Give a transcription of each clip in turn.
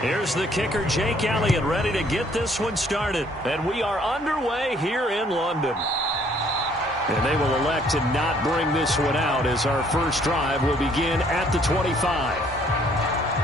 Here's the kicker, Jake Elliott, ready to get this one started. And we are underway here in London. And they will elect to not bring this one out as our first drive will begin at the 25.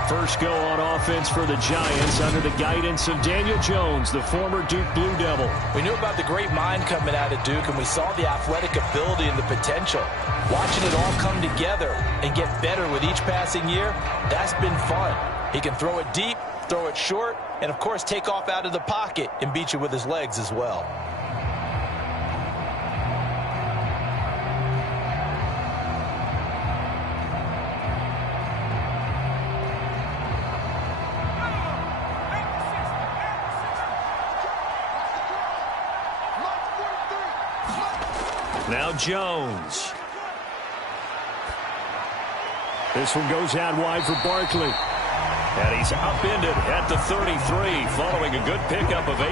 First go on offense for the Giants under the guidance of Daniel Jones, the former Duke Blue Devil. We knew about the great mind coming out of Duke, and we saw the athletic ability and the potential. Watching it all come together and get better with each passing year, that's been fun. He can throw it deep, throw it short, and, of course, take off out of the pocket and beat you with his legs as well. Now Jones. This one goes out wide for Barkley. And he's upended at the 33 following a good pickup of 8.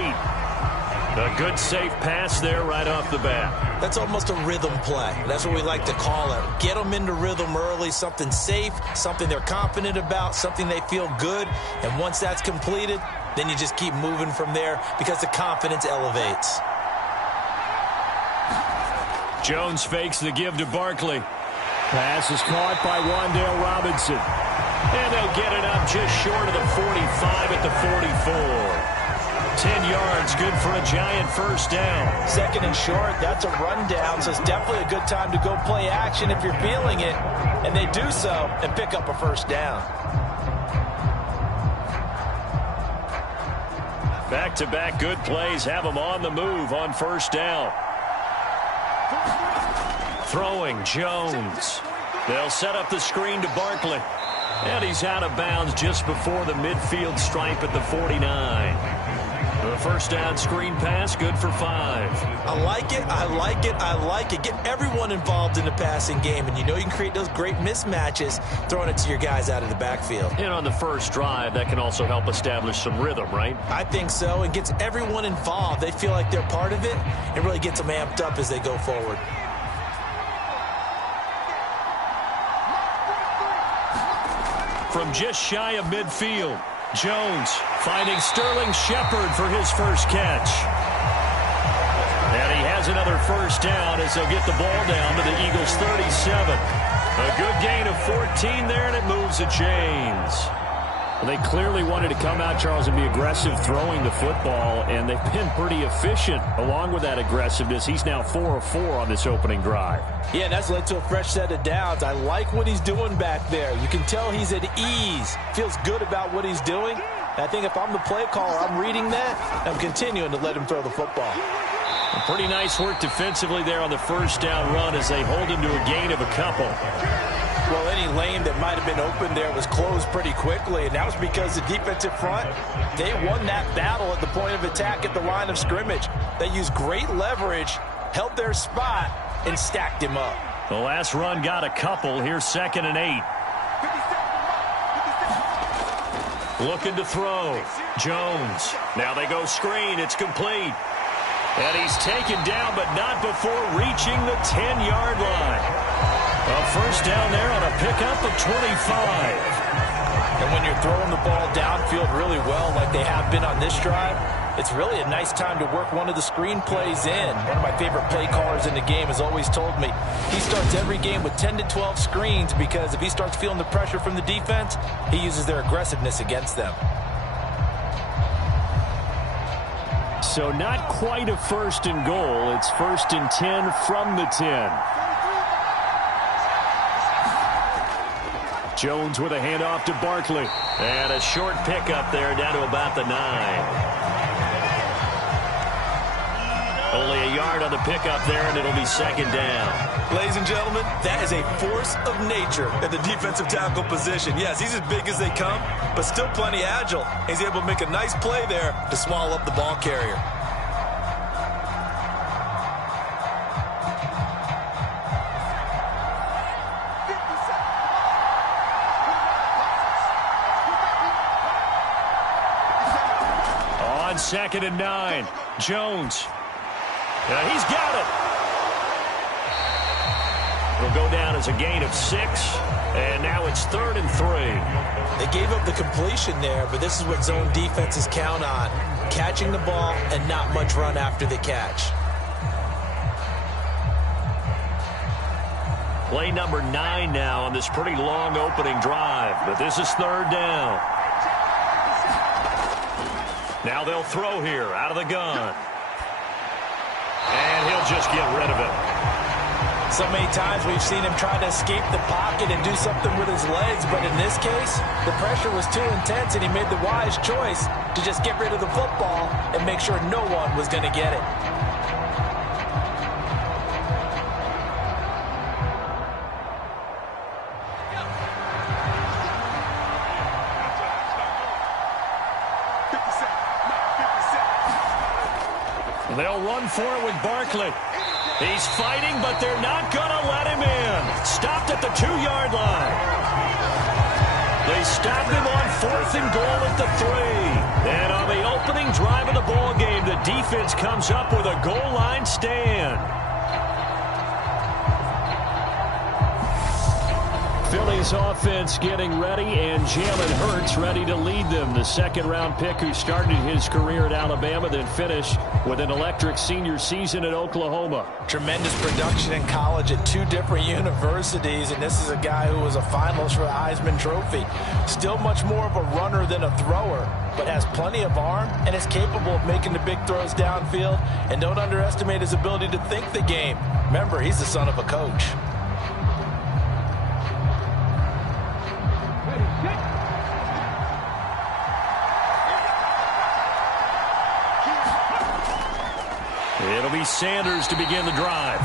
A good safe pass there right off the bat. That's almost a rhythm play. That's what we like to call it. Get them into rhythm early, something safe, something they're confident about, something they feel good. And once that's completed, then you just keep moving from there because the confidence elevates. Jones fakes the give to Barkley. Pass is caught by Wan'Dale Robinson. And they'll get it up just short of the 45 at the 44. 10 yards, good for a Giant first down. Second and short, that's a rundown, so it's definitely a good time to go play action if you're feeling it. And they do so and pick up a first down. Back-to-back good plays have them on the move on first down. Throwing Jones. They'll set up the screen to Barkley. And he's out of bounds just before the midfield stripe at the 49. The first down screen pass, good for 5. I like it, I like it, I like it. Get everyone involved in the passing game, and you know you can create those great mismatches throwing it to your guys out of the backfield. And on the first drive, that can also help establish some rhythm, right? I think so. It gets everyone involved. They feel like they're part of it and really gets them amped up as they go forward. From just shy of midfield, Jones finding Sterling Shepard for his first catch. And he has another first down as they'll get the ball down to the Eagles' 37. A good gain of 14 there, and it moves the chains. Well, they clearly wanted to come out, Charles, and be aggressive throwing the football, and they've been pretty efficient along with that aggressiveness. He's now 4 of 4 on this opening drive. Yeah, and that's led to a fresh set of downs. I like what he's doing back there. You can tell he's at ease, feels good about what he's doing. And I think if I'm the play caller, I'm reading that, I'm continuing to let him throw the football. Pretty nice work defensively there on the first down run as they hold him to a gain of a couple. Well, any lane that might have been open there was closed pretty quickly, and that was because the defensive front, they won that battle at the point of attack at the line of scrimmage. They used great leverage, held their spot, and stacked him up. The last run got a couple. Here's 2nd and 8. Looking to throw. Jones. Now they go screen. It's complete. And he's taken down, but not before reaching the 10-yard line. A first down there on a pickup of 25. And when you're throwing the ball downfield really well like they have been on this drive, it's really a nice time to work one of the screen plays in. One of my favorite play callers in the game has always told me he starts every game with 10 to 12 screens because if he starts feeling the pressure from the defense, he uses their aggressiveness against them. So not quite a 1st and goal. It's 1st and 10 from the 10. Jones with a handoff to Barkley. And a short pickup there down to about the 9. Only a yard on the pickup there, and it'll be 2nd down. Ladies and gentlemen, that is a force of nature at the defensive tackle position. Yes, he's as big as they come, but still plenty agile. He's able to make a nice play there to swallow up the ball carrier. On 2nd and 9, Jones. He's got it. It'll go down as a gain of 6, and now it's 3rd and 3. They gave up the completion there, but this is what zone defenses count on, catching the ball and not much run after the catch. Play number 9 now on this pretty long opening drive, but this is 3rd down. Now they'll throw here out of the gun. And he'll just get rid of it. So many times we've seen him try to escape the pocket and do something with his legs, but in this case, the pressure was too intense and he made the wise choice to just get rid of the football and make sure no one was going to get it. They'll run for it with Barkley. He's fighting, but they're not going to let him in. Stopped at the 2-yard line. They stopped him on 4th and goal at the 3. And on the opening drive of the ball game, the defense comes up with a goal line stand. Philly's offense getting ready, and Jalen Hurts ready to lead them. The 2nd-round pick who started his career at Alabama, then finished with an electric senior season at Oklahoma. Tremendous production in college at 2 different universities, and this is a guy who was a finalist for the Heisman Trophy. Still much more of a runner than a thrower, but has plenty of arm and is capable of making the big throws downfield. And don't underestimate his ability to think the game. Remember, he's the son of a coach. It'll be Sanders to begin the drive.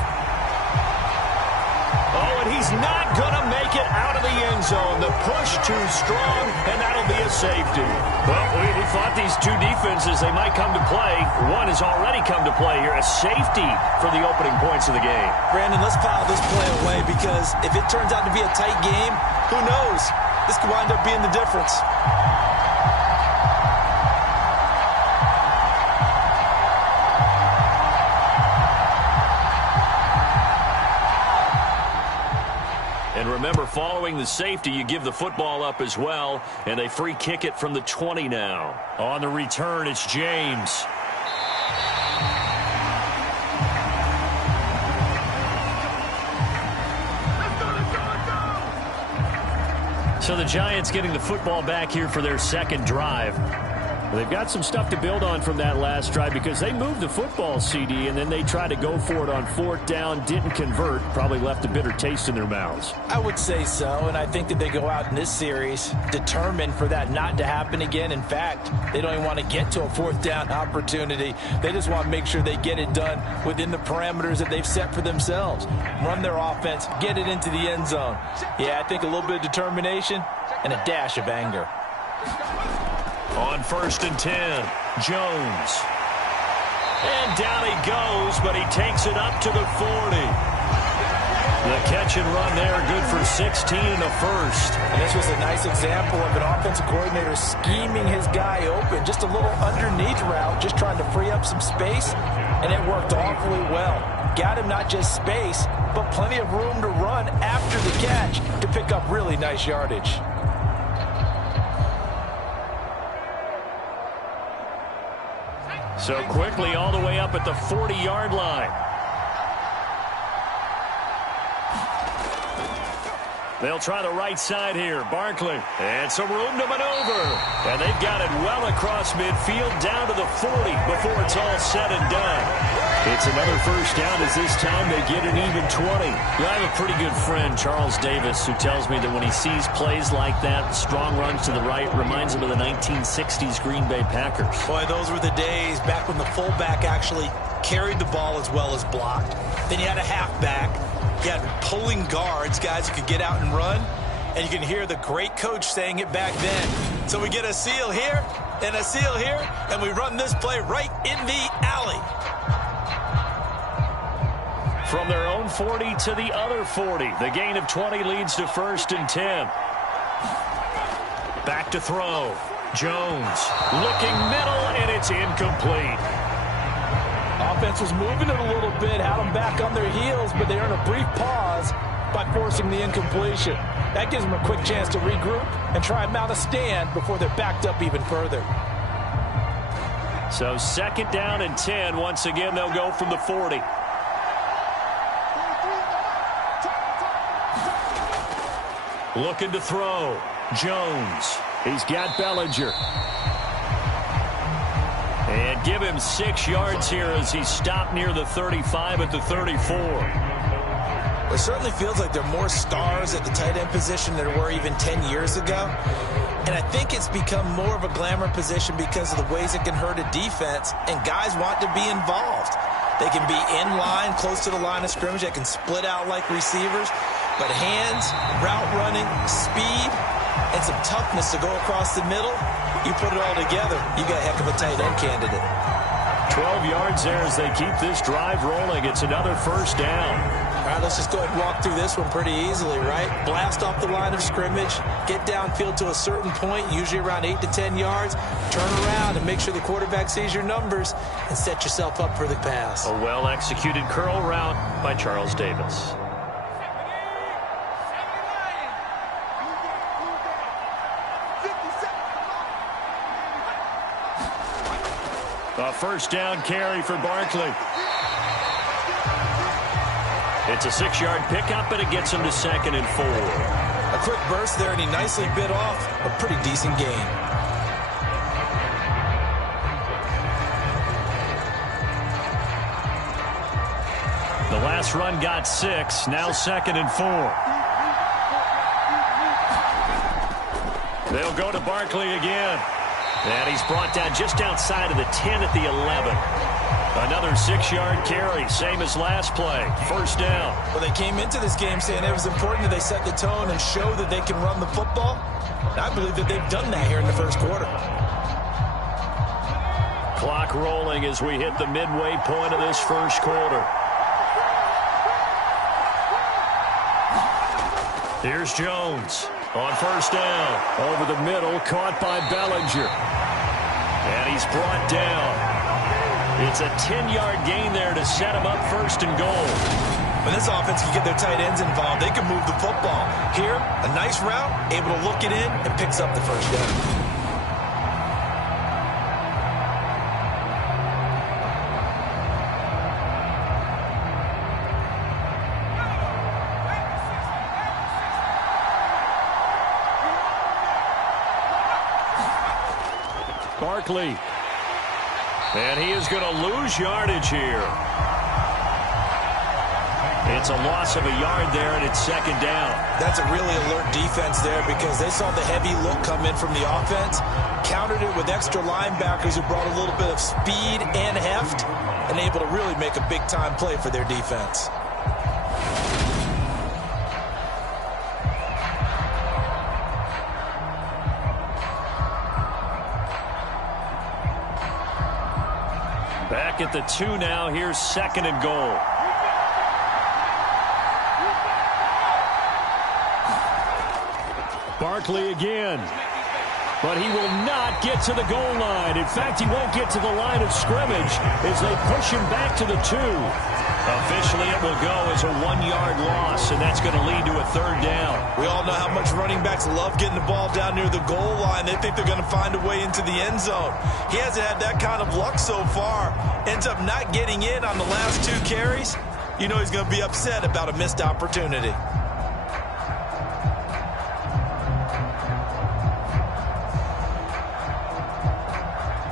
Oh, and he's not going to make it out of the end zone. The push too strong, and that'll be a safety. Well, we thought these 2 defenses, they might come to play. One has already come to play here, a safety for the opening points of the game. Brandon, let's file this play away because if it turns out to be a tight game, who knows? This could wind up being the difference. And remember, following the safety, you give the football up as well, and they free kick it from the 20 now. On the return, it's James. So the Giants getting the football back here for their 2nd drive. They've got some stuff to build on from that last drive because they moved the football, CD, and then they tried to go for it on 4th down, didn't convert, probably left a bitter taste in their mouths. I would say so, and I think that they go out in this series determined for that not to happen again. In fact, they don't even want to get to a 4th down opportunity. They just want to make sure they get it done within the parameters that they've set for themselves. Run their offense, get it into the end zone. Yeah, I think a little bit of determination and a dash of anger. On 1st and 10, Jones. And down he goes, but he takes it up to the 40. The catch and run there, good for 16 and a first. And this was a nice example of an offensive coordinator scheming his guy open. Just a little underneath route, just trying to free up some space, and it worked awfully well. Got him not just space, but plenty of room to run after the catch to pick up really nice yardage. So quickly all the way up at the 40-yard line. They'll try the right side here. Barkley. And some room to maneuver. And they've got it well across midfield down to the 40 before it's all said and done. It's another first down as this time they get an even 20. I have a pretty good friend, Charles Davis, who tells me that when he sees plays like that, strong runs to the right, reminds him of the 1960s Green Bay Packers. Boy, those were the days back when the fullback actually carried the ball as well as blocked. Then you had a halfback. You had pulling guards, guys who could get out and run. And you can hear the great coach saying it back then. So we get a seal here and a seal here, and we run this play right in the alley. From their own 40 to the other 40. The gain of 20 leads to 1st and 10. Back to throw. Jones looking middle, and it's incomplete. Offense was moving it a little bit, had them back on their heels, but they earn a brief pause by forcing the incompletion. That gives them a quick chance to regroup and try and mount a stand before they're backed up even further. So 2nd down and 10. Once again, they'll go from the 40. Looking to throw. Jones. He's got Bellinger. And give him 6 yards here as he stopped near the 35 at the 34. It certainly feels like there are more stars at the tight end position than there were even 10 years ago. And I think it's become more of a glamour position because of the ways it can hurt a defense, and guys want to be involved. They can be in line, close to the line of scrimmage. They can split out like receivers. But hands, route running, speed, and some toughness to go across the middle, you put it all together, you got a heck of a tight end candidate. 12 yards there as they keep this drive rolling. It's another 1st down. All right, let's just go ahead and walk through this one pretty easily, right? Blast off the line of scrimmage, get downfield to a certain point, usually around 8 to 10 yards, turn around and make sure the quarterback sees your numbers and set yourself up for the pass. A well-executed curl route by Charles Davis. A 1st down carry for Barkley. It's a 6-yard pickup, and it gets him to 2nd and 4. A quick burst there, and he nicely bit off a pretty decent gain. The last run got 6, now 2nd and 4. They'll go to Barkley again. And he's brought down just outside of the 10 at the 11. Another 6-yard carry, same as last play. 1st down. Well, they came into this game saying it was important that they set the tone and show that they can run the football. And I believe that they've done that here in the 1st quarter. Clock rolling as we hit the midway point of this 1st quarter. Here's Jones on 1st down. Over the middle, caught by Bellinger. And he's brought down. It's a 10-yard gain there to set him up 1st and goal. When this offense can get their tight ends involved, they can move the football. Here, a nice route, able to look it in, and picks up the 1st down. Barkley. And he is going to lose yardage here. It's a loss of a yard there, and it's 2nd down. That's a really alert defense there because they saw the heavy look come in from the offense, countered it with extra linebackers who brought a little bit of speed and heft, and able to really make a big-time play for their defense. Back at the 2 now. Here's 2nd and goal. Barkley again. But he will not get to the goal line. In fact, he won't get to the line of scrimmage as they push him back to the 2. Officially, it will go as a 1-yard loss, and that's going to lead to a 3rd down. We all know how much running backs love getting the ball down near the goal line. They think they're going to find a way into the end zone. He hasn't had that kind of luck so far. Ends up not getting in on the last 2 carries. You know he's going to be upset about a missed opportunity.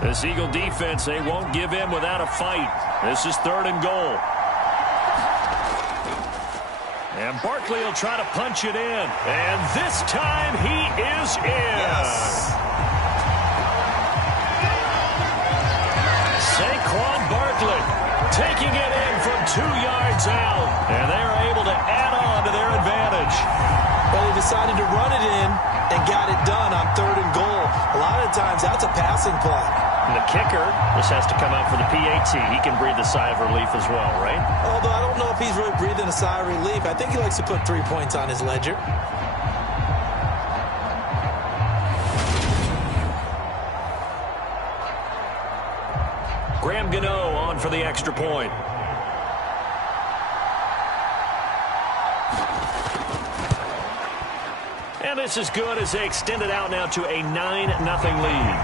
This Eagle defense, they won't give in without a fight. This is 3rd and goal. And Barkley will try to punch it in. And this time he is in. Yes. Saquon Barkley taking it in from 2 yards out. And they are able to add on to their advantage. Well, he decided to run it in and got it done on 3rd and goal. A lot of times that's a passing play. And the kicker, this has to come out for the PAT. He can breathe a sigh of relief as well, right? Although I don't know if he's really breathing a sigh of relief. I think he likes to put 3 points on his ledger. Graham Gano on for the extra point. And this is good as they extend it out now to a 9-0 lead.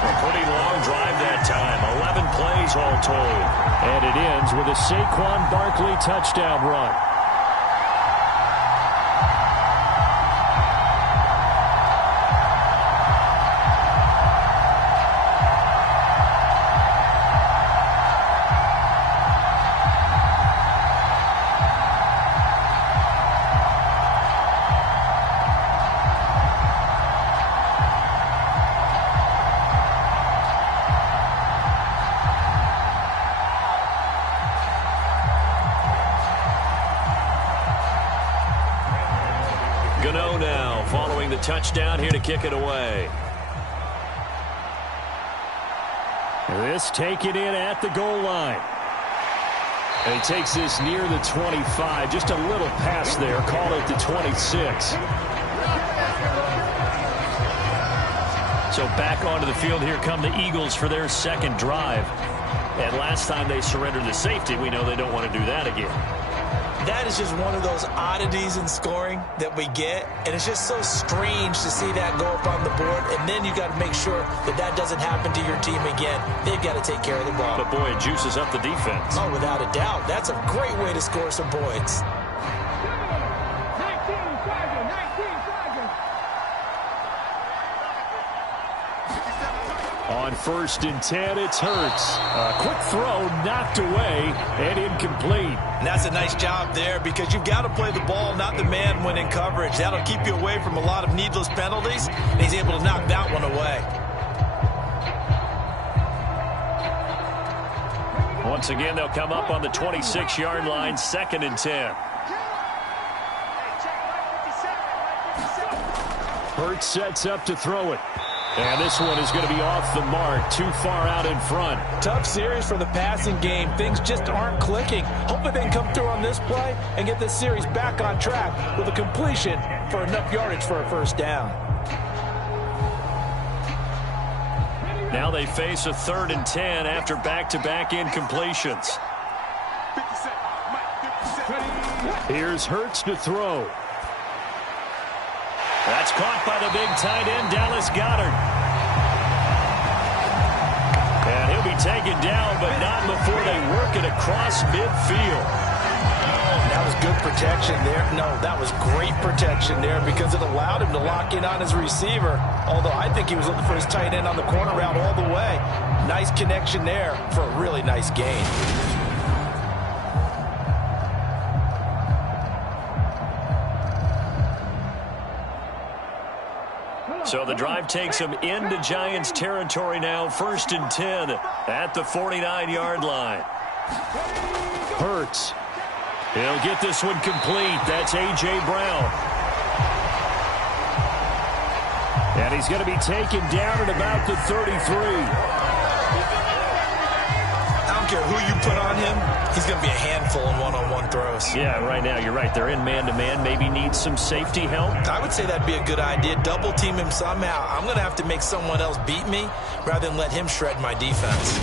A pretty long drive that time. 11 plays all told. And it ends with a Saquon Barkley touchdown run. Gano now following the touchdown here to kick it away. This taken in at the goal line. And he takes this near the 25. Just a little pass there. Call it the 26. So back onto the field. Here come the Eagles for their second drive. And last time they surrendered the safety, we know they don't want to do that again. That is just one of those oddities in scoring that we get, and it's just so strange to see that go up on the board, and then you got to make sure that that doesn't happen to your team again. They've got to take care of the ball. But, boy, it juices up the defense. Oh, without a doubt. That's a great way to score some points. On 1st and 10, it's Hurts. A quick throw knocked away and incomplete. And that's a nice job there because you've got to play the ball, not the man when in coverage. That'll keep you away from a lot of needless penalties, and he's able to knock that one away. Once again, they'll come up on the 26-yard line, 2nd and 10. Hurts sets up to throw it. And this one is going to be off the mark, too far out in front. Tough series for the passing game. Things just aren't clicking. Hopefully they can come through on this play and get this series back on track with a completion for enough yardage for a first down. Now they face a 3rd and 10 after back-to-back incompletions. Here's Hurts to throw. That's caught by the big tight end, Dallas Goedert. And he'll be taken down, but not before they work it across midfield. That was good protection there. No, that was great protection there because it allowed him to lock in on his receiver. Although I think he was looking for his tight end on the corner route all the way. Nice connection there for a really nice gain. So the drive takes him into Giants territory now. 1st and 10 at the 49-yard line. Hurts. He'll get this one complete. That's A.J. Brown. And he's going to be taken down at about the 33. I don't care who you put on him, he's going to be a handful in one-on-one throws. Yeah, right now you're right. They're in man-to-man. Maybe needs some safety help. I would say that'd be a good idea. Double team him somehow. I'm going to have to make someone else beat me rather than let him shred my defense.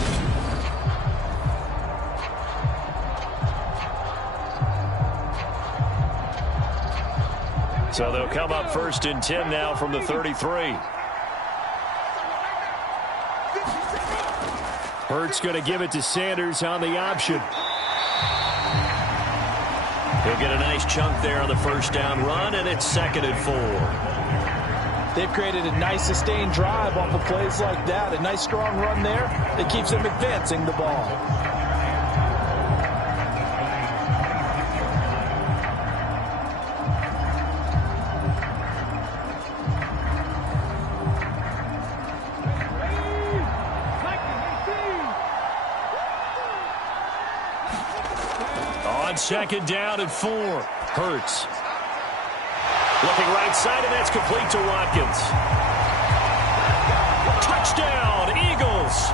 So they'll come up 1st and 10 now from the 33. Hurts going to give it to Sanders on the option. He'll get a nice chunk there on the first down run, and it's 2nd and 4. They've created a nice sustained drive off of plays like that. A nice strong run there that keeps them advancing the ball. On 2nd down and 4. Hurts. Looking right side, and that's complete to Watkins. Touchdown, Eagles.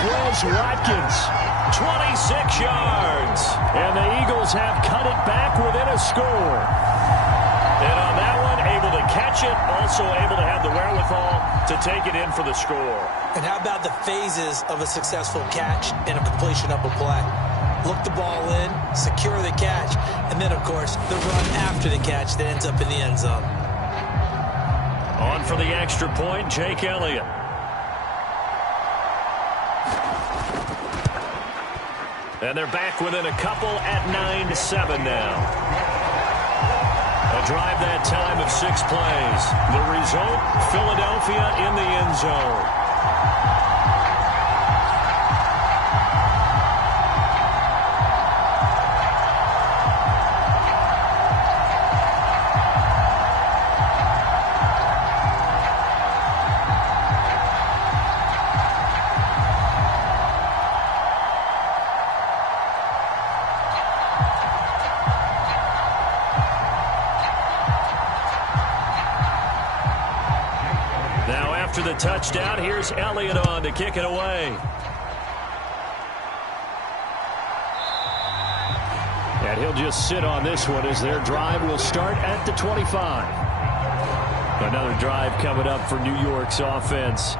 Quez Watkins, 26 yards. And the Eagles have cut it back within a score. And on that one, able to catch catch it, also able to have the wherewithal to take it in for the score. And how about the phases of a successful catch and a completion of a play? Look the ball in, secure the catch, and then, of course, the run after the catch that ends up in the end zone. On for the extra point, Jake Elliott. And they're back within a couple at 9-7 now. A drive that time of 6 plays. The result, Philadelphia in the end zone. After the touchdown, here's Elliott on to kick it away. And he'll just sit on this one as their drive will start at the 25. Another drive coming up for New York's offense.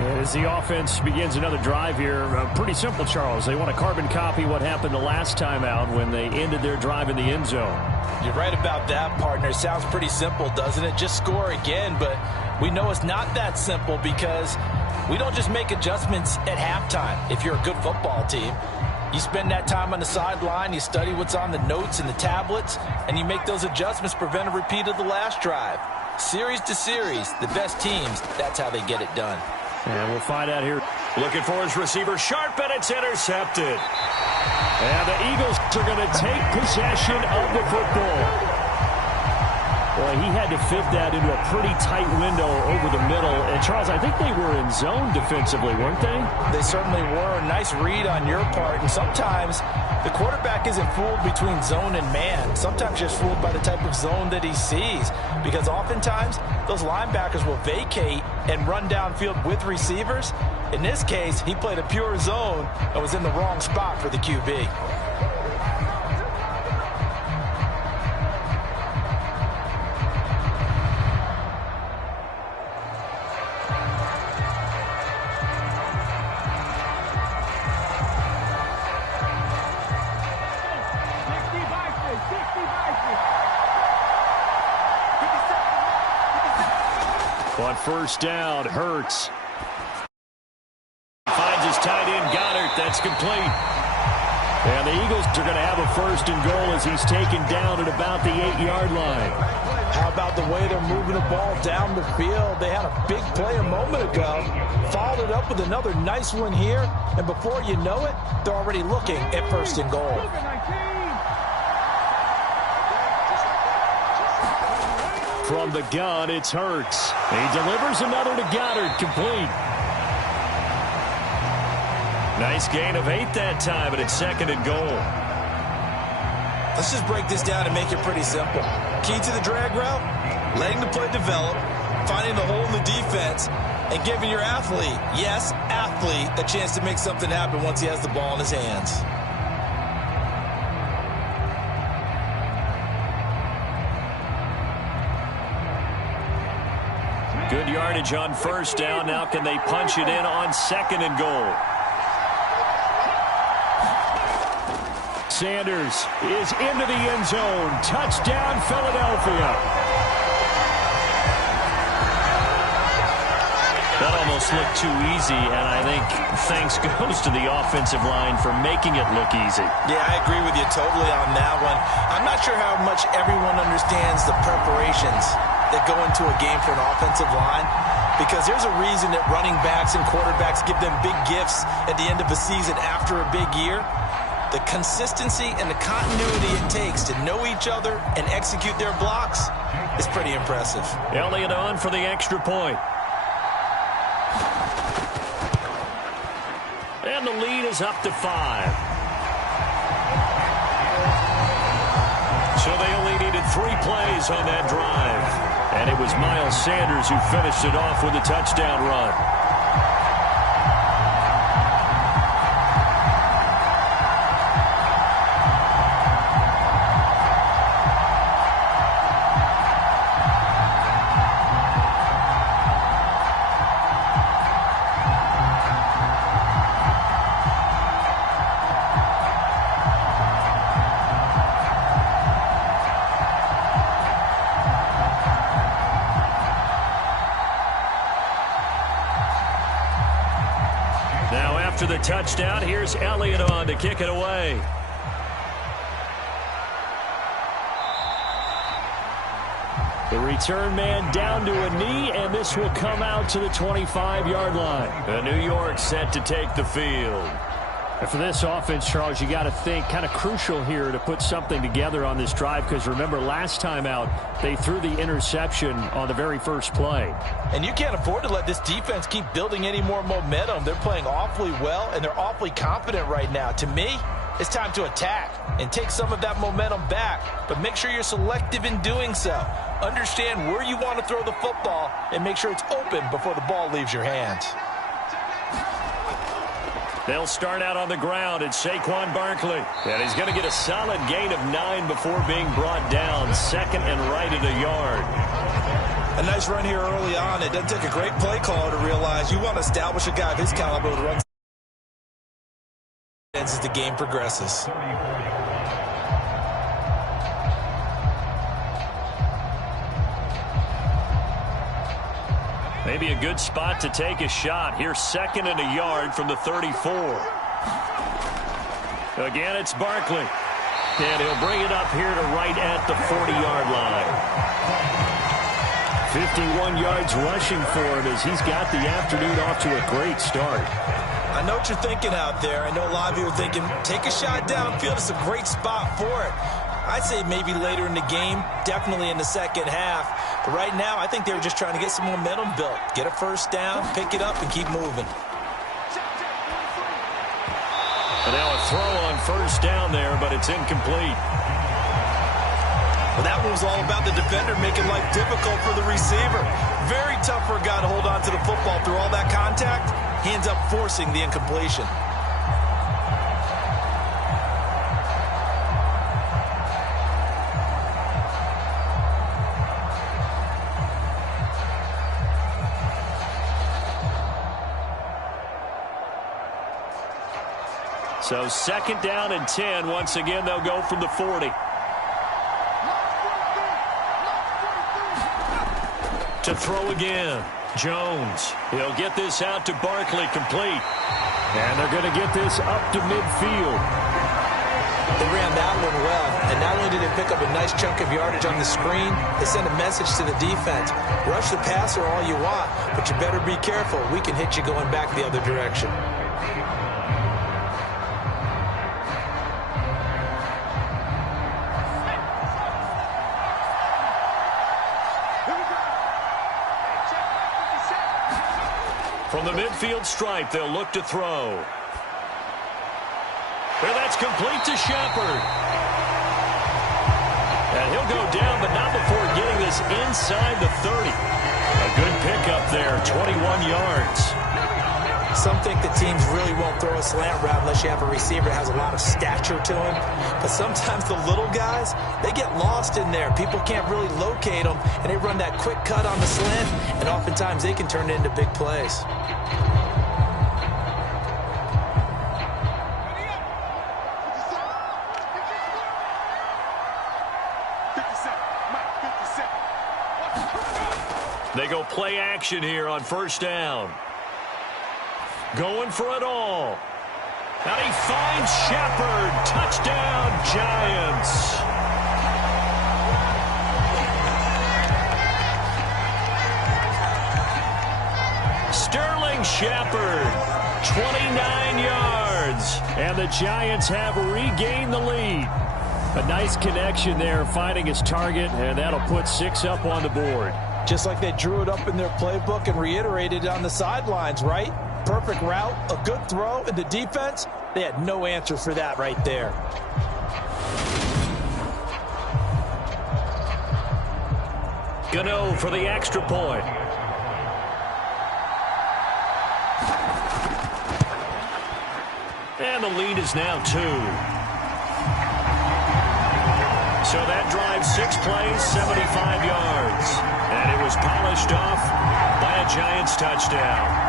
And as the offense begins another drive here, pretty simple, Charles. They want to carbon copy what happened the last time out when they ended their drive in the end zone. You're right about that, partner. Sounds pretty simple, doesn't it? Just score again, but we know it's not that simple because we don't just make adjustments at halftime. If you're a good football team, you spend that time on the sideline, you study what's on the notes and the tablets, and you make those adjustments to prevent a repeat of the last drive. Series to series, the best teams, that's how they get it done. And we'll find out here. Looking for his receiver, sharp, and it's intercepted. And the Eagles are going to take possession of the football. Boy, he had to fit that into a pretty tight window over the middle. And, Charles, I think they were in zone defensively, weren't they? They certainly were. Nice read on your part. And sometimes the quarterback isn't fooled between zone and man. Sometimes just fooled by the type of zone that he sees. Because oftentimes, those linebackers will vacate and run downfield with receivers. In this case, he played a pure zone and was in the wrong spot for the QB. On first down, Hurts finds his tight end, Goddard. That's complete. And the Eagles are going to have a first and goal as he's taken down at about the 8-yard line. How about the way they're moving the ball down the field? They had a big play a moment ago, followed it up with another nice one here, and before you know it, they're already looking at first and goal. From the gun, it's Hurts. He delivers another to Goddard, complete. Nice gain of 8 that time, and it's second and goal. Let's just break this down and make it pretty simple. Key to the drag route, letting the play develop, finding the hole in the defense, and giving your athlete, yes, athlete, a chance to make something happen once he has the ball in his hands. Good yardage on first down. Now can they punch it in on second and goal? Sanders is into the end zone. Touchdown, Philadelphia. That almost looked too easy, and I think thanks goes to the offensive line for making it look easy. Yeah, I agree with you totally on that one. I'm not sure how much everyone understands the preparations that go into a game for an offensive line, because there's a reason that running backs and quarterbacks give them big gifts at the end of a season after a big year. The consistency and the continuity it takes to know each other and execute their blocks is pretty impressive. Elliott on for the extra point. And the lead is up to 5. So they only needed 3 plays on that drive. And it was Miles Sanders who finished it off with a touchdown run. the touchdown. Here's Elliott on to kick it away. The return man down to a knee, and this will come out to the 25-yard line. The New York set to take the field. And for this offense, Charles, you got to think kind of crucial here to put something together on this drive, because remember last time out they threw the interception on the very first play. And you can't afford to let this defense keep building any more momentum. They're playing awfully well, and they're awfully confident right now. To me, it's time to attack and take some of that momentum back, but make sure you're selective in doing so. Understand where you want to throw the football and make sure it's open before the ball leaves your hands. They'll start out on the ground. It's Saquon Barkley. And he's going to get a solid gain of 9 before being brought down. Second and right at a yard. A nice run here early on. It doesn't take a great play caller to realize you want to establish a guy of his caliber with runs as the game progresses. Maybe a good spot to take a shot. Here's second and a yard from the 34. Again, it's Barkley. And he'll bring it up here to right at the 40-yard line. 51 yards rushing for him as he's got the afternoon off to a great start. I know what you're thinking out there. I know a lot of you are thinking, take a shot downfield. It's a great spot for it. I'd say maybe later in the game, definitely in the second half. But right now, I think they were just trying to get some momentum built. Get a first down, pick it up, and keep moving. And now a throw on first down there, but it's incomplete. Well, that one was all about the defender making life difficult for the receiver. Very tough for a guy to hold on to the football through all that contact. He ends up forcing the incompletion. So second down and 10. Once again, they'll go from the 40. To throw again. Jones. He'll get this out to Barkley, complete. And they're going to get this up to midfield. They ran that one well. And not only did they pick up a nice chunk of yardage on the screen, they sent a message to the defense. Rush the passer all you want, but you better be careful. We can hit you going back the other direction. From the midfield stripe, they'll look to throw. Well, that's complete to Shepard. And he'll go down, but not before getting this inside the 30. A good pickup there, 21 yards. Some think the teams really won't throw a slant route unless you have a receiver that has a lot of stature to him. But sometimes the little guys, they get lost in there. People can't really locate them, and they run that quick cut on the slant, and oftentimes they can turn it into big plays. They go play action here on first down. Going for it all. And he finds Shepard. Touchdown, Giants. Sterling Shepard, 29 yards. And the Giants have regained the lead. A nice connection there, finding his target, and that'll put 6 up on the board. Just like they drew it up in their playbook and reiterated it on the sidelines, right? Perfect route, a good throw, and the defense, they had no answer for that right there. Gano for the extra point. And the lead is now 2. So that drives 6 plays, 75 yards. And it was polished off by a Giants touchdown.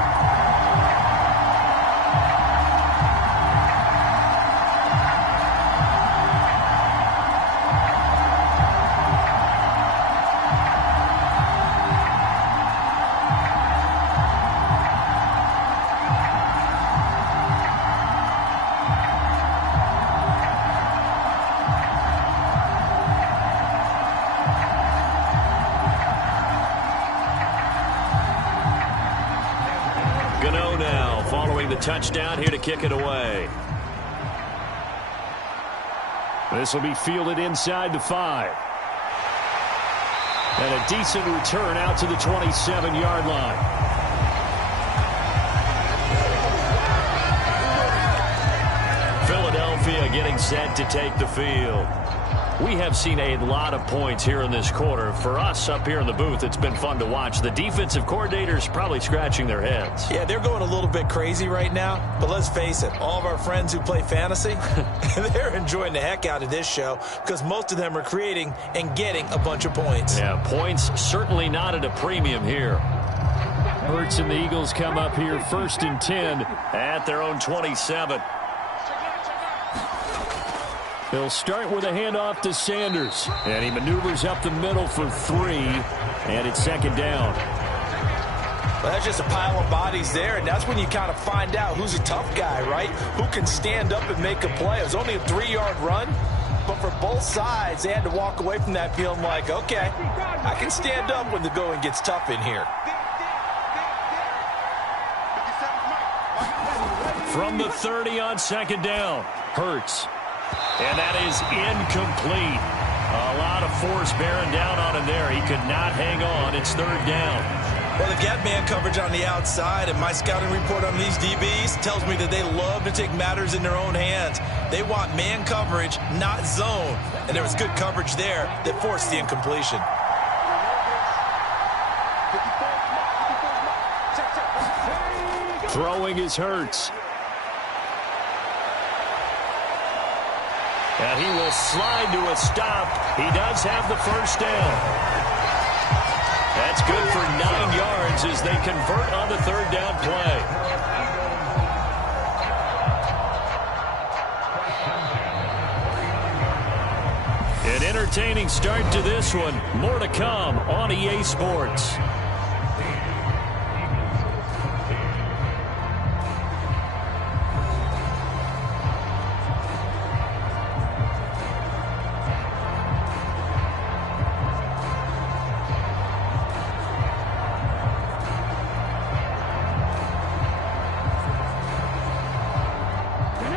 touchdown here to kick it away. This will be fielded inside the 5. And a decent return out to the 27-yard line. Philadelphia getting set to take the field. We have seen a lot of points here in this quarter. For us up here in the booth, it's been fun to watch. The defensive coordinators probably scratching their heads. Yeah, they're going a little bit crazy right now. But let's face it, all of our friends who play fantasy, they're enjoying the heck out of this show because most of them are creating and getting a bunch of points. Yeah, points certainly not at a premium here. Hurts and the Eagles come up here 1st and 10 at their own 27. He'll start with a handoff to Sanders. And he maneuvers up the middle for 3. And it's 2nd down. Well, that's just a pile of bodies there, and that's when you kind of find out who's a tough guy, right? Who can stand up and make a play. It was only a 3-yard run, but for both sides, they had to walk away from that feeling like, okay, I can stand up when the going gets tough in here. From the 30 on 2nd down, Hurts. And that is incomplete. A lot of force bearing down on him there. He could not hang on. It's 3rd down. Well, they've got man coverage on the outside, and my scouting report on these DBs tells me that they love to take matters in their own hands. They want man coverage, not zone. And there was good coverage there that forced the incompletion. Throwing is Hurts. And he will slide to a stop. He does have the 1st down. That's good for 9 yards as they convert on the 3rd down play. An entertaining start to this one. More to come on EA Sports.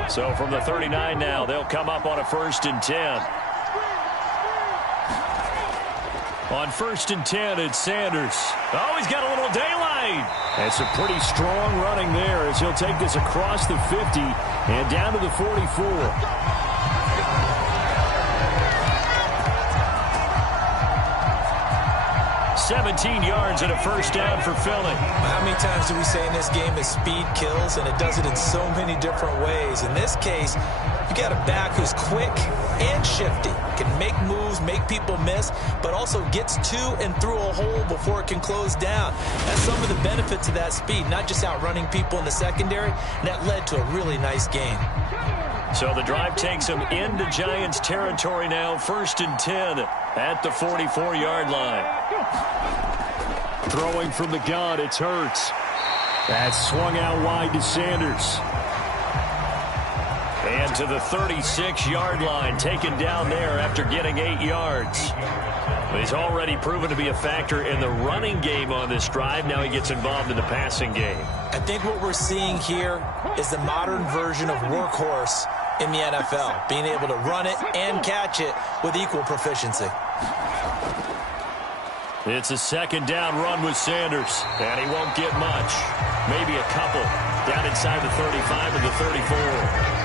So from the 39 now, they'll come up on a 1st and 10. On 1st and 10, it's Sanders. Oh, he's got a little daylight. That's a pretty strong running there as he'll take this across the 50 and down to the 44. 17 yards and a 1st down for Philly. How many times do we say in this game that speed kills, and it does it in so many different ways? In this case, you got a back who's quick and shifty, can make moves, make people miss, but also gets to and through a hole before it can close down. That's some of the benefits of that speed, not just outrunning people in the secondary, and that led to a really nice game. So the drive takes them into Giants territory now, 1st and 10 at the 44-yard line. Throwing from the gun, it's Hurts. That's swung out wide to Sanders. And to the 36-yard line, taken down there after getting 8 yards. He's already proven to be a factor in the running game on this drive. Now he gets involved in the passing game. I think what we're seeing here is the modern version of workhorse in the NFL, being able to run it and catch it with equal proficiency. It's a 2nd down run with Sanders, and he won't get much. Maybe a couple down inside the 35 or the 34.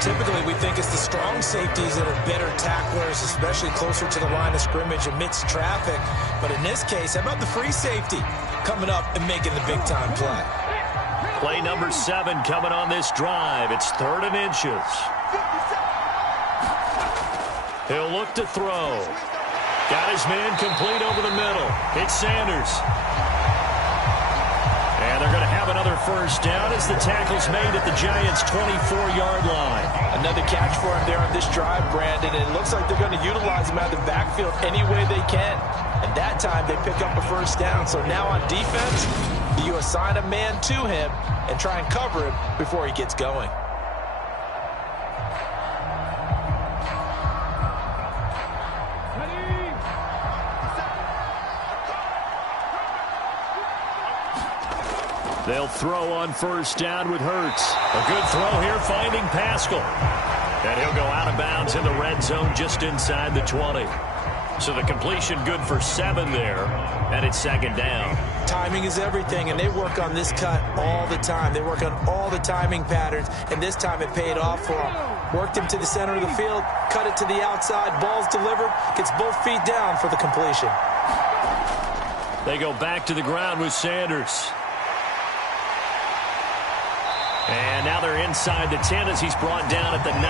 Typically, we think it's the strong safeties that are better tacklers, especially closer to the line of scrimmage amidst traffic. But in this case, how about the free safety coming up and making the big-time play? Play number 7 coming on this drive. It's 3rd and inches. He'll look to throw. Got his man complete over the middle. It's Sanders. And they're going to have another 1st down as the tackle's made at the Giants' 24-yard line. Another catch for him there on this drive, Brandon. And it looks like they're going to utilize him out of the backfield any way they can. And that time they pick up a 1st down. So now on defense, you assign a man to him and try and cover him before he gets going. They'll throw on first down with Hurts. A good throw here, finding Pascal. And he'll go out of bounds in the red zone just inside the 20. So the completion good for 7 there, and it's second down. Timing is everything, and they work on this cut all the time. They work on all the timing patterns, and this time it paid off for them. Worked him to the center of the field, cut it to the outside, ball's delivered, gets both feet down for the completion. They go back to the ground with Sanders. And now they're inside the 10 as he's brought down at the 9.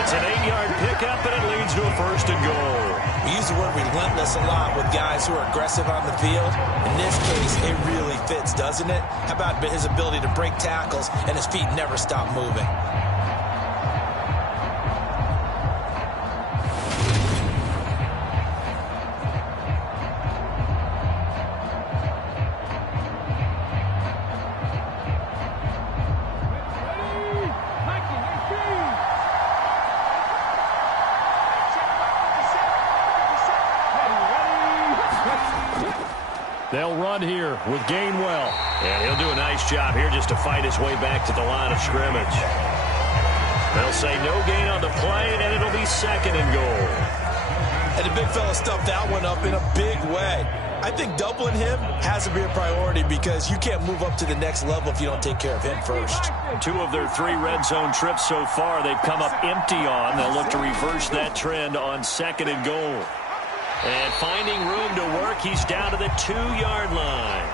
It's an 8-yard pickup, and it leads to a first and goal. We use the word relentless a lot with guys who are aggressive on the field. In this case, it really fits, doesn't it? How about his ability to break tackles and his feet never stop moving? They'll run here with Gainwell. And he'll do a nice job here just to fight his way back to the line of scrimmage. They'll say no gain on the play, and it'll be second and goal. And the big fella stuffed that one up in a big way. I think doubling him has to be a priority because you can't move up to the next level if you don't take care of him first. 2 of their 3 red zone trips so far, they've come up empty on. They'll look to reverse that trend on second and goal. And finding room to work, he's down to the 2-yard line.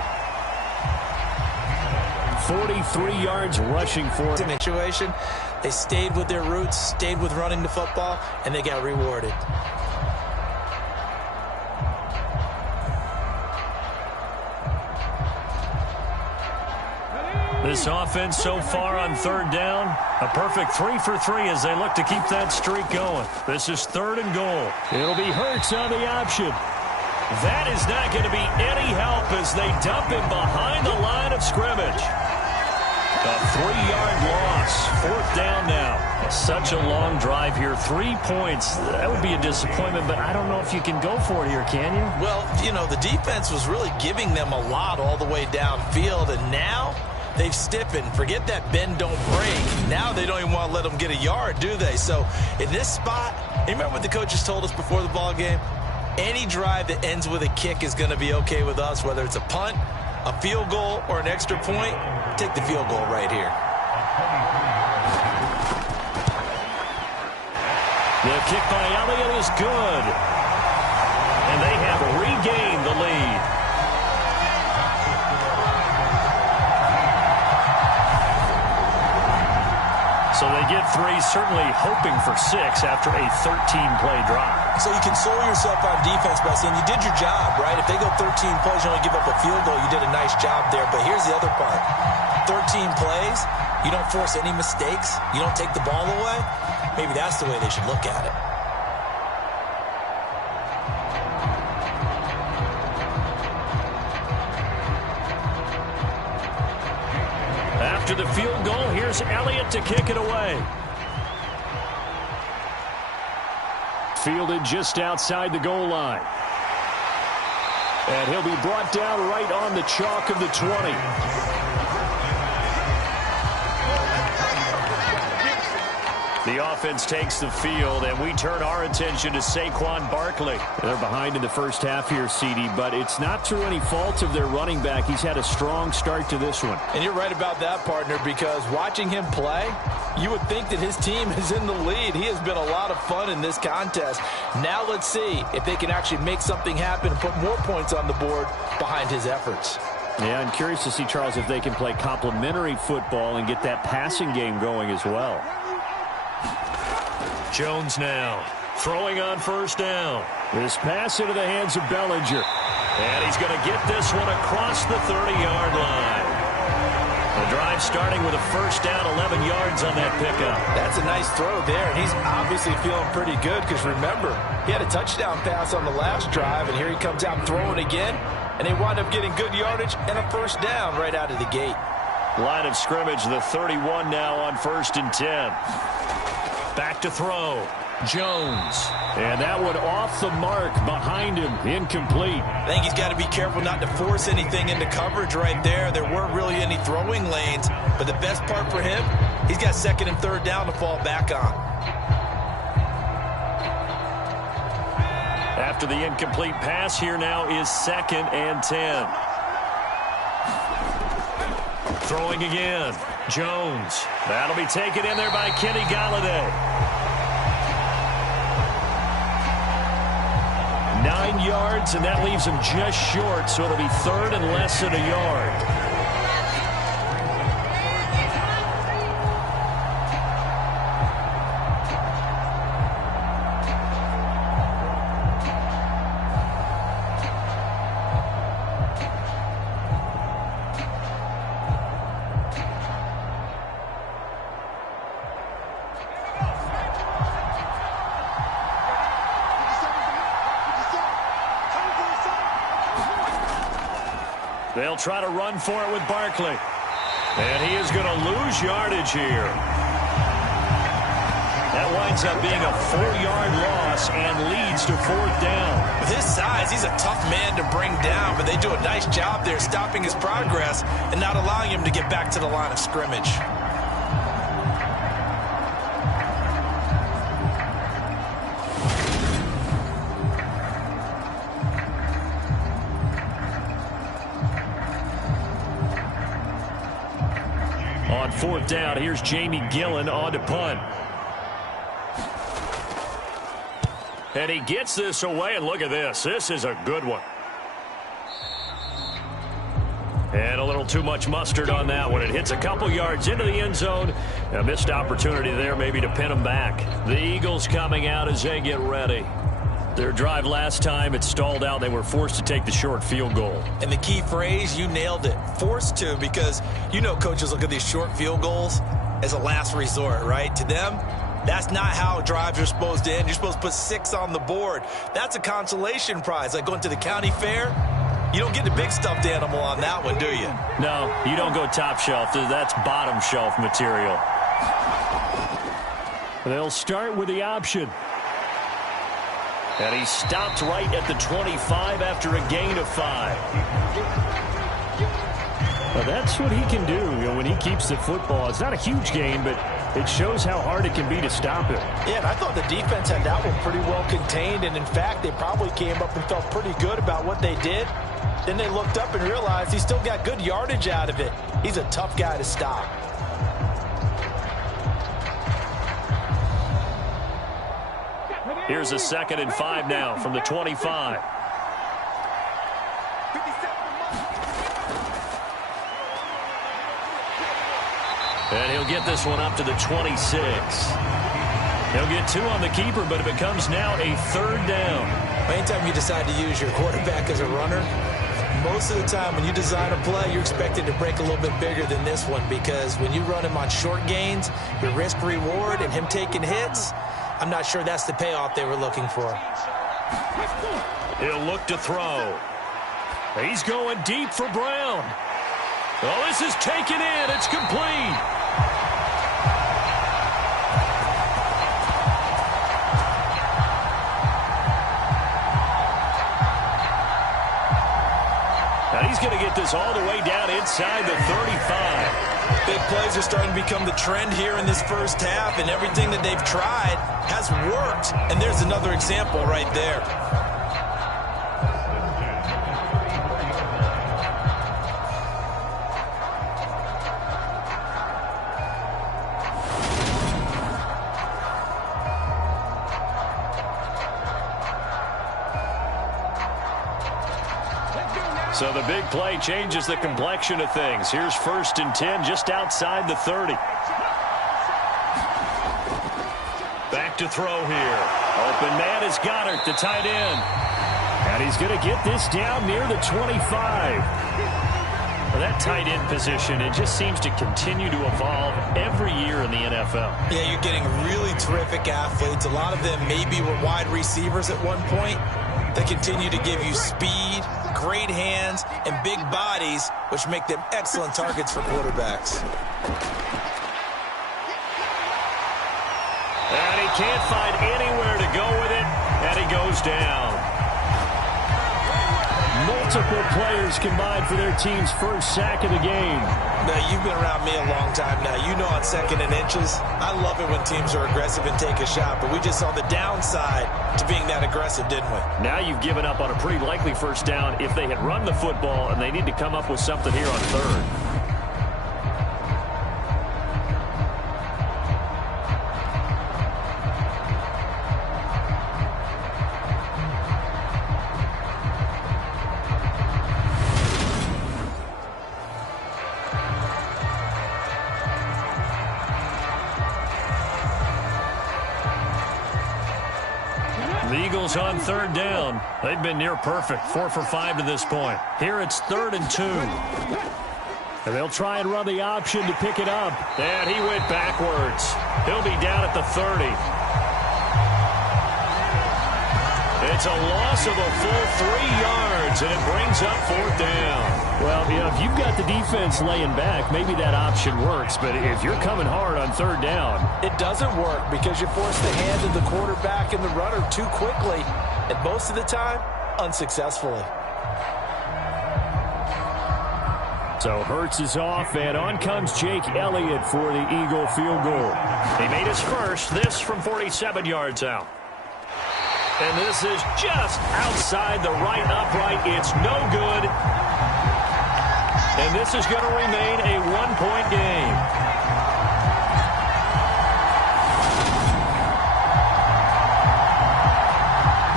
43 yards rushing for him. Situation, they stayed with their roots, stayed with running the football, and they got rewarded. This offense so far on third down, a perfect 3 for 3 as they look to keep that streak going. This is third and goal. It'll be Hurts on the option. That is not going to be any help as they dump him behind the line of scrimmage. A 3-yard loss, fourth down now. Such a long drive here, 3 points. That would be a disappointment, but I don't know if you can go for it here, can you? Well, you know, the defense was really giving them a lot all the way downfield, and now they've stiffened. Forget that bend, don't break. Now they don't even want to let them get a yard, do they? So in this spot, you remember what the coaches told us before the ball game? Any drive that ends with a kick is going to be okay with us, whether it's a punt, a field goal, or an extra point. Take the field goal right here. The kick by Elliott is good. And they have regained the lead. So they get 3, certainly hoping for 6 after a 13-play drive. So you console yourself on defense by saying you did your job, right? If they go 13 plays, you only give up a field goal, you did a nice job there. But here's the other part. 13 plays, you don't force any mistakes, you don't take the ball away. Maybe that's the way they should look at it. After the field goal, here's Elliott to kick it away. Fielded just outside the goal line. And he'll be brought down right on the chalk of the 20. The offense takes the field, and we turn our attention to Saquon Barkley. They're behind in the first half here, CD, but it's not through any fault of their running back. He's had a strong start to this one. And you're right about that, partner, because watching him play, you would think that his team is in the lead. He has been a lot of fun in this contest. Now let's see if they can actually make something happen and put more points on the board behind his efforts. Yeah, I'm curious to see, Charles, if they can play complementary football and get that passing game going as well. Jones now throwing on first down. This pass into the hands of Bellinger. And he's going to get this one across the 30-yard line. The drive starting with a first down, 11 yards on that pickup. That's a nice throw there, and he's obviously feeling pretty good because, remember, he had a touchdown pass on the last drive, and here he comes out throwing again, and they wind up getting good yardage and a first down right out of the gate. Line of scrimmage, the 31 now on 1st and 10. Back to throw. Jones. And that one off the mark behind him. Incomplete. I think he's got to be careful not to force anything into coverage right there. There weren't really any throwing lanes. But the best part for him, he's got second and third down to fall back on. After the incomplete pass, here now is 2nd and 10. Throwing again. Jones. That'll be taken in there by Kenny Golladay. 9 yards, and that leaves him just short, so it'll be 3rd and less than a yard. They'll try to run for it with Barkley. And he is going to lose yardage here. That winds up being a 4-yard loss and leads to 4th down. With his size, he's a tough man to bring down, but they do a nice job there stopping his progress and not allowing him to get back to the line of scrimmage. On 4th down, here's Jamie Gillen on to punt. And he gets this away, and look at this. This is a good one. And a little too much mustard on that one. It hits a couple yards into the end zone. A missed opportunity there maybe to pin him back. The Eagles coming out as they get ready. Their drive last time, it stalled out. They were forced to take the short field goal. And the key phrase, you nailed it. Forced to, because you know coaches look at these short field goals as a last resort, right? To them, that's not how drives are supposed to end. You're supposed to put 6 on the board. That's a consolation prize. Like going to the county fair, you don't get the big stuffed animal on that one, do you? No, you don't go top shelf. That's bottom shelf material. They'll start with the option. And he stopped right at the 25 after a gain of 5. Well, that's what he can do, when he keeps the football. It's not a huge gain, but it shows how hard it can be to stop it. Yeah, and I thought the defense had that one pretty well contained, and in fact, they probably came up and felt pretty good about what they did. Then they looked up and realized he still got good yardage out of it. He's a tough guy to stop. Here's a 2nd and 5 now from the 25. And he'll get this one up to the 26. He'll get 2 on the keeper, but it becomes now a 3rd down. Anytime you decide to use your quarterback as a runner, most of the time when you design a play, you're expected to break a little bit bigger than this one, because when you run him on short gains, your risk-reward and him taking hits, I'm not sure that's the payoff they were looking for. He'll look to throw. He's going deep for Brown. Oh, this is taken in. It's complete. And he's going to get this all the way down inside the 35. Big plays are starting to become the trend here in this first half, and everything that they've tried has worked. And there's another example right there. So the big play changes the complexion of things. Here's 1st and 10 just outside the 30. Back to throw here. Open man is Goddard, the tight end. And he's going to get this down near the 25. Well, that tight end position, it just seems to continue to evolve every year in the NFL. Yeah, you're getting really terrific athletes. A lot of them maybe were wide receivers at one point. They continue to give you speed, great hands, and big bodies, which make them excellent targets for quarterbacks. And he can't find anywhere to go with it, and he goes down. Multiple players combined for their team's first sack of the game. Now, you've been around me a long time now. You know on 2nd and inches, I love it when teams are aggressive and take a shot, but we just saw the downside to being that aggressive, didn't we? Now you've given up on a pretty likely first down if they had run the football, and they need to come up with something here on 3rd. The Eagles on 3rd down. They've been near perfect, 4 for 5 to this point. Here it's 3rd and 2. And they'll try and run the option to pick it up. And he went backwards. He'll be down at the 30. It's a loss of a full 3 yards, and it brings up 4th down. Well, you know, if you've got the defense laying back, maybe that option works. But if you're coming hard on 3rd down, it doesn't work because you force the hand of the quarterback and the runner too quickly, and most of the time, unsuccessfully. So Hurts is off, and on comes Jake Elliott for the Eagle field goal. He made his first, this from 47 yards out. And this is just outside the right upright. It's no good. And this is going to remain a 1-point game.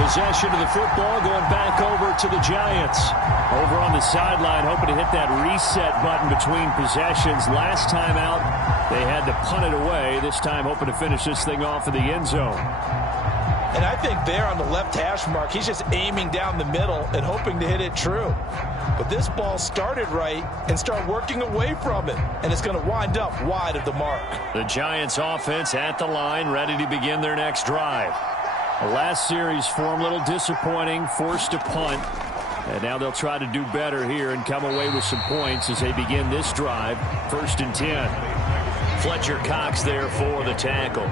Possession of the football going back over to the Giants. Over on the sideline, hoping to hit that reset button between possessions. Last time out, they had to punt it away. This time, hoping to finish this thing off in the end zone. And I think there on the left hash mark, he's just aiming down the middle and hoping to hit it true. But this ball started right and started working away from it, and it's going to wind up wide of the mark. The Giants offense at the line, ready to begin their next drive. The last series for them, a little disappointing, forced to punt. And now they'll try to do better here and come away with some points as they begin this drive. 1st and 10. Fletcher Cox there for the tackle.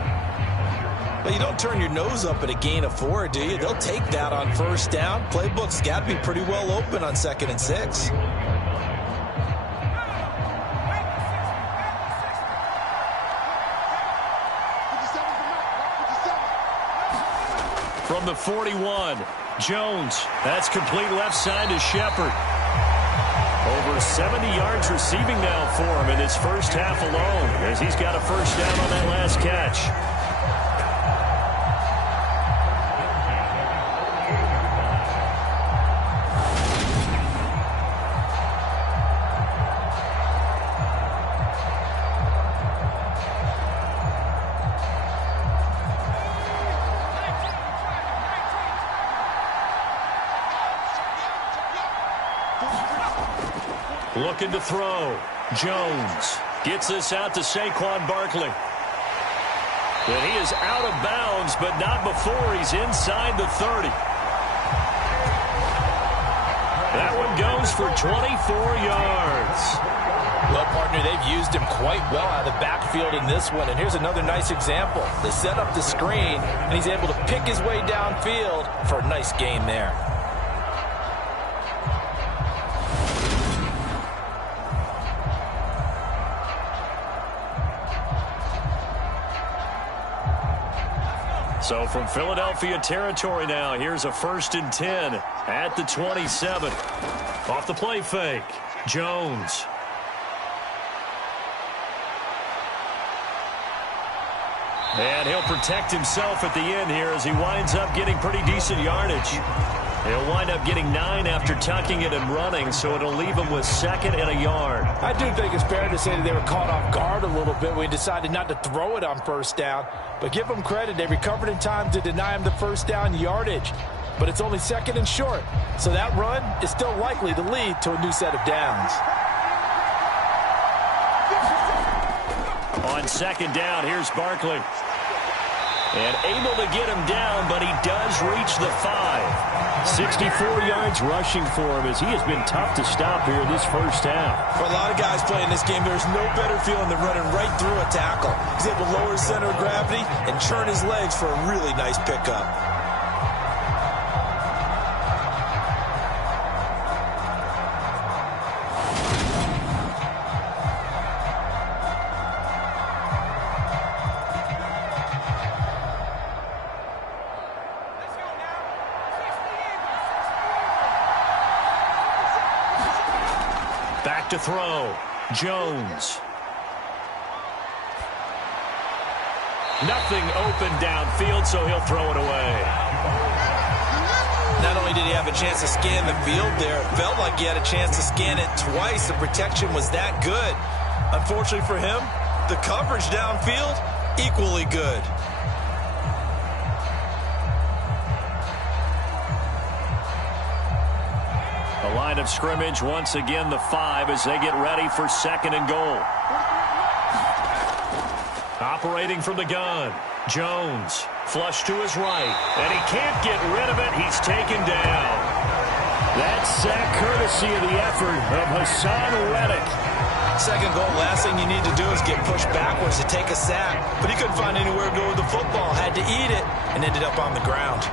But you don't turn your nose up at a gain of 4, do you? They'll take that on 1st down. Playbook's got to be pretty well open on 2nd and 6. From the 41, Jones. That's complete left side to Shepard. Over 70 yards receiving now for him in his first half alone, as he's got a first down on that last catch. Looking to throw. Jones gets this out to Saquon Barkley. And he is out of bounds, but not before he's inside the 30. That one goes for 24 yards. Well, partner, they've used him quite well out of the backfield in this one. And here's another nice example. They set up the screen, and he's able to pick his way downfield for a nice gain there. So from Philadelphia territory now, here's a 1st and 10 at the 27. Off the play fake, Jones. And he'll protect himself at the end here as he winds up getting pretty decent yardage. He'll wind up getting 9 after tucking it and running, so it'll leave him with 2nd and a yard. I do think it's fair to say that they were caught off guard a little bit. We decided not to throw it on 1st down. But give them credit. They recovered in time to deny him the 1st down yardage. But it's only 2nd and short. So that run is still likely to lead to a new set of downs. On 2nd down, here's Barkley. And able to get him down, but he does reach the 5. 64 yards rushing for him as he has been tough to stop here this first half. For a lot of guys playing this game, there's no better feeling than running right through a tackle. He's able to lower his center of gravity and churn his legs for a really nice pickup. Back to throw. Jones. Nothing open downfield, so he'll throw it away. Not only did he have a chance to scan the field there, it felt like he had a chance to scan it twice. The protection was that good. Unfortunately for him, the coverage downfield, equally good. The line of scrimmage, once again, the 5 as they get ready for 2nd and goal. Operating from the gun. Jones, flush to his right. And he can't get rid of it. He's taken down. That's sack courtesy of the effort of Hassan Reddick. 2nd goal, last thing you need to do is get pushed backwards to take a sack. But he couldn't find anywhere to go with the football. Had to eat it and ended up on the ground.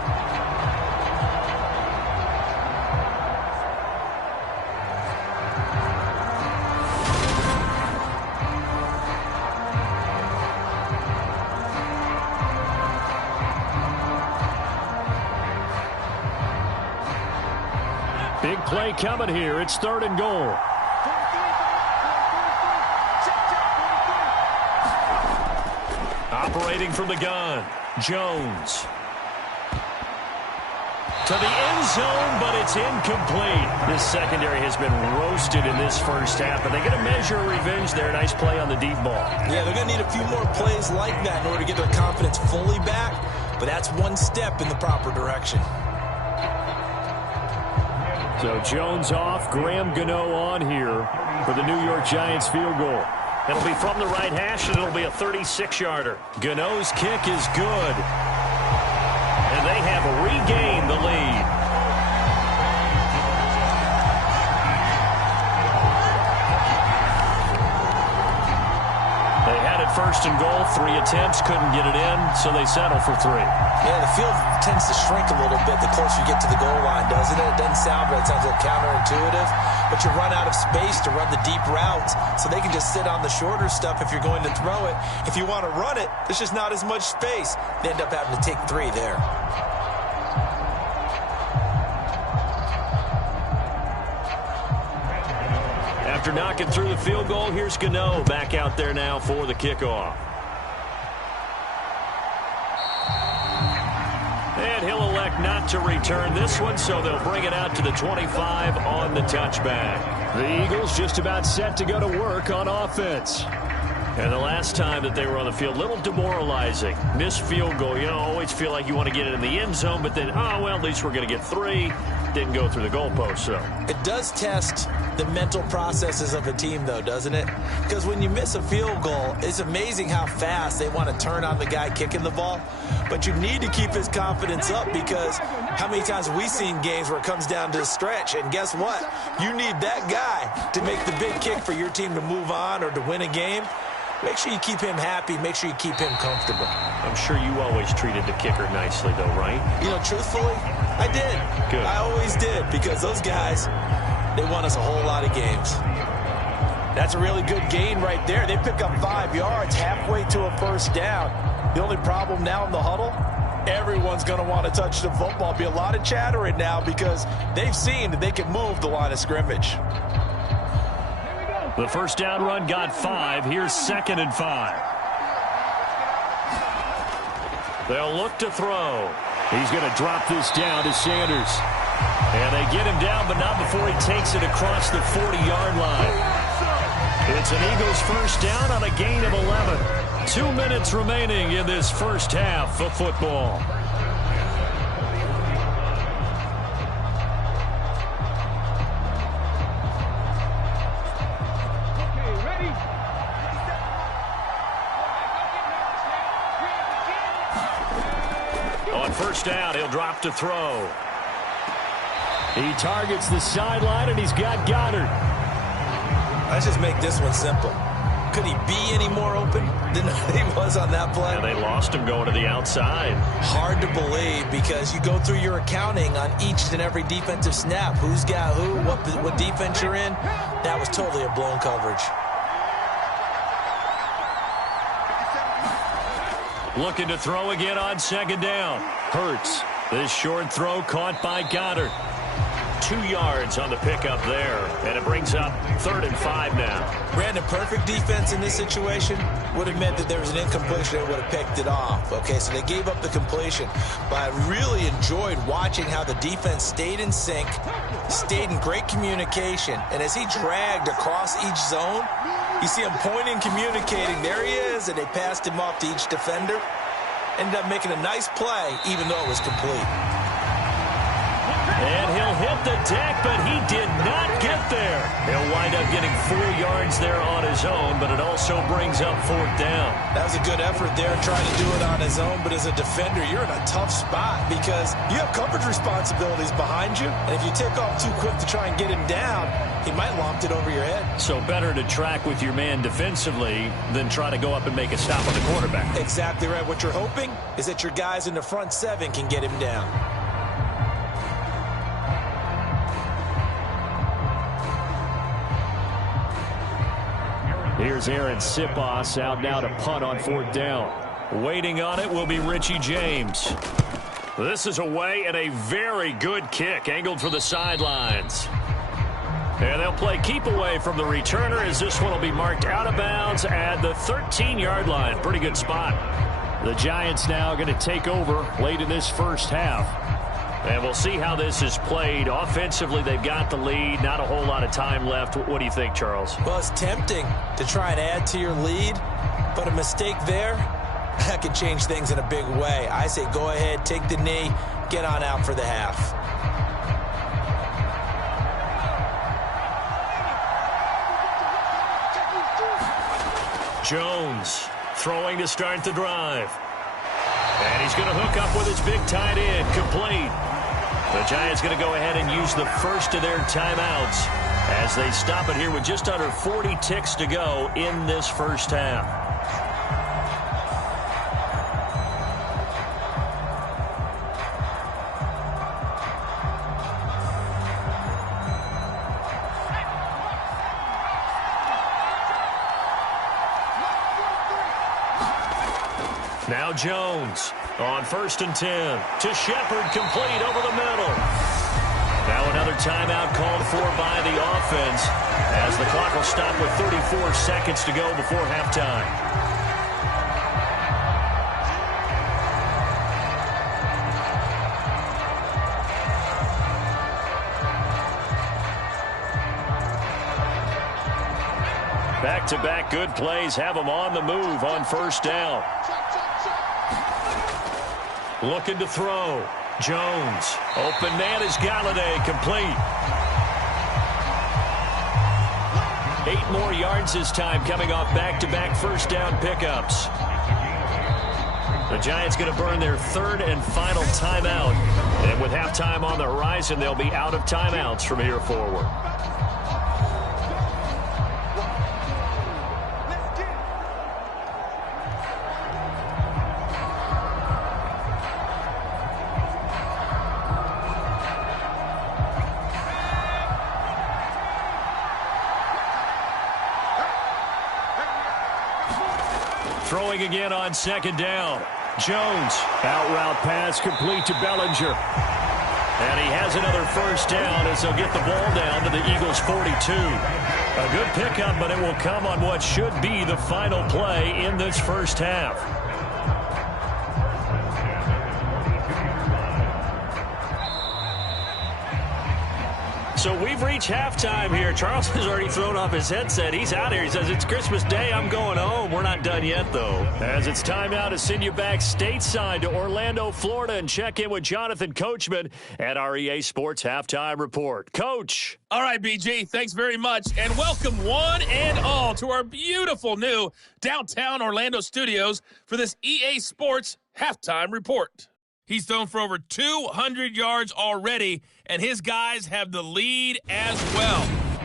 Big play coming here. It's 3rd and goal. Operating from the gun. Jones. To the end zone, but it's incomplete. This secondary has been roasted in this first half, but they're going to measure revenge there. Nice play on the deep ball. Yeah, they're going to need a few more plays like that in order to get their confidence fully back, but that's one step in the proper direction. So Jones off, Graham Gano on here for the New York Giants field goal. It'll be from the right hash, and it'll be a 36-yarder. Gano's kick is good. And they have regained the lead. They had it 1st and goal. 3 attempts, couldn't get it in, so they settle for 3. Yeah, the field tends to shrink a little bit the closer you get to the goal line, doesn't it? It doesn't sound right. It sounds a little counterintuitive. But you run out of space to run the deep routes, so they can just sit on the shorter stuff if you're going to throw it. If you want to run it, there's just not as much space. They end up having to take 3 there. After knocking through the field goal, here's Gano back out there now for the kickoff. And he'll elect not to return this one, so they'll bring it out to the 25 on the touchback. The Eagles just about set to go to work on offense. And the last time that they were on the field, a little demoralizing. Missed field goal. You know, always feel like you want to get it in the end zone, but then, oh, well, at least we're going to get 3. Didn't go through the goalpost, so. It does test the mental processes of a team, though, doesn't it? Because when you miss a field goal, it's amazing how fast they want to turn on the guy kicking the ball. But you need to keep his confidence up, because how many times have we seen games where it comes down to a stretch, and guess what? You need that guy to make the big kick for your team to move on or to win a game. Make sure you keep him happy. Make sure you keep him comfortable. I'm sure you always treated the kicker nicely, though, right? You know, truthfully, I did. Good. I always did, because those guys, they won us a whole lot of games. That's a really good gain right there. They pick up 5 yards halfway to a 1st down. The only problem now in the huddle, everyone's going to want to touch the football. Be a lot of chattering now, because they've seen that they can move the line of scrimmage. The 1st down run got 5. Here's 2nd and 5. They'll look to throw. He's going to drop this down to Sanders. And they get him down, but not before he takes it across the 40-yard line. It's an Eagles 1st down on a gain of 11. 2 minutes remaining in this first half of football. On first down, he'll drop to throw. He targets the sideline, and he's got Goddard. Let's just make this one simple. Could he be any more open than he was on that play? And they lost him going to the outside. Hard to believe because you go through your accounting on each and every defensive snap. Who's got who, what defense you're in. That was totally a blown coverage. Looking to throw again on second down. Hurts. This short throw caught by Goddard. 2 yards on the pickup there, and it brings up 3rd and 5 now. Brandon, perfect defense in this situation would have meant that there was an incompletion and would have picked it off. Okay, so they gave up the completion, but I really enjoyed watching how the defense stayed in sync, stayed in great communication, and as he dragged across each zone, you see him pointing, communicating. There he is, and they passed him off to each defender. Ended up making a nice play, even though it was complete. And he'll hit the deck, but he did not get there. He'll wind up getting 4 yards there on his own, but it also brings up 4th down. That was a good effort there, trying to do it on his own, but as a defender, you're in a tough spot because you have coverage responsibilities behind you, and if you take off too quick to try and get him down, he might loft it over your head. So better to track with your man defensively than try to go up and make a stop on the quarterback. Exactly right. What you're hoping is that your guys in the front 7 can get him down. Here's Aaron Sipos out now to punt on 4th down. Waiting on it will be Richie James. This is away and a very good kick angled for the sidelines. And they'll play keep away from the returner as this one will be marked out of bounds at the 13-yard line. Pretty good spot. The Giants now going to take over late in this first half. And we'll see how this is played. Offensively, they've got the lead. Not a whole lot of time left. What do you think, Charles? Well, it's tempting to try and add to your lead, but a mistake there, that could change things in a big way. I say go ahead, take the knee, get on out for the half. Jones throwing to start the drive. And he's going to hook up with his big tight end, complete. The Giants going to go ahead and use the first of their timeouts as they stop it here with just under 40 ticks to go in this first half. Now Jones on 1st and 10 to Shepard, complete over the middle. Now another timeout called for by the offense as the clock will stop with 34 seconds to go before halftime. Back-to-back good plays have them on the move on 1st down. Looking to throw. Jones. Open man is Galladay, complete. 8 more yards this time coming off back-to-back first down pickups. The Giants going to burn their 3rd and final timeout. And with halftime on the horizon, they'll be out of timeouts from here forward. Throwing again on 2nd down. Jones. Out route pass complete to Bellinger. And he has another first down as they'll get the ball down to the Eagles' 42. A good pickup, but it will come on what should be the final play in this first half. So we've reached halftime here. Charles has already thrown off his headset. He's out here. He says, it's Christmas Day. I'm going home. We're not done yet, though. As it's time now to send you back stateside to Orlando, Florida, and check in with Jonathan Coachman at our EA Sports Halftime Report. Coach. All right, BG, thanks very much. And welcome one and all to our beautiful new downtown Orlando studios for this EA Sports Halftime Report. He's thrown for over 200 yards already, and his guys have the lead as well.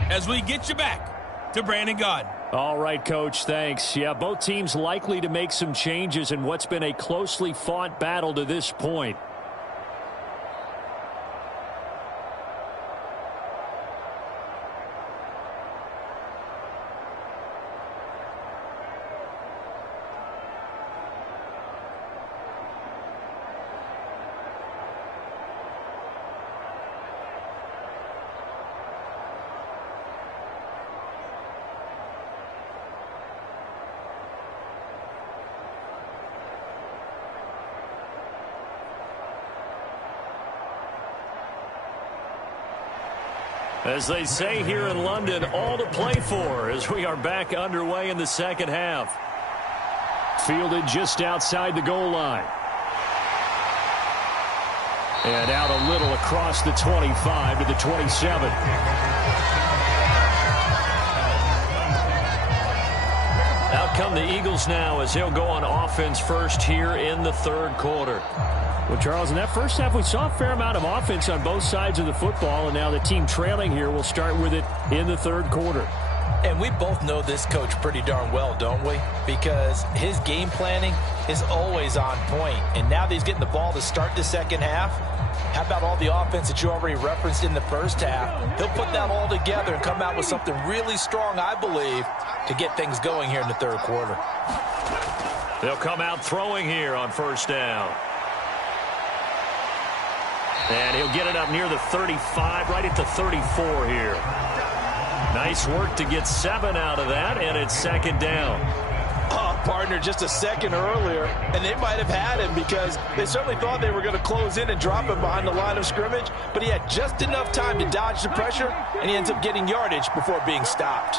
As we get you back to Brandon Gaudin. All right, Coach, thanks. Yeah, both teams likely to make some changes in what's been a closely fought battle to this point. As they say here in London, all to play for as we are back underway in the second half. Fielded just outside the goal line. And out a little across the 25 to the 27. Out come the Eagles now as he'll go on offense first here in the third quarter. Well, Charles, in that first half, we saw a fair amount of offense on both sides of the football, and now the team trailing here will start with it in the third quarter. And we both know this coach pretty darn well, don't we? Because his game planning is always on point. And now that he's getting the ball to start the second half, how about all the offense that you already referenced in the first half? He'll put that all together and come out with something really strong, I believe, to get things going here in the third quarter. They'll come out throwing here on first down. And he'll get it up near the 35, right at the 34 here. Nice work to get 7 out of that, and it's second down. Oh, partner, just a second earlier, and they might have had him because they certainly thought they were going to close in and drop him behind the line of scrimmage, but he had just enough time to dodge the pressure, and he ends up getting yardage before being stopped.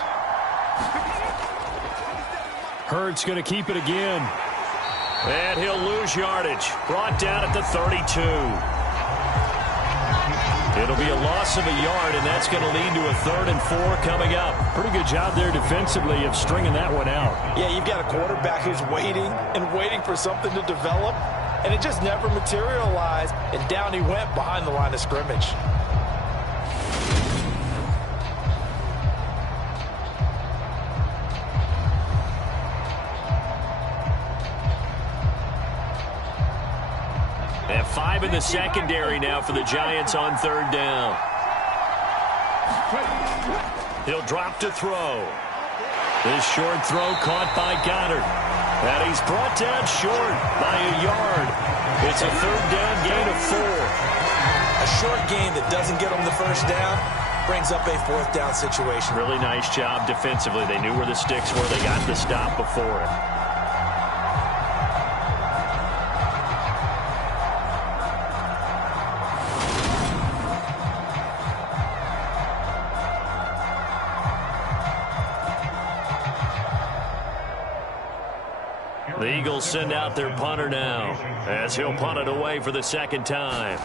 Hurts going to keep it again. And he'll lose yardage. Brought down at the 32. It'll be a loss of a yard, and that's going to lead to a 3rd and 4 coming up. Pretty good job there defensively of stringing that one out. Yeah, you've got a quarterback who's waiting and waiting for something to develop, and it just never materialized, and down he went behind the line of scrimmage. And 5 in the secondary now for the Giants on third down. He'll drop to throw. This short throw caught by Goddard. And he's brought down short by a yard. It's a third down gain of 4. A short gain that doesn't get him the first down brings up a 4th down situation. Really nice job defensively. They knew where the sticks were. They got the stop before it. The Eagles send out their punter now as he'll punt it away for the second time.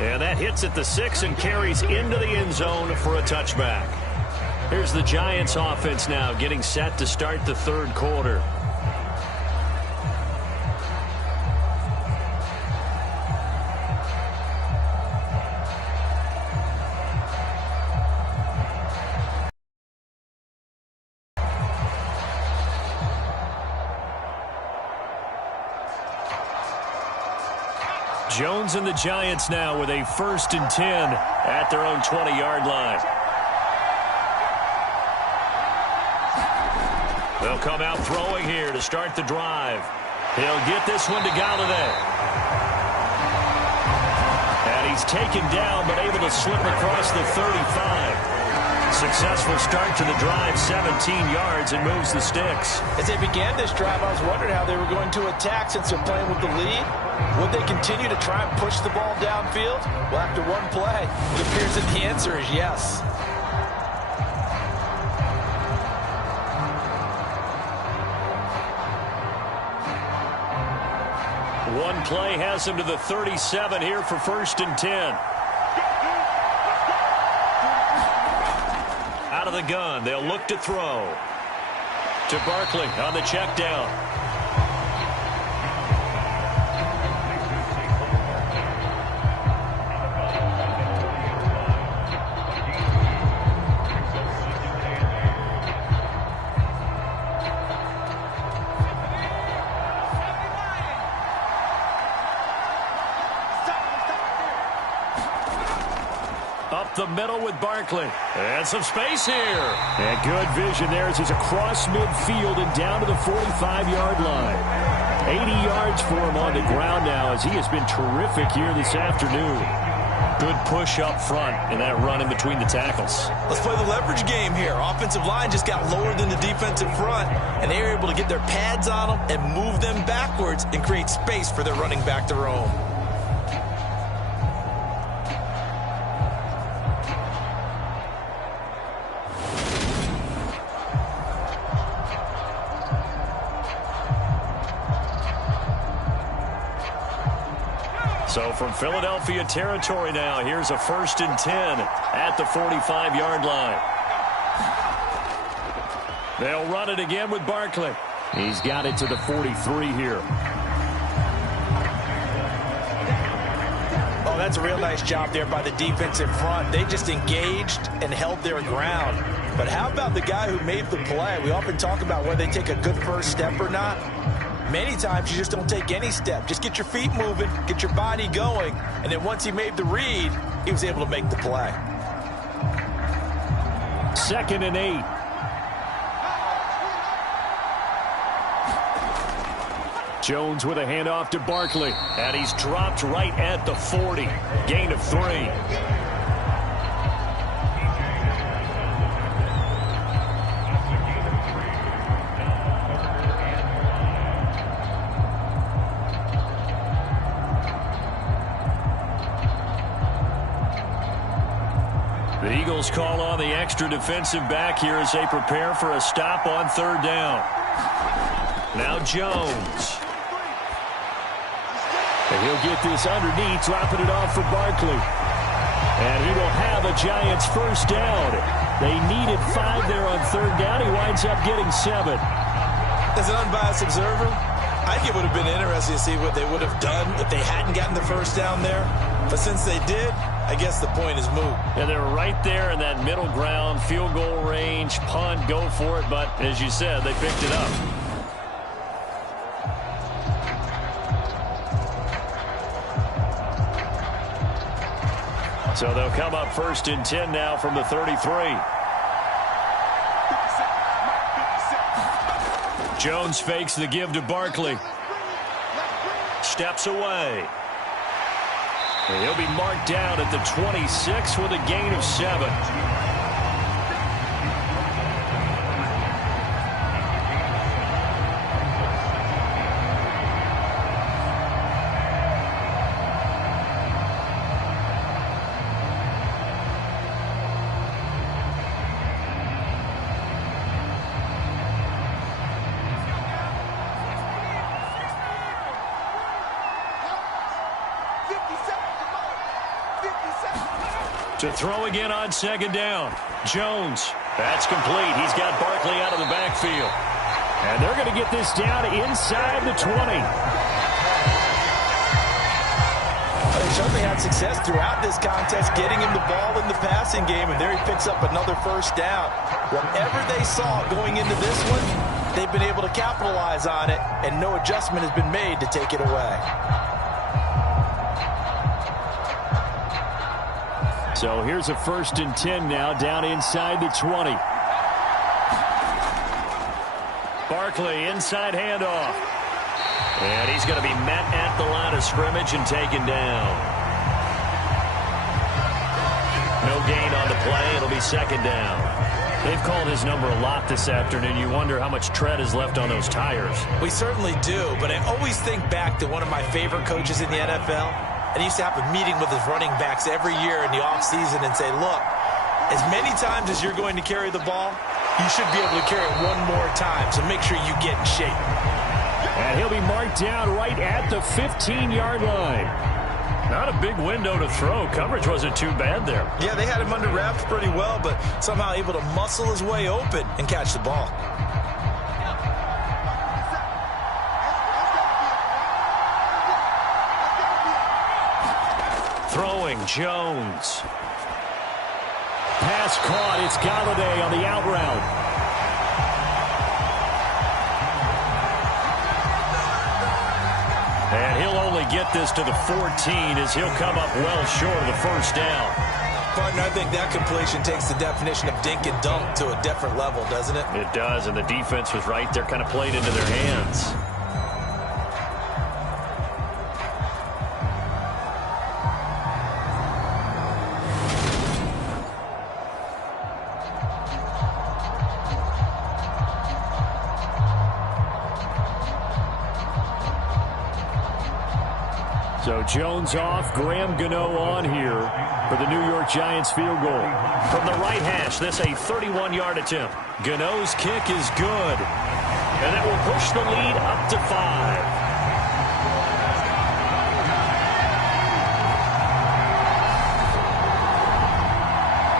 And that hits at the 6 and carries into the end zone for a touchback. Here's the Giants offense now getting set to start the third quarter. Jones and the Giants now with a 1st and 10 at their own 20-yard line. They'll come out throwing here to start the drive. He'll get this one to Galladay. And he's taken down but able to slip across the 35. Successful start to the drive, 17 yards, and moves the sticks. As they began this drive, I was wondering how they were going to attack since they're playing with the lead. Would they continue to try and push the ball downfield? Well, after one play, it appears that the answer is yes. One play has him to the 37 here for 1st and 10. Out of the gun, they'll look to throw. To Barkley on the check down. Up the middle with Barkley. And some space here. And good vision there as he's across midfield and down to the 45-yard line. 80 yards for him on the ground now as he has been terrific here this afternoon. Good push up front in that run in between the tackles. Let's play the leverage game here. Offensive line just got lower than the defensive front, and they were able to get their pads on them and move them backwards and create space for their running back to roam. So from Philadelphia territory now, here's a 1st and 10 at the 45-yard line. They'll run it again with Barkley. He's got it to the 43 here. Oh, that's a real nice job there by the defensive front. They just engaged and held their ground. But how about the guy who made the play? We often talk about whether they take a good first step or not. Many times you just don't take any step. Just get your feet moving, get your body going, and then once he made the read, he was able to make the play. 2nd and 8. Jones with a handoff to Barkley. And he's dropped right at the 40. Gain of 3. The Eagles call on the extra defensive back here as they prepare for a stop on 3rd down. Now Jones. And he'll get this underneath, dropping it off for Barkley. And he will have a Giants 1st down. They needed 5 there on 3rd down. He winds up getting 7. As an unbiased observer, I think it would have been interesting to see what they would have done if they hadn't gotten the 1st down there. But since they did, I guess the point is moot. And they're right there in that middle ground, field goal range, punt, go for it. But as you said, they picked it up. So they'll come up 1st and 10 now from the 33. Jones fakes the give to Barkley. Steps away. And he'll be marked down at the 26 with a gain of 7. To throw again on 2nd down. Jones. That's complete. He's got Barkley out of the backfield. And they're going to get this down inside the 20. They certainly had success throughout this contest, getting him the ball in the passing game, and there he picks up another 1st down. Whatever they saw going into this one, they've been able to capitalize on it, and no adjustment has been made to take it away. So here's a 1st and 10 now, down inside the 20. Barkley, inside handoff. And he's going to be met at the line of scrimmage and taken down. No gain on the play. It'll be 2nd down. They've called his number a lot this afternoon. You wonder how much tread is left on those tires. We certainly do, but I always think back to one of my favorite coaches in the NFL. And he used to have a meeting with his running backs every year in the offseason and say, look, as many times as you're going to carry the ball, you should be able to carry it one more time, so make sure you get in shape. And he'll be marked down right at the 15-yard line. Not a big window to throw. Coverage wasn't too bad there. Yeah, they had him under wraps pretty well, but somehow able to muscle his way open and catch the ball. Throwing, Jones. Pass caught. It's Galladay on the out route. And he'll only get this to the 14 as he'll come up well short of the first down. Partner, I think that completion takes the definition of dink and dunk to a different level, doesn't it? It does, and the defense was right there, kind of played into their hands. So Jones off, Graham Gano on here for the New York Giants field goal. From the right hash, this a 31-yard attempt. Gano's kick is good. And that will push the lead up to 5.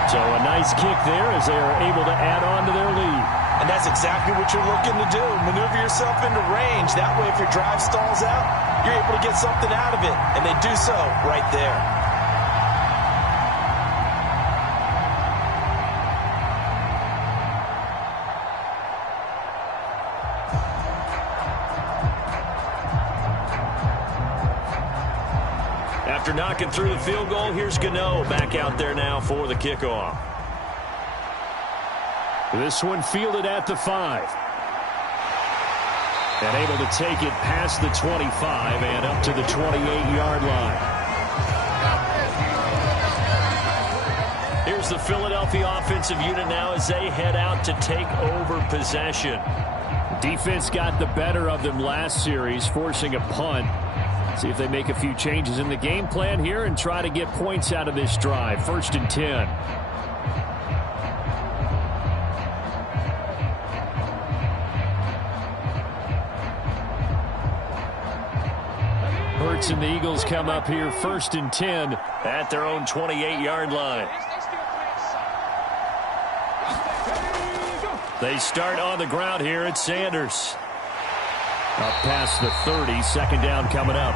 So a nice kick there as they are able to add on to their lead. And that's exactly what you're looking to do. Maneuver yourself into range. That way, if your drive stalls out, you're able to get something out of it. And they do so right there. After knocking through the field goal, here's Gano back out there now for the kickoff. This one fielded at the 5. And able to take it past the 25 and up to the 28-yard line. Here's the Philadelphia offensive unit now as they head out to take over possession. Defense got the better of them last series, forcing a punt. See if they make a few changes in the game plan here and try to get points out of this drive. 1st and 10. Hurts and the Eagles come up here 1st and 10 at their own 28-yard line. They start on the ground here at Sanders. Up past the 30, 2nd down coming up.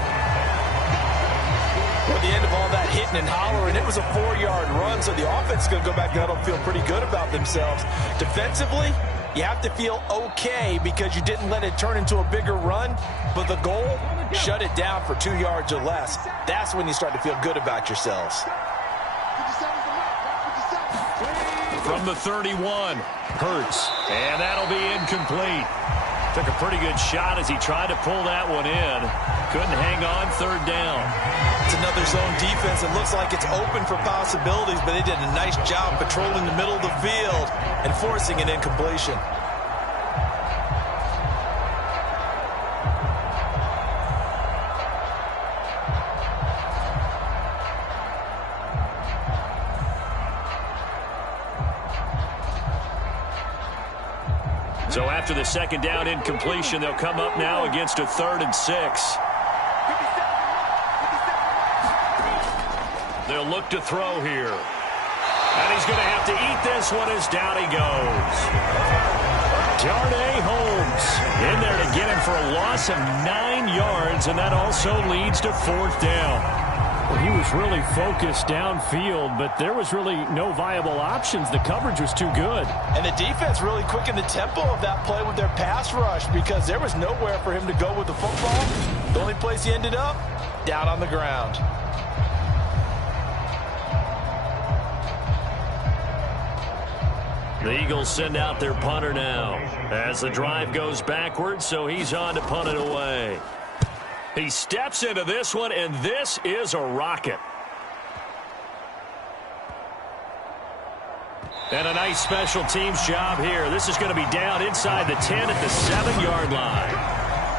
At the end of all that hitting and hollering, it was a 4-yard run, so the offense is going to go back down and feel pretty good about themselves. Defensively, you have to feel okay because you didn't let it turn into a bigger run, but the goal, shut it down for 2 yards or less. That's when you start to feel good about yourselves. From the 31, Hurts, and that'll be incomplete. Took a pretty good shot as he tried to pull that one in. Couldn't hang on, 3rd down. It's another zone defense. It looks like it's open for possibilities, but they did a nice job patrolling the middle of the field and forcing an incompletion. So after the 2nd down incompletion, they'll come up now against a 3rd and 6. They'll look to throw here. And he's going to have to eat this one as down he goes. Darnay Holmes in there to get him for a loss of 9 yards, and that also leads to 4th down. Well, he was really focused downfield, but there was really no viable options. The coverage was too good. And the defense really quickened the tempo of that play with their pass rush because there was nowhere for him to go with the football. The only place he ended up, down on the ground. The Eagles send out their punter now as the drive goes backwards, so he's on to punt it away. He steps into this one, and this is a rocket. And a nice special teams job here. This is going to be down inside the 10 at the 7-yard line.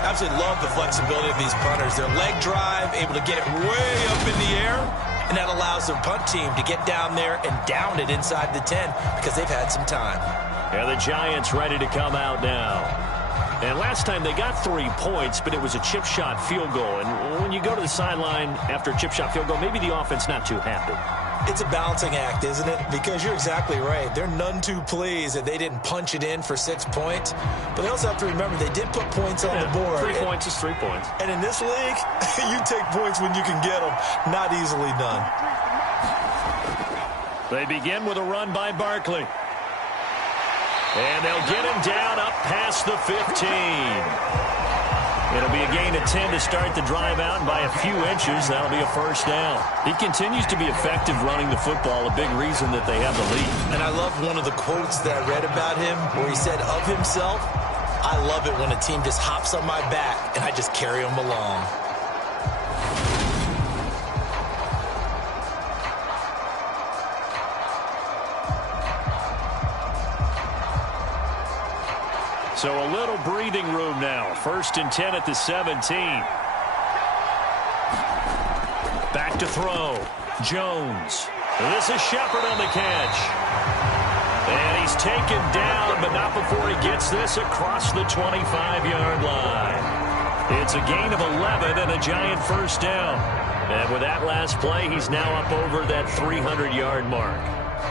Absolutely love the flexibility of these punters. Their leg drive, able to get it way up in the air, and that allows their punt team to get down there and down it inside the 10 because they've had some time. And the Giants ready to come out now. And last time they got 3 points, but it was a chip shot field goal. And when you go to the sideline after a chip shot field goal, maybe the offense not too happy. It's a balancing act, isn't it? Because you're exactly right. They're none too pleased that they didn't punch it in for 6 points. But they also have to remember they did put points on the board. 3 points is 3 points. And in this league, you take points when you can get them. Not easily done. They begin with a run by Barkley. And they'll get him down up past the 15. It'll be a gain of 10 to start the drive out, and by a few inches, that'll be a first down. He continues to be effective running the football, a big reason that they have the lead. And I love one of the quotes that I read about him where he said of himself, "I love it when a team just hops on my back and I just carry them along." So a little breathing room now. 1st and 10 at the 17. Back to throw. Jones. This is Shepard on the catch. And he's taken down, but not before he gets this across the 25-yard line. It's a gain of 11 and a Giant first down. And with that last play, he's now up over that 300-yard mark.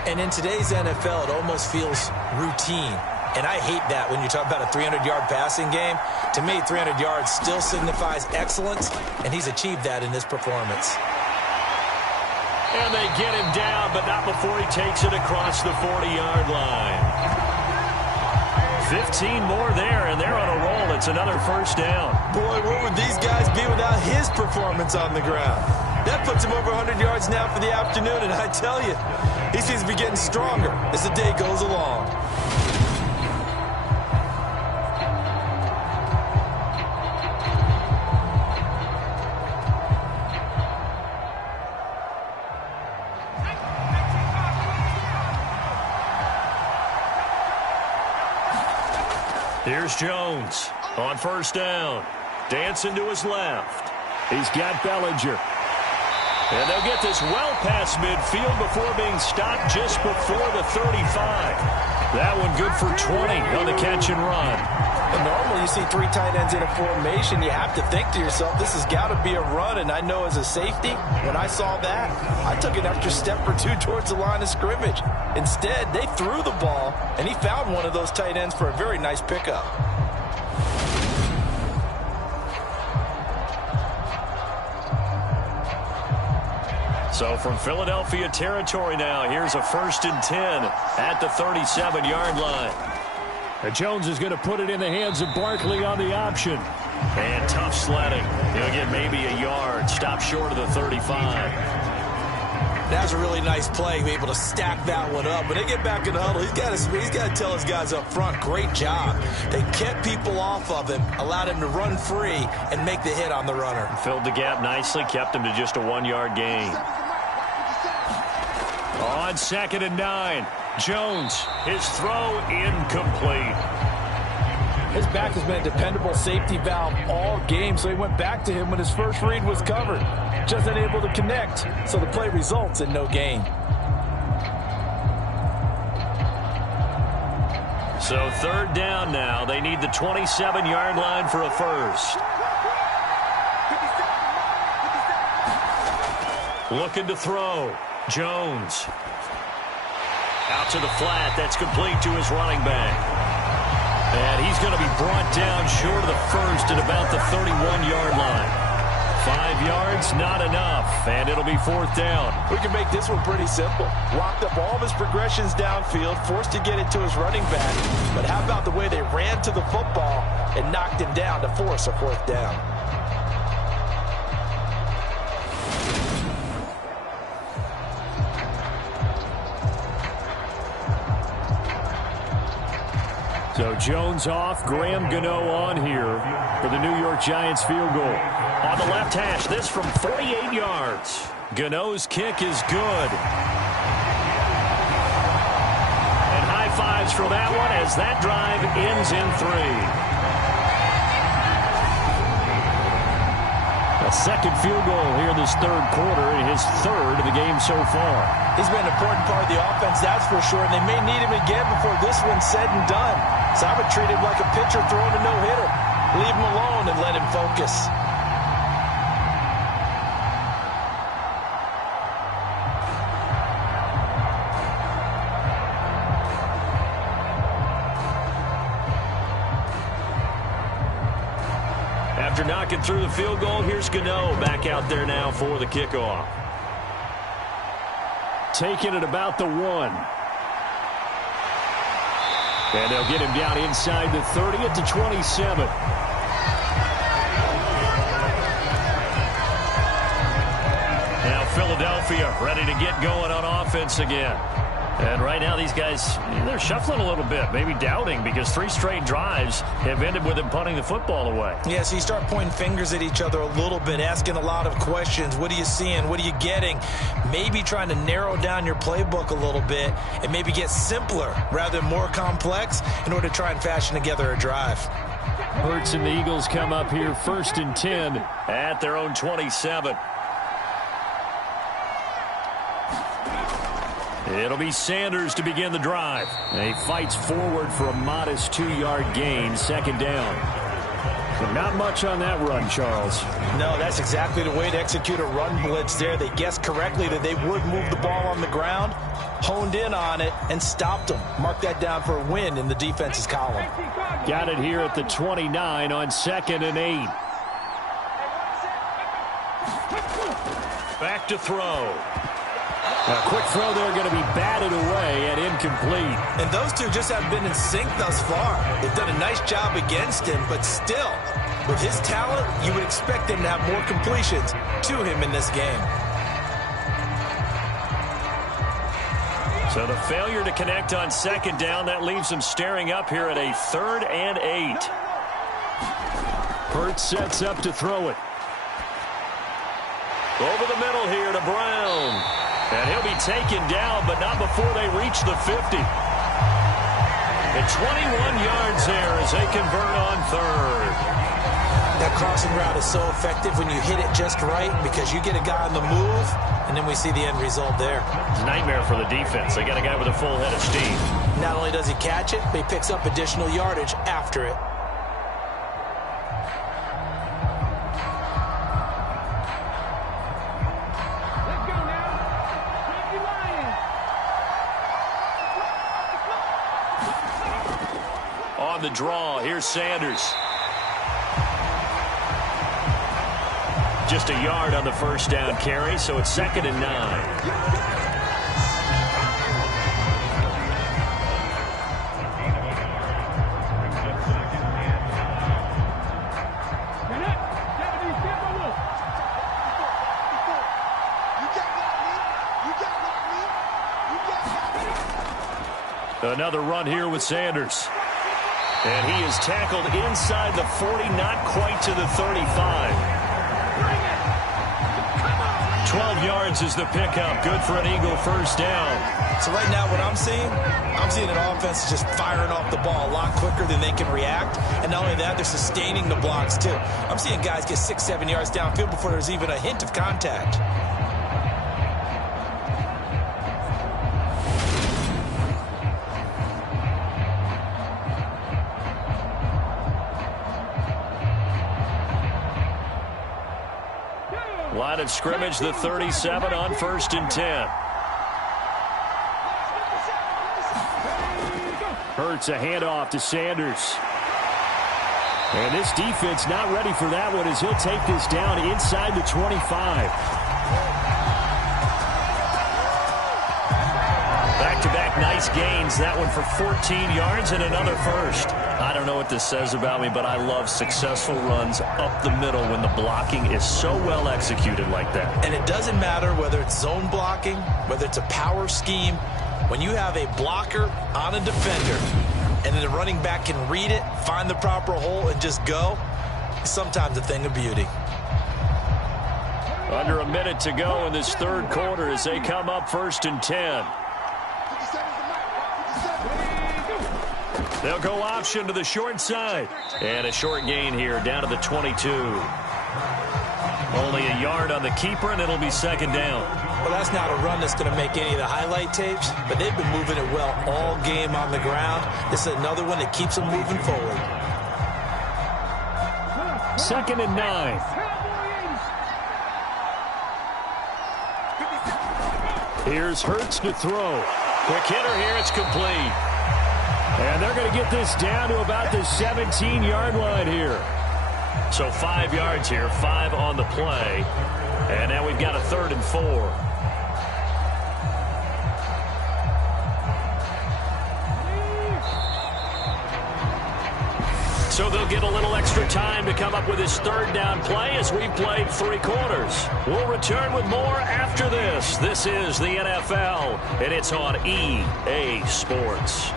And in today's NFL, it almost feels routine. And I hate that when you talk about a 300-yard passing game. To me, 300 yards still signifies excellence, and he's achieved that in this performance. And they get him down, but not before he takes it across the 40-yard line. 15 more there, and they're on a roll. It's another first down. Boy, where would these guys be without his performance on the ground? That puts him over 100 yards now for the afternoon, and I tell you, he seems to be getting stronger as the day goes along. Here's Jones on first down. Dancing to his left. He's got Bellinger. And they'll get this well past midfield before being stopped just before the 35. That one good for 20 on the catch and run. And normally you see 3 tight ends in a formation. You have to think to yourself, this has got to be a run. And I know as a safety, when I saw that, I took an extra step or 2 towards the line of scrimmage. Instead, they threw the ball, and he found one of those tight ends for a very nice pickup. So from Philadelphia territory now, here's a 1st and 10 at the 37-yard line. Jones is going to put it in the hands of Barkley on the option. And tough sledding. He'll get maybe a yard. Stop short of the 35. That's a really nice play, be able to stack that one up. When they get back in the huddle, he's got to tell his guys up front, great job. They kept people off of him, allowed him to run free, and make the hit on the runner. Filled the gap nicely, kept him to just a 1-yard gain. On 2nd and 9, Jones, his throw incomplete. His back has been a dependable safety valve all game, so he went back to him when his first read was covered. Just unable to connect, so the play results in no gain. So 3rd down now. They need the 27-yard line for a first. Looking to throw. Jones. Out to the flat. That's complete to his running back. And he's going to be brought down short of the first at about the 31-yard line. 5 yards, not enough, and it'll be 4th down. We can make this one pretty simple. Locked up all of his progressions downfield, forced to get it to his running back. But how about the way they ran to the football and knocked him down to force a 4th down? So Jones off, Graham Gano on here for the New York Giants field goal. On the left hash, this from 48 yards. Gano's kick is good. And high fives for that one as that drive ends in 3. A second field goal here in this third quarter, and his third of the game so far. He's been an important part of the offense, that's for sure, and they may need him again before this one's said and done. So I would treat him like a pitcher throwing a no-hitter. Leave him alone and let him focus. After knocking through the field goal, here's Gano back out there now for the kickoff. Taking it about the 1. And they'll get him down inside the 30 at the 27. Now Philadelphia ready to get going on offense again. And right now these guys, they're shuffling a little bit, maybe doubting, because 3 straight drives have ended with them punting the football away. Yeah, so you start pointing fingers at each other a little bit, asking a lot of questions. What are you seeing? What are you getting? Maybe trying to narrow down your playbook a little bit and maybe get simpler rather than more complex in order to try and fashion together a drive. Hurts and the Eagles come up here 1st and 10 at their own 27. It'll be Sanders to begin the drive. He fights forward for a modest 2-yard gain, second down. But not much on that run, Charles. No, that's exactly the way to execute a run blitz there. They guessed correctly that they would move the ball on the ground, honed in on it, and stopped them. Mark that down for a win in the defense's column. Got it here at the 29 on 2nd and 8. Back to throw. A quick throw there going to be batted away and incomplete. And those two just haven't been in sync thus far. They've done a nice job against him, but still, with his talent, you would expect him to have more completions to him in this game. So the failure to connect on 2nd down, that leaves them staring up here at a 3rd and 8. Hurts sets up to throw it. Over the middle here to Brown. And he'll be taken down, but not before they reach the 50. And 21 yards there as they convert on 3rd. That crossing route is so effective when you hit it just right because you get a guy on the move, and then we see the end result there. It's a nightmare for the defense. They got a guy with a full head of steam. Not only does he catch it, but he picks up additional yardage after it. On the draw, here's Sanders. Just a yard on the first down carry, so it's 2nd and 9. Another run here with Sanders. And he is tackled inside the 40, not quite to the 35. 12 yards is the pickup. Good for an Eagle first down. So right now what I'm seeing an offense just firing off the ball a lot quicker than they can react. And not only that, they're sustaining the blocks too. I'm seeing guys get 6-7 yards downfield before there's even a hint of contact. Line of scrimmage, the 37 on 1st and 10. Hurts a handoff to Sanders. And this defense not ready for that one as he'll take this down inside the 25. Back-to-back nice gains. That one for 14 yards and another first. I don't know what this says about me, but I love successful runs up the middle when the blocking is so well executed like that. And it doesn't matter whether it's zone blocking, whether it's a power scheme. When you have a blocker on a defender and then the running back can read it, find the proper hole, and just go, it's sometimes a thing of beauty. Under a minute to go in this third quarter as they come up 1st and 10. They'll go option to the short side. And a short gain here down to the 22. Only a yard on the keeper, and it'll be second down. Well, that's not a run that's going to make any of the highlight tapes, but they've been moving it well all game on the ground. This is another one that keeps them moving forward. 2nd and 9. Here's Hurts to throw. Quick hitter here. It's complete. And they're going to get this down to about the 17-yard line here. So 5 yards here, 5 on the play. And now we've got a 3rd and 4. So they'll get a little extra time to come up with his 3rd down play as we've played 3 quarters. We'll return with more after this. This is the NFL, and it's on EA Sports.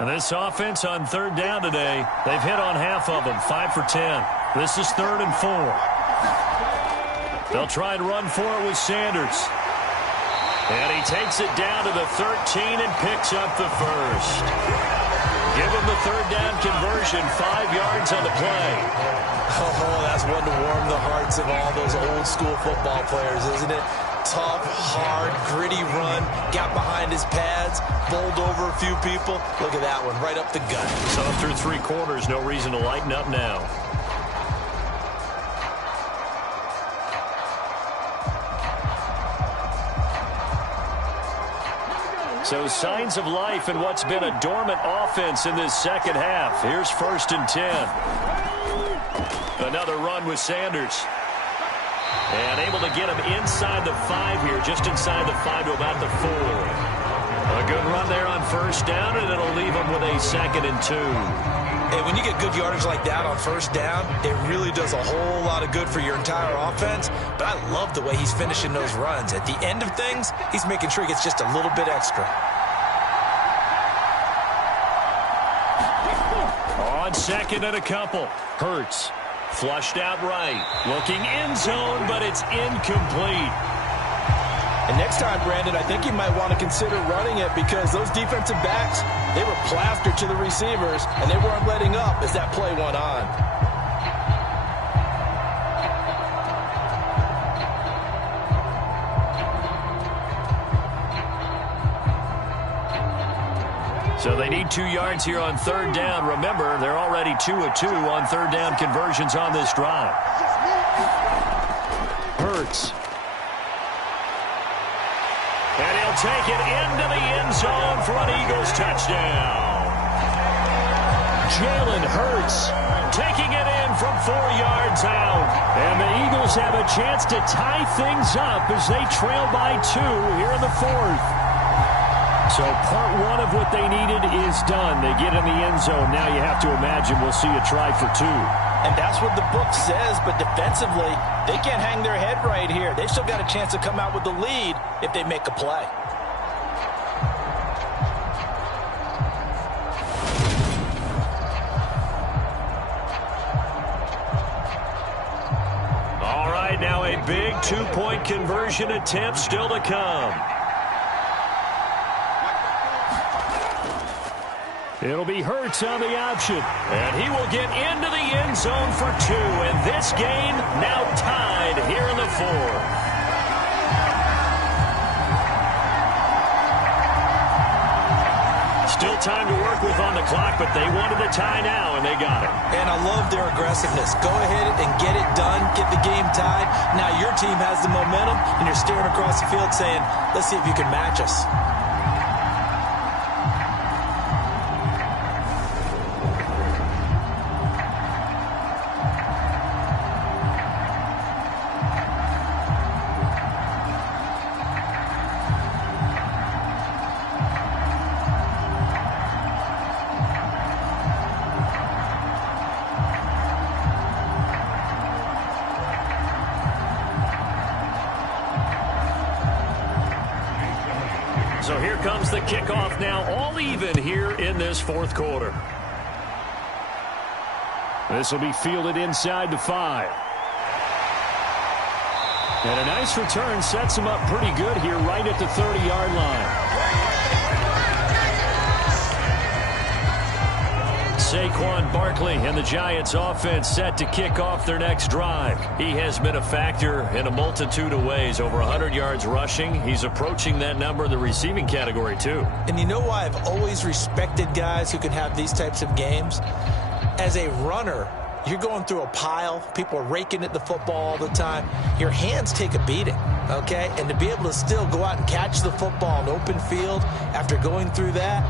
And this offense on 3rd down today, they've hit on half of them, 5 for 10. This is 3rd and 4. They'll try and run for it with Sanders. And he takes it down to the 13 and picks up the first. Give him the 3rd down conversion, 5 yards on the play. Oh, that's one to warm the hearts of all those old school football players, isn't it? Tough, hard, gritty run, got behind his pads, bowled over a few people. Look at that one, right up the gut. So through 3 quarters, no reason to lighten up now. So signs of life in what's been a dormant offense in this second half. Here's 1st and 10. Another run with Sanders. And able to get him inside the 5 here, just inside the 5 to about the 4. A good run there on 1st down, and it'll leave him with a 2nd and 2. Hey, when you get good yardage like that on 1st down, it really does a whole lot of good for your entire offense. But I love the way he's finishing those runs. At the end of things, he's making sure he gets just a little bit extra. On 2nd and a couple, Hurts. Flushed out right. Looking end zone, but it's incomplete. And next time, Brandon, I think you might want to consider running it because those defensive backs, they were plastered to the receivers, and they weren't letting up as that play went on. So they need 2 yards here on 3rd down. Remember, they're already 2 of 2 on 3rd down conversions on this drive. Hurts. And he'll take it into the end zone for an Eagles touchdown. Jalen Hurts taking it in from 4 yards out. And the Eagles have a chance to tie things up as they trail by 2 here in the 4th. So part 1 of what they needed is done. They get in the end zone. Now you have to imagine we'll see a try for 2. And that's what the book says, but defensively, they can't hang their head right here. They've still got a chance to come out with the lead if they make a play. All right, now a big 2-point conversion attempt still to come. It'll be Hurts on the option. And he will get into the end zone for 2. And this game now tied here in the 4th. Still time to work with on the clock, but they wanted the tie now, and they got it. And I love their aggressiveness. Go ahead and get it done, get the game tied. Now your team has the momentum, and you're staring across the field saying, let's see if you can match us. So here comes the kickoff now, all even here in this 4th quarter. This will be fielded inside the 5. And a nice return sets him up pretty good here right at the 30-yard line. Saquon Barkley and the Giants offense set to kick off their next drive. He has been a factor in a multitude of ways. Over 100 yards rushing. He's approaching that number in the receiving category, too. And you know why I've always respected guys who can have these types of games? As a runner, you're going through a pile. People are raking at the football all the time. Your hands take a beating, okay? And to be able to still go out and catch the football in open field after going through that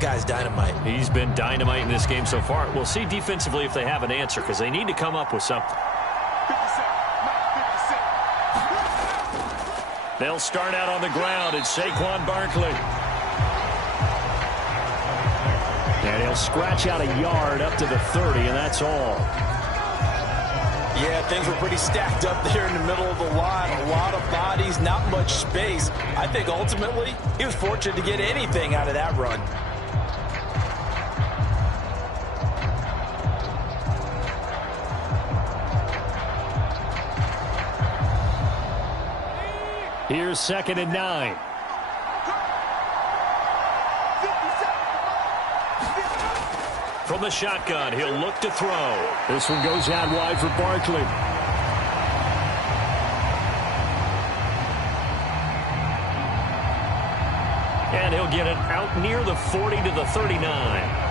guy's dynamite. He's been dynamite in this game so far. We'll see defensively if they have an answer, because they need to come up with something. They'll start out on the ground. It's Saquon Barkley. And he'll scratch out a yard up to the 30, and that's all. Yeah, things were pretty stacked up there in the middle of the line. A lot of bodies, not much space. I think ultimately he was fortunate to get anything out of that run. Here's 2nd and 9. From the shotgun, he'll look to throw. This one goes out wide for Barkley. And he'll get it out near the 40 to the 39.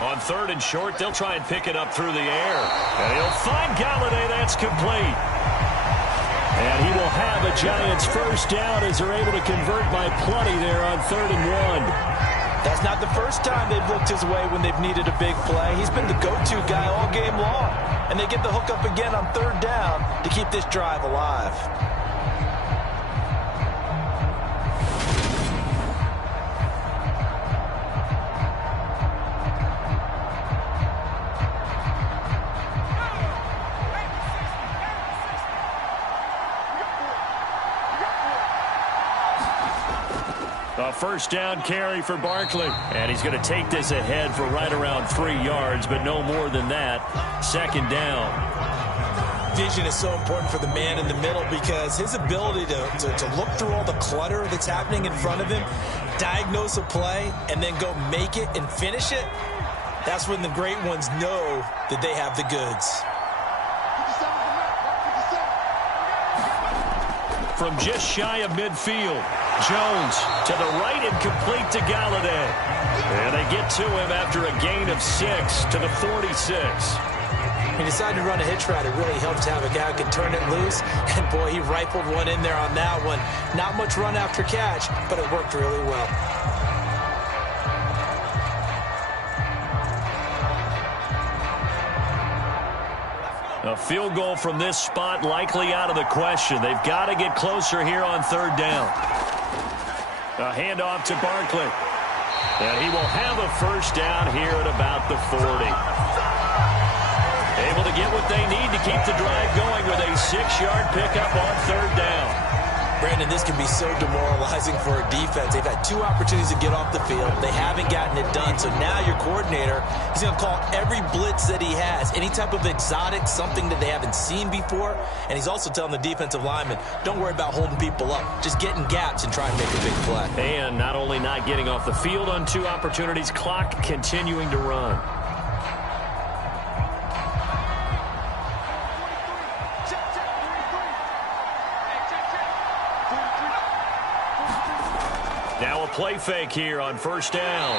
On 3rd and short, they'll try and pick it up through the air. And he'll find Galladay. That's complete. And he will have a Giants first down as they're able to convert by plenty there on 3rd and 1. That's not the first time they've looked his way when they've needed a big play. He's been the go-to guy all game long. And they get the hook up again on 3rd down to keep this drive alive. A first down carry for Barkley. And he's going to take this ahead for right around 3 yards, but no more than that. 2nd down. Vision is so important for the man in the middle because his ability to look through all the clutter that's happening in front of him, diagnose a play, and then go make it and finish it, that's when the great ones know that they have the goods. From just shy of midfield, Jones to the right and complete to Galladay. And they get to him after a gain of 6 to the 46. He decided to run a hitch route. It really helps to have a guy who can turn it loose. And, boy, he rifled one in there on that one. Not much run after catch, but it worked really well. A field goal from this spot likely out of the question. They've got to get closer here on 3rd down. A handoff to Barkley. And he will have a first down here at about the 40. Able to get what they need to keep the drive going with a 6-yard pickup on 3rd down. Brandon, this can be so demoralizing for a defense. They've had 2 opportunities to get off the field. They haven't gotten it done. So now your coordinator, he's going to call every blitz that he has, any type of exotic, something that they haven't seen before. And he's also telling the defensive lineman, don't worry about holding people up. Just get in gaps and try and make a big play. And not only not getting off the field on 2 opportunities, clock continuing to run. Now a play fake here on 1st down.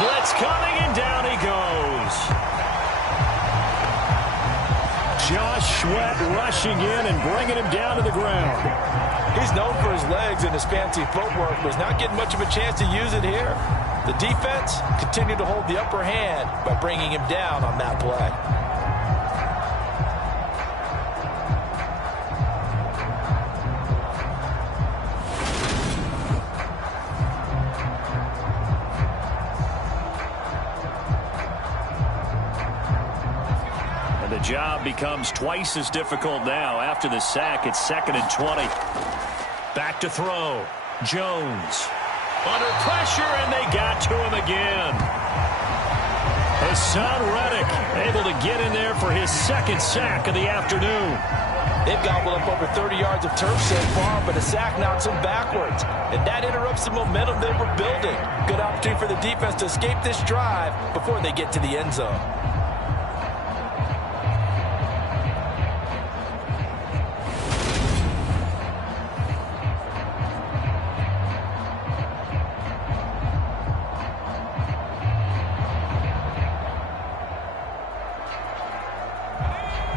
Blitz coming, and down he goes. Josh Sweat rushing in and bringing him down to the ground. He's known for his legs and his fancy footwork, but he's not getting much of a chance to use it here. The defense continued to hold the upper hand by bringing him down on that play. And the job becomes twice as difficult now. After the sack, it's 2nd and 20. Back to throw. Jones. Under pressure, and they got to him again. Hassan Reddick able to get in there for his 2nd sack of the afternoon. They've gobbled up over 30 yards of turf so far, but a sack knocks them backwards. And that interrupts the momentum they were building. Good opportunity for the defense to escape this drive before they get to the end zone.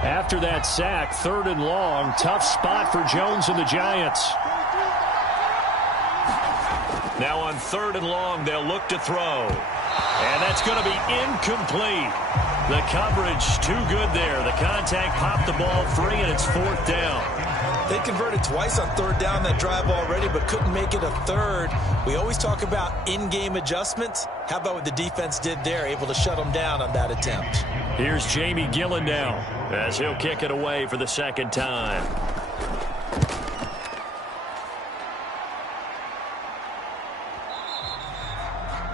After that sack, 3rd and long. Tough spot for Jones and the Giants. Now on 3rd and long, they'll look to throw. And that's going to be incomplete. The coverage too good there. The contact popped the ball free, and it's 4th down. They converted twice on 3rd down that drive already, but couldn't make it a 3rd. We always talk about in-game adjustments. How about what the defense did there, able to shut them down on that attempt? Here's Jamie Gillen now as he'll kick it away for the 2nd time.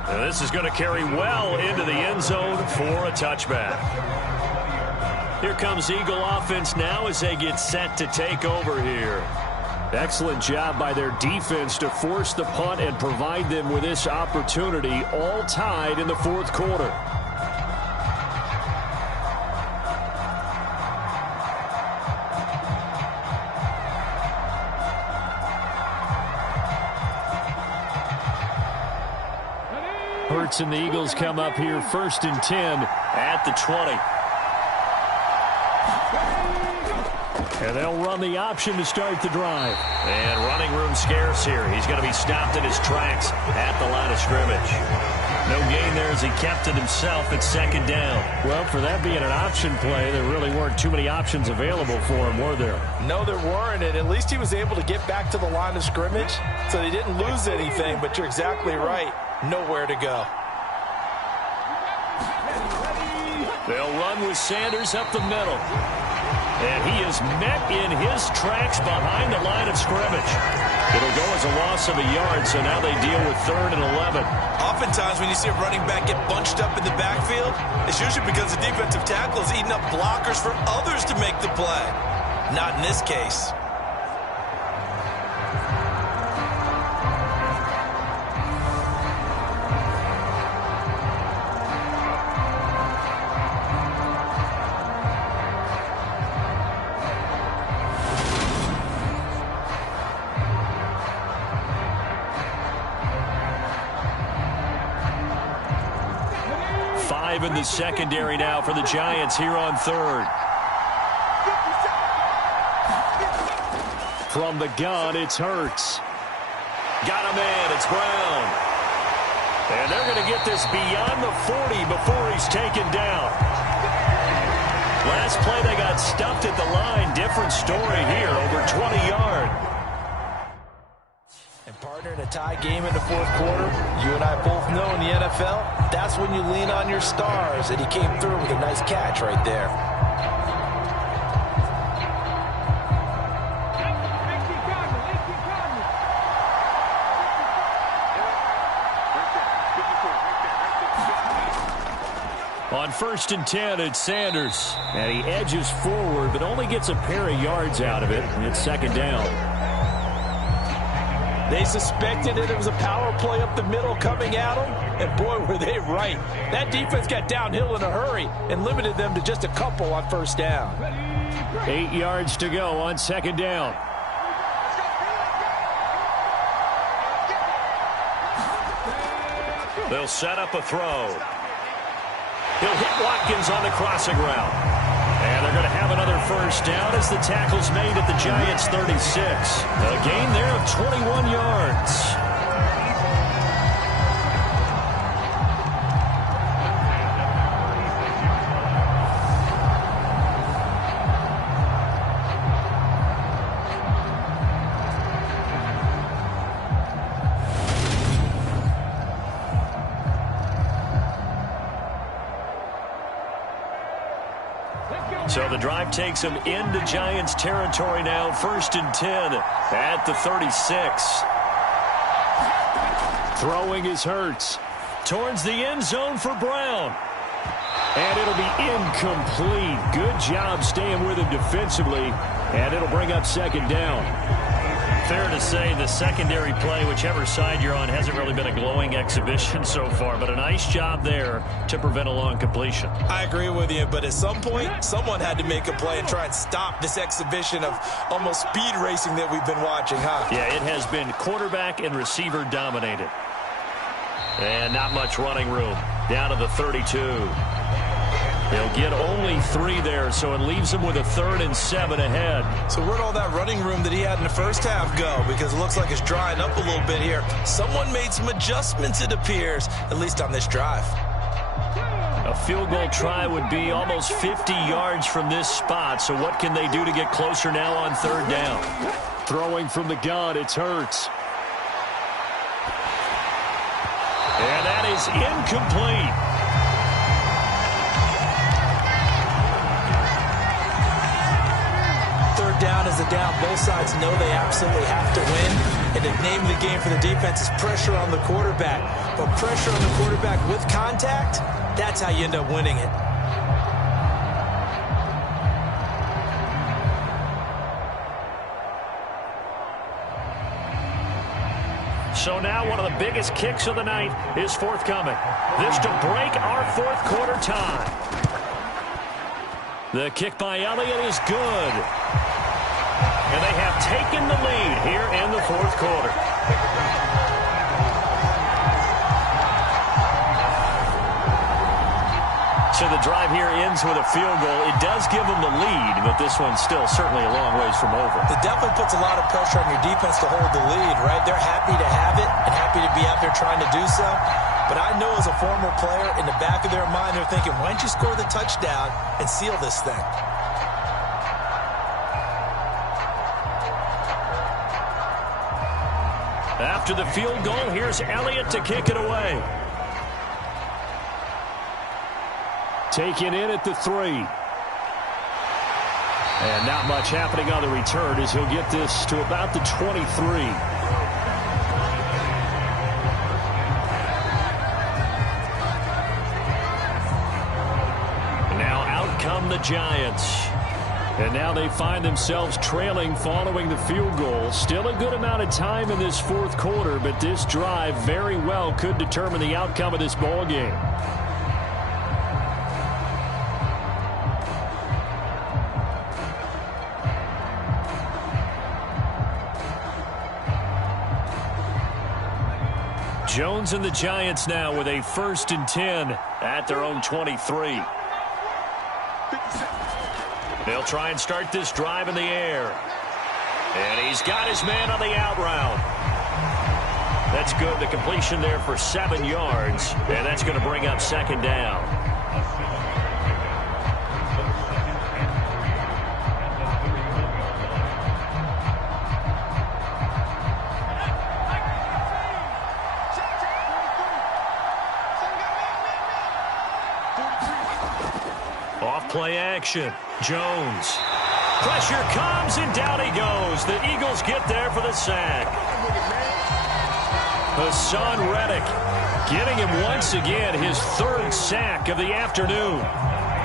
And this is going to carry well into the end zone for a touchback. Here comes Eagle offense now as they get set to take over here. Excellent job by their defense to force the punt and provide them with this opportunity, all tied in the 4th quarter. Hurts and the Eagles come up here 1st and 10 at the 20. And they'll run the option to start the drive. And running room scarce here. He's going to be stopped in his tracks at the line of scrimmage. No gain there as he kept it himself at 2nd down. Well, for that being an option play, there really weren't too many options available for him, were there? No, there weren't, and at least he was able to get back to the line of scrimmage, so they didn't lose anything, but you're exactly right. Nowhere to go. They'll run with Sanders up the middle. And he is met in his tracks behind the line of scrimmage. It'll go as a loss of a yard, so now they deal with 3rd and 11. Oftentimes when you see a running back get bunched up in the backfield, it's usually because the defensive tackle is eating up blockers for others to make the play. Not in this case. In the secondary now for the Giants here on 3rd. From the gun, it's Hurts. Got a man, it's Brown. And they're going to get this beyond the 40 before he's taken down. Last play, they got stuffed at the line. Different story here, over 20 yards. And partner, in a tie game in the 4th quarter, you and I both know in the NFL, that's when you lean on your stars, and he came through with a nice catch right there. On 1st and 10, it's Sanders. And he edges forward, but only gets a pair of yards out of it. And it's 2nd down. They suspected that it was a power play up the middle coming at them, and boy, were they right. That defense got downhill in a hurry and limited them to just a couple on 1st down. 8 yards to go on 2nd down. They'll set up a throw. He'll hit Watkins on the crossing route. And they're going to have another 1st down as the tackle's made at the Giants' 36. A gain there of 21 yards. So the drive takes them into Giants territory now. 1st and 10 at the 36. Throwing is Hurts. Towards the end zone for Brown. And it'll be incomplete. Good job staying with him defensively. And it'll bring up 2nd down. Fair to say the secondary play, whichever side you're on, hasn't really been a glowing exhibition so far. But a nice job there to prevent a long completion. I agree with you, but at some point, someone had to make a play and try and stop this exhibition of almost speed racing that we've been watching, huh? Yeah, it has been quarterback and receiver dominated. And not much running room. Down to the 32. They'll get only 3 there, so it leaves them with a 3rd and 7 ahead. So where'd all that running room that he had in the first half go? Because it looks like it's drying up a little bit here. Someone made some adjustments, it appears, at least on this drive. A field goal try would be almost 50 yards from this spot, so what can they do to get closer now on 3rd down? Throwing from the gun, it's Hurts. And that is incomplete. Down is a down. Both sides know they absolutely have to win. And the name of the game for the defense is pressure on the quarterback. But pressure on the quarterback with contact, that's how you end up winning it. So now one of the biggest kicks of the night is forthcoming. This to break our 4th quarter tie. The kick by Elliott is good. And they have taken the lead here in the 4th quarter. So the drive here ends with a field goal. It does give them the lead, but this one's still certainly a long ways from over. It definitely puts a lot of pressure on your defense to hold the lead, right? They're happy to have it and happy to be out there trying to do so. But I know as a former player, in the back of their mind, they're thinking, why don't you score the touchdown and seal this thing? After the field goal, here's Elliott to kick it away. Taken in at the 3. And not much happening on the return as he'll get this to about the 23. Now out come the Giants. And now they find themselves trailing following the field goal. Still a good amount of time in this 4th quarter, but this drive very well could determine the outcome of this ball game. Jones and the Giants now with a 1st and 10 at their own 23. They'll try and start this drive in the air. And he's got his man on the out route. That's good. The completion there for 7 yards. And that's going to bring up 2nd down. Off play action. Jones. Pressure comes, and down he goes. The Eagles get there for the sack. Hassan Reddick getting him once again his 3rd sack of the afternoon.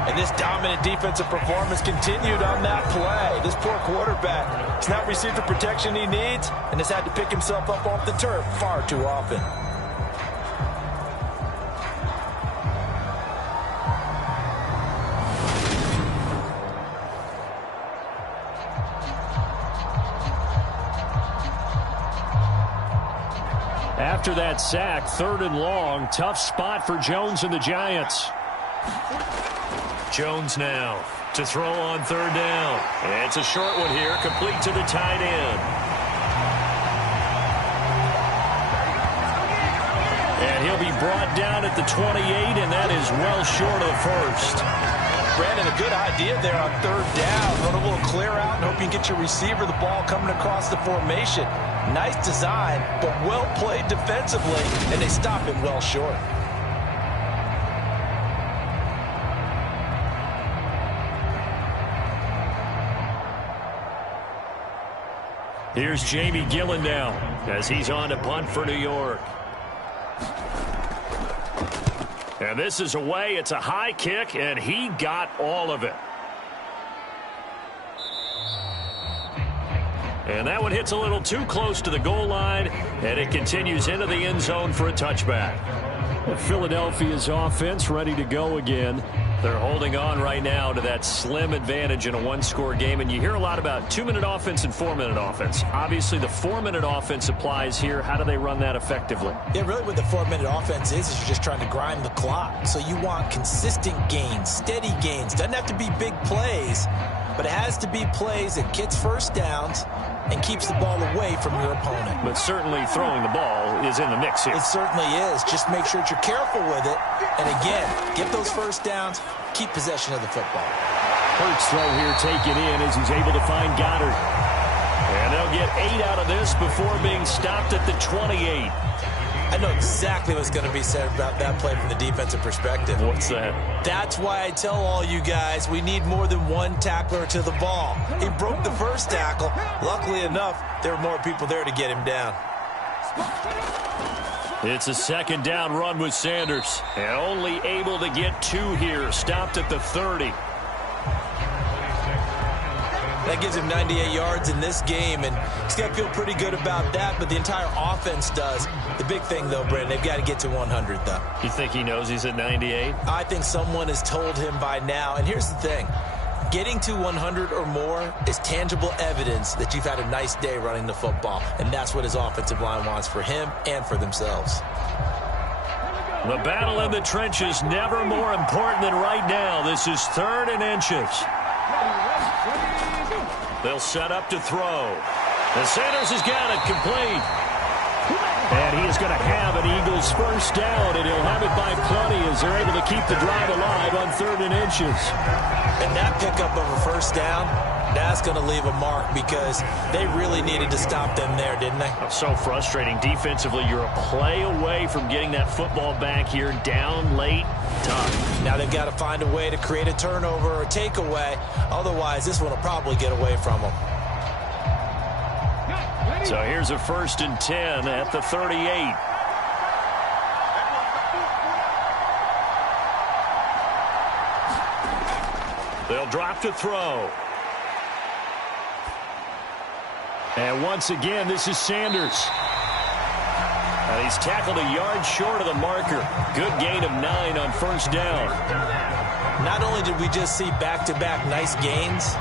And this dominant defensive performance continued on that play. This poor quarterback has not received the protection he needs and has had to pick himself up off the turf far too often. After that sack, 3rd and long. Tough spot for Jones and the Giants. Jones now to throw on 3rd down. It's a short one here, complete to the tight end. And he'll be brought down at the 28, and that is well short of the 1st. Brandon, a good idea there on 3rd down. Run a little clear out and hope you can get your receiver the ball coming across the formation. Nice design, but well played defensively, and they stop it well short. Here's Jamie Gillen now as he's on to punt for New York. And this is away. It's a high kick, and he got all of it. And that one hits a little too close to the goal line, and it continues into the end zone for a touchback. Philadelphia's offense ready to go again. They're holding on right now to that slim advantage in a one-score game, and you hear a lot about 2-minute offense and 4-minute offense. Obviously, the 4-minute offense applies here. How do they run that effectively? Yeah, really what the 4-minute offense is you're just trying to grind the clock. So you want consistent gains, steady gains. Doesn't have to be big plays, but it has to be plays that gets first downs and keeps the ball away from your opponent. But certainly throwing the ball is in the mix here. It certainly is. Just make sure that you're careful with it. And again, get those first downs, keep possession of the football. Hurts throw here taken in as he's able to find Goddard. And they'll get 8 out of this before being stopped at the 28. I know exactly what's going to be said about that play from the defensive perspective. What's that? That's why I tell all you guys we need more than one tackler to the ball. He broke the first tackle. Luckily enough, there were more people there to get him down. It's a second down run with Sanders. And only able to get 2 here. Stopped at the 30. That gives him 98 yards in this game, and he's got to feel pretty good about that, but the entire offense does. The big thing, though, Brandon, they've got to get to 100, though. You think he knows he's at 98? I think someone has told him by now, and here's the thing. Getting to 100 or more is tangible evidence that you've had a nice day running the football, and that's what his offensive line wants for him and for themselves. The battle in the trenches never more important than right now. This is 3rd and inches. They'll set up to throw. And Sanders has got it complete. And he is going to have an Eagles first down, and he'll have it by plenty as they're able to keep the drive alive on 3rd and inches. And that pickup of a first down, that's going to leave a mark because they really needed to stop them there, didn't they? So frustrating. Defensively, you're a play away from getting that football back here down late. Tough. Now they've got to find a way to create a turnover or a takeaway. Otherwise, this one will probably get away from them. So here's a 1st and 10 at the 38. They'll drop to throw. And once again, this is Sanders. And he's tackled a yard short of the marker. Good gain of 9 on first down. Not only did we just see back-to-back nice gains,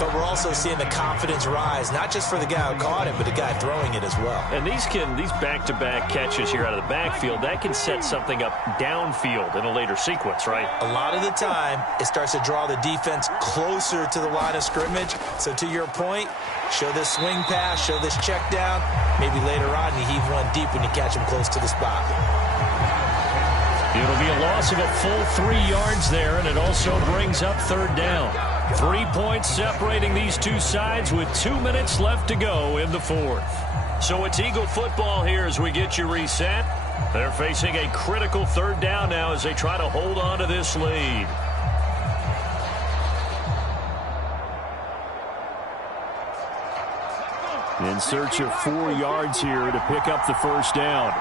but we're also seeing the confidence rise, not just for the guy who caught it, but the guy throwing it as well. And these back-to-back catches here out of the backfield, that can set something up downfield in a later sequence, right? A lot of the time, it starts to draw the defense closer to the line of scrimmage. So to your point, show this swing pass, show this check down. Maybe later on you heave one deep when you catch him close to the spot. It'll be a loss of a full 3 yards there, and it also brings up 3rd down. 3 points separating these two sides with 2 minutes left to go in the 4th. So it's Eagle football here as we get you reset. They're facing a critical 3rd down now as they try to hold on to this lead. In search of 4 yards here to pick up the first down.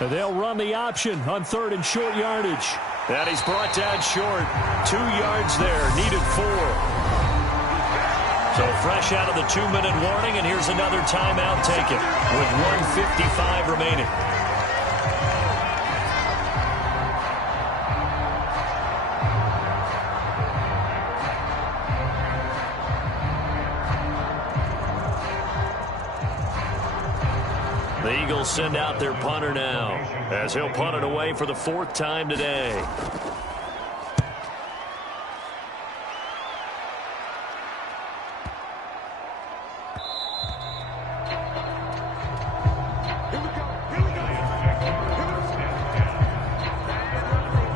And they'll run the option on 3rd and short yardage. And he's brought down short. 2 yards there. Needed 4. So fresh out of the 2-minute warning, and here's another timeout taken with 1:55 remaining. The Eagles send out their punter now as he'll punt it away for the 4th time today.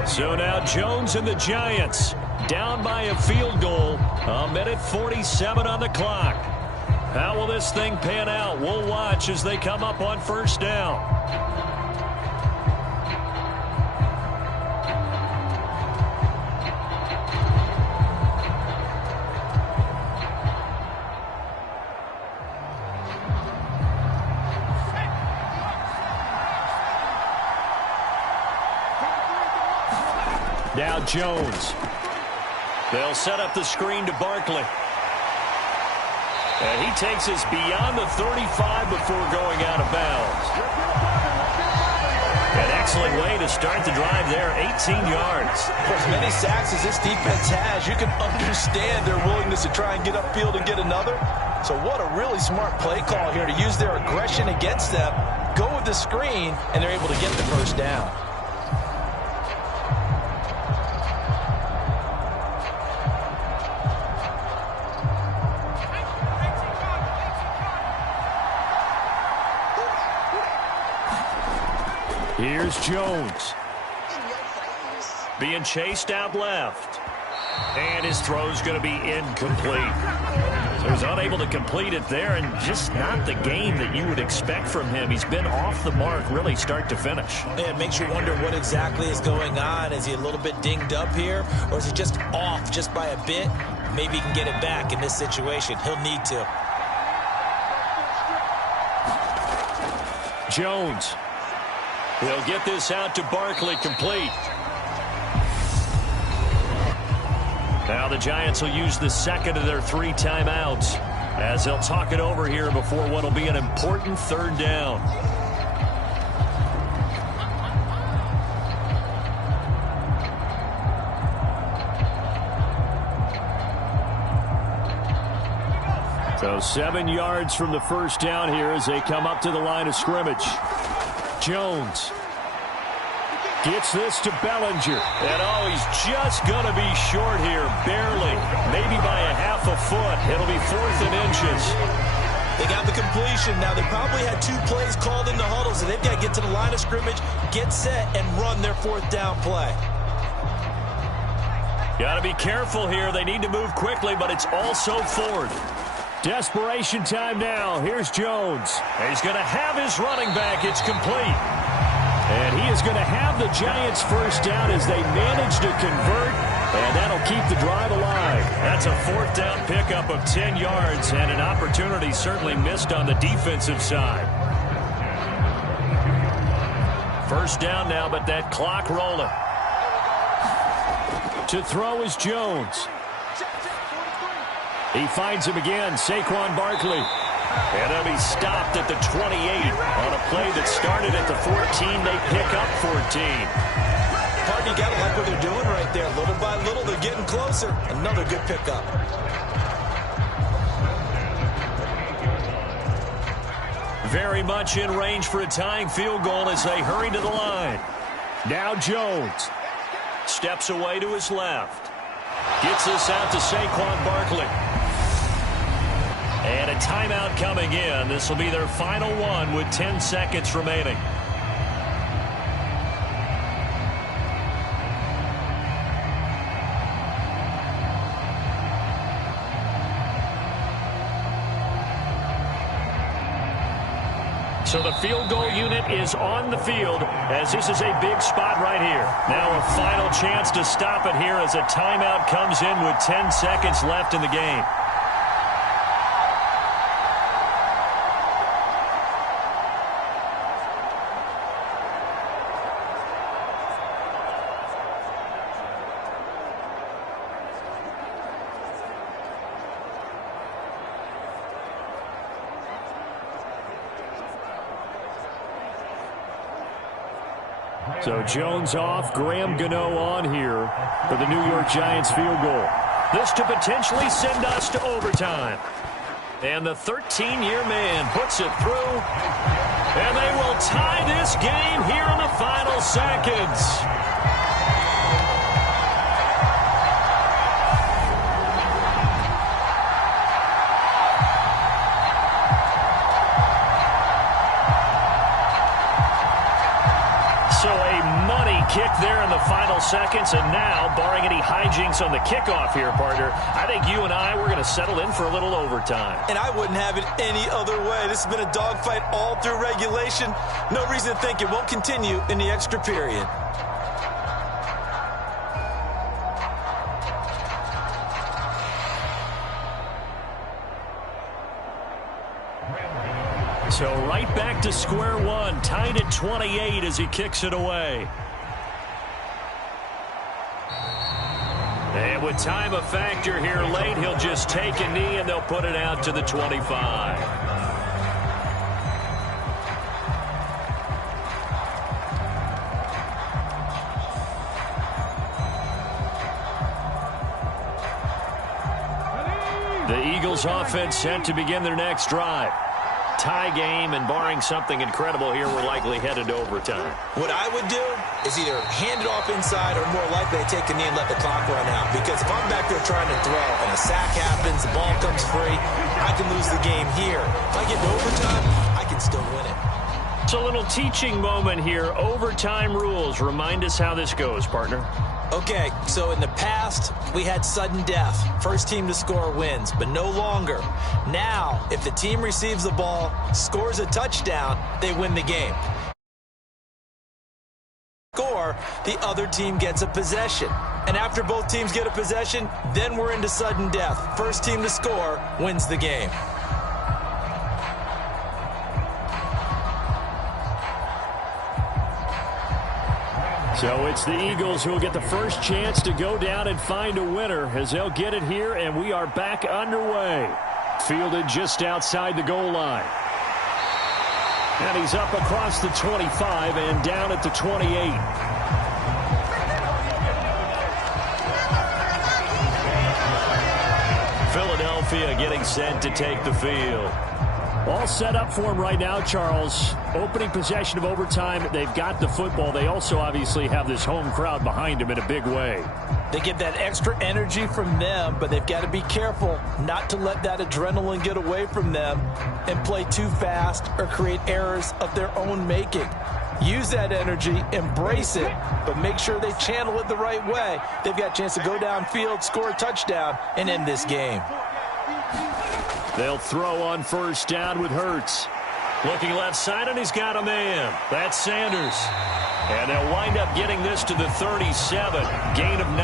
So now Jones and the Giants down by a field goal. 1:47 on the clock. How will this thing pan out? We'll watch as they come up on first down. Now Jones. They'll set up the screen to Barkley. And he takes us beyond the 35 before going out of bounds. An excellent way to start the drive there, 18 yards. For as many sacks as this defense has, you can understand their willingness to try and get upfield and get another. So what a really smart play call here to use their aggression against them, go with the screen, and they're able to get the first down. Here's Jones. Being chased out left. And his throw's going to be incomplete. So he's unable to complete it there, and just not the game that you would expect from him. He's been off the mark really start to finish. It makes you wonder what exactly is going on. Is he a little bit dinged up here, or is he just off just by a bit? Maybe he can get it back in this situation. He'll need to. Jones. They'll get this out to Barkley, complete. Now the Giants will use the second of their 3 timeouts as they'll talk it over here before what will be an important third down. So 7 yards from the first down here as they come up to the line of scrimmage. Jones gets this to Bellinger. And he's just going to be short here, barely. Maybe by a half a foot. It'll be 4th and inches. They got the completion. Now, they probably had 2 plays called in the huddle, so they've got to get to the line of scrimmage, get set, and run their 4th down play. Got to be careful here. They need to move quickly, but it's also 4th. Desperation time now. Here's Jones. He's going to have his running back. It's complete. And he is going to have the Giants first down as they manage to convert, and that'll keep the drive alive. That's a 4th down pickup of 10 yards, and an opportunity certainly missed on the defensive side. First down now, but that clock rolling. To throw is Jones. He finds him again, Saquon Barkley. And he'll be stopped at the 28 on a play that started at the 14. They pick up 14. Partner, you got to like what they're doing right there. Little by little, they're getting closer. Another good pickup. Very much in range for a tying field goal as they hurry to the line. Now Jones steps away to his left. Gets this out to Saquon Barkley. And a timeout coming in. This will be their final one with 10 seconds remaining. So the field goal unit is on the field as this is a big spot right here. Now a final chance to stop it here as a timeout comes in with 10 seconds left in the game. So Jones off, Graham Gano on here for the New York Giants field goal. This to potentially send us to overtime. And the 13-year man puts it through. And they will tie this game here in the final seconds. So a money kick there in the final seconds, and now, barring any hijinks on the kickoff here, partner, I think you and I, we're going to settle in for a little overtime. And I wouldn't have it any other way. This has been a dogfight all through regulation. No reason to think it won't continue in the extra period. So right back to square one, tied at 28 as he kicks it away. And with time a factor here late, he'll just take a knee and they'll put it out to the 25. The Eagles offense set to begin their next drive. Tie game, and barring something incredible here, we're likely headed to overtime. What I would do is either hand it off inside or more likely take a knee and let the clock run out. Because if I'm back there trying to throw and a sack happens, the ball comes free, I can lose the game here. If I get to overtime, I can still win it. It's a little teaching moment here. Overtime rules. Remind us how this goes, partner. Okay, so in the past, we had sudden death. First team to score wins, but no longer. Now, if the team receives the ball, scores a touchdown, they win the game. Score, the other team gets a possession. And after both teams get a possession, then we're into sudden death. First team to score wins the game. So it's the Eagles who will get the first chance to go down and find a winner as they'll get it here, and we are back underway. Fielded just outside the goal line. And he's up across the 25 and down at the 28. Philadelphia getting set to take the field. All set up for him right now, Charles. Opening possession of overtime. They've got the football. They also obviously have this home crowd behind them in a big way. They get that extra energy from them, but they've got to be careful not to let that adrenaline get away from them and play too fast or create errors of their own making. Use that energy, embrace it, but make sure they channel it the right way. They've got a chance to go downfield, score a touchdown, and end this game. They'll throw on first down with Hurts. Looking left side, and he's got a man. That's Sanders. And they'll wind up getting this to the 37. Gain of 9.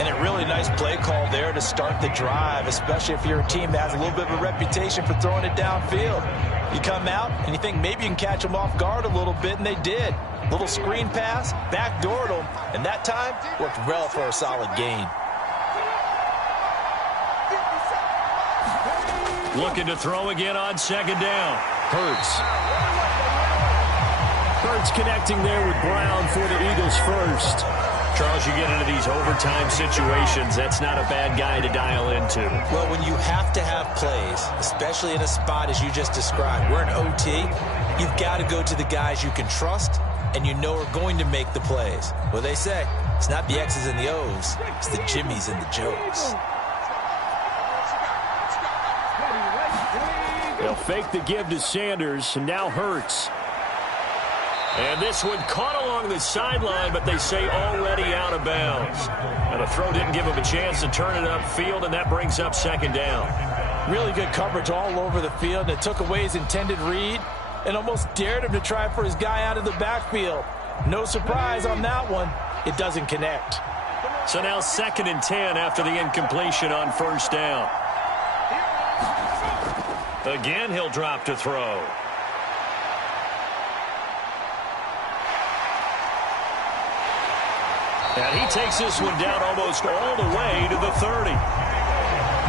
And a really nice play call there to start the drive, especially if you're a team that has a little bit of a reputation for throwing it downfield. You come out, and you think maybe you can catch them off guard a little bit, and they did. Little screen pass, backdoored them, and that time worked well for a solid gain. Looking to throw again on second down. Hurts. Hurts connecting there with Brown for the Eagles first. Charles, you get into these overtime situations, that's not a bad guy to dial into. Well, when you have to have plays, especially in a spot as you just described, we're in OT, you've got to go to the guys you can trust and you know are going to make the plays. Well, they say, it's not the X's and the O's, it's the Jimmies and the Joes. They'll fake the give to Sanders, and now Hurts. And this one caught along the sideline, but they say already out of bounds. And the throw didn't give him a chance to turn it upfield, and that brings up second down. Really good coverage all over the field. It took away his intended read and almost dared him to try for his guy out of the backfield. No surprise on that one. It doesn't connect. So now 2nd and 10 after the incompletion on first down. Again, he'll drop to throw. And he takes this one down almost all the way to the 30.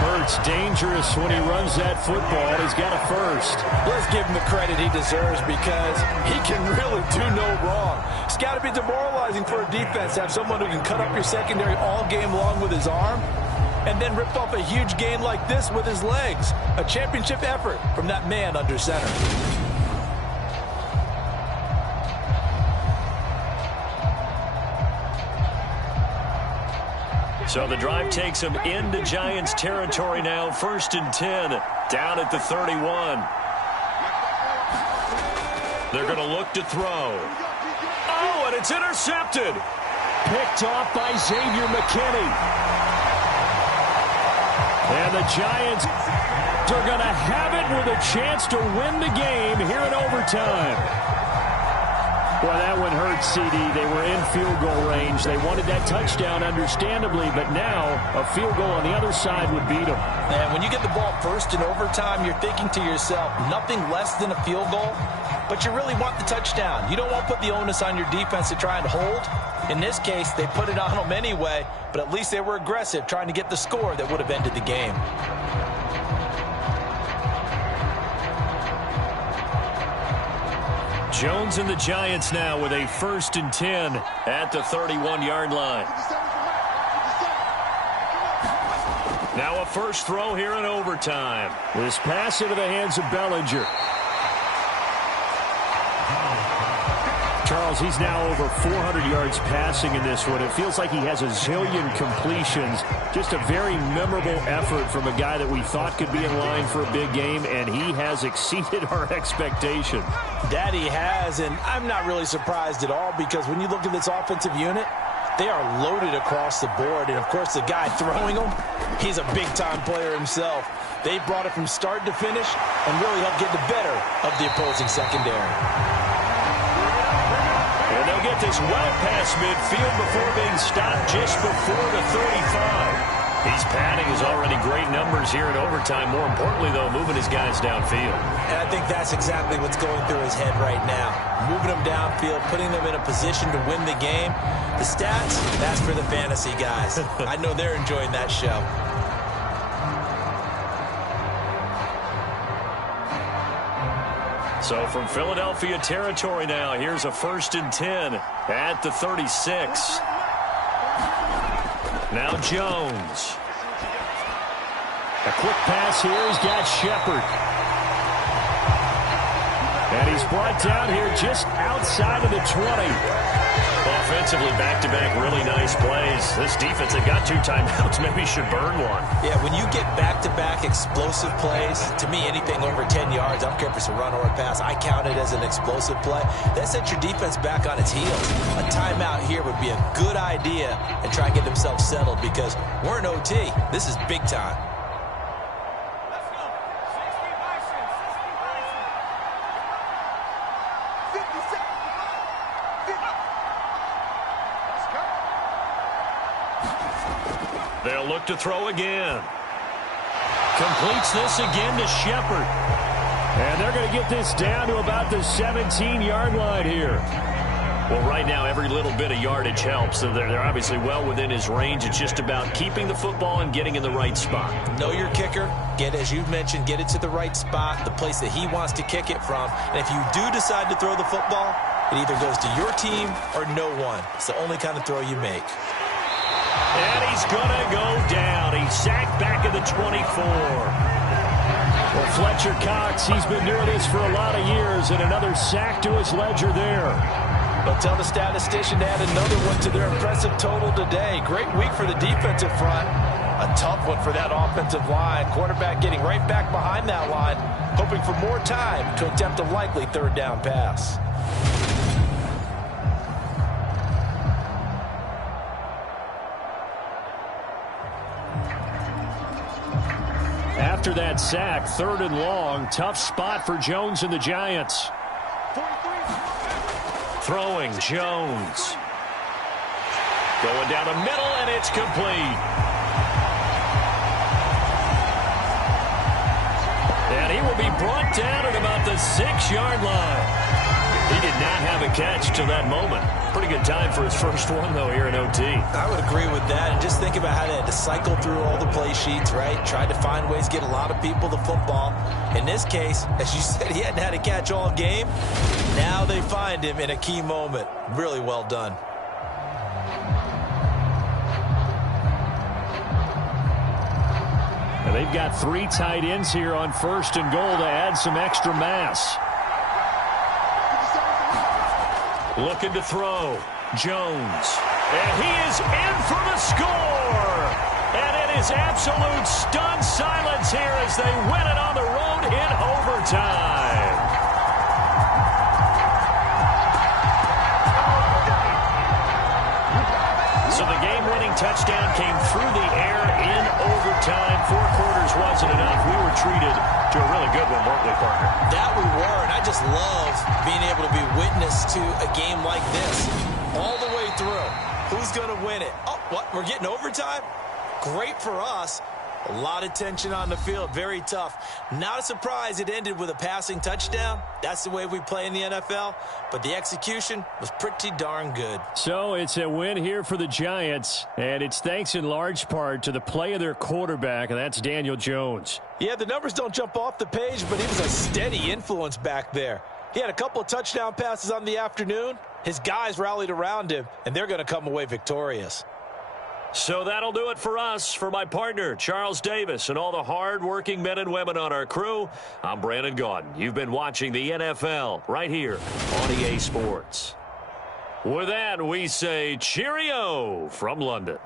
Hurts dangerous when he runs that football. He's got a first. Let's give him the credit he deserves because he can really do no wrong. It's got to be demoralizing for a defense to have someone who can cut up your secondary all game long with his arm and then rip off a huge gain like this with his legs. A championship effort from that man under center. So the drive takes him into Giants territory now. 1st and 10, down at the 31. They're going to look to throw. Oh, and it's intercepted. Picked off by Xavier McKinney. And the Giants are going to have it with a chance to win the game here in overtime. Well, that one hurt, CD. They were in field goal range. They wanted that touchdown, understandably, but now a field goal on the other side would beat them. And when you get the ball first in overtime, you're thinking to yourself, nothing less than a field goal, but you really want the touchdown. You don't want to put the onus on your defense to try and hold. In this case, they put it on them anyway, but at least they were aggressive, trying to get the score that would have ended the game. Jones and the Giants now with a 1st and 10 at the 31-yard line. Now a first throw here in overtime. This pass into the hands of Bellinger. Charles, he's now over 400 yards passing in this one. It feels like he has a zillion completions. Just a very memorable effort from a guy that we thought could be in line for a big game, and he has exceeded our expectation. That he has, and I'm not really surprised at all because when you look at this offensive unit, they are loaded across the board. And, of course, the guy throwing them, he's a big-time player himself. They brought it from start to finish and really helped get the better of the opposing secondary. And they'll get this well past midfield before being stopped just before the 35. He's padding his already great numbers here in overtime. More importantly, though, moving his guys downfield. And I think that's exactly what's going through his head right now. Moving them downfield, putting them in a position to win the game. The stats, that's for the fantasy guys. I know they're enjoying that show. So from Philadelphia territory now, here's a 1st and 10 at the 36. Now Jones. A quick pass here. He's got Shepard. And he's brought down here just outside of the 20. Offensively, back-to-back really nice plays. This defense, they got 2 timeouts. Maybe should burn one. Yeah, when you get back-to-back explosive plays, to me, anything over 10 yards, I don't care if it's a run or a pass, I count it as an explosive play. That sets your defense back on its heels. A timeout here would be a good idea and try and get themselves settled because we're in OT. This is big time. They'll look to throw again. Completes this again to Shepard. And they're going to get this down to about the 17-yard line here. Well, right now, every little bit of yardage helps. So they're obviously well within his range. It's just about keeping the football and getting in the right spot. Know your kicker. Get, as you've mentioned, get it to the right spot, the place that he wants to kick it from. And if you do decide to throw the football, it either goes to your team or no one. It's the only kind of throw you make. And he's going to go down. He's sacked back at the 24. Well, Fletcher Cox, he's been doing this for a lot of years, and another sack to his ledger there. But tell the statistician to add another one to their impressive total today. Great week for the defensive front. A tough one for that offensive line. Quarterback getting right back behind that line, hoping for more time to attempt a likely 3rd down pass. After that sack, 3rd and long, tough spot for Jones and the Giants. Throwing, Jones. Going down the middle, and it's complete. And he will be brought down at about the 6-yard line. He did not have a catch till that moment. Pretty good time for his first one, though, here in OT. I would agree with that. And just think about how they had to cycle through all the play sheets, right? Tried to find ways to get a lot of people the football. In this case, as you said, he hadn't had a catch all game. Now they find him in a key moment. Really well done. And they've got 3 tight ends here on 1st and goal to add some extra mass. Looking to throw. Jones. And he is in for the score. And it is absolute stunned silence here as they win it on the road in overtime. So the game-winning touchdown came through the air in overtime. 4 quarters wasn't enough. We were treated to a really good one, weren't we, partner? That we were, and I just love being able to be witness to a game like this all the way through. Who's going to win it? Oh, what? We're getting overtime? Great for us. A lot of tension on the field. Very tough. Not a surprise it ended with a passing touchdown. That's the way we play in the NFL. But the execution was pretty darn good. So it's a win here for the Giants, and it's thanks in large part to the play of their quarterback, and that's Daniel Jones. Yeah, the numbers don't jump off the page, but he was a steady influence back there. He had a couple of touchdown passes on the afternoon. His guys rallied around him, and they're going to come away victorious. So that'll do it for us. For my partner, Charles Davis, and all the hard-working men and women on our crew, I'm Brandon Gaudin. You've been watching the NFL right here on EA Sports. With that, we say cheerio from London.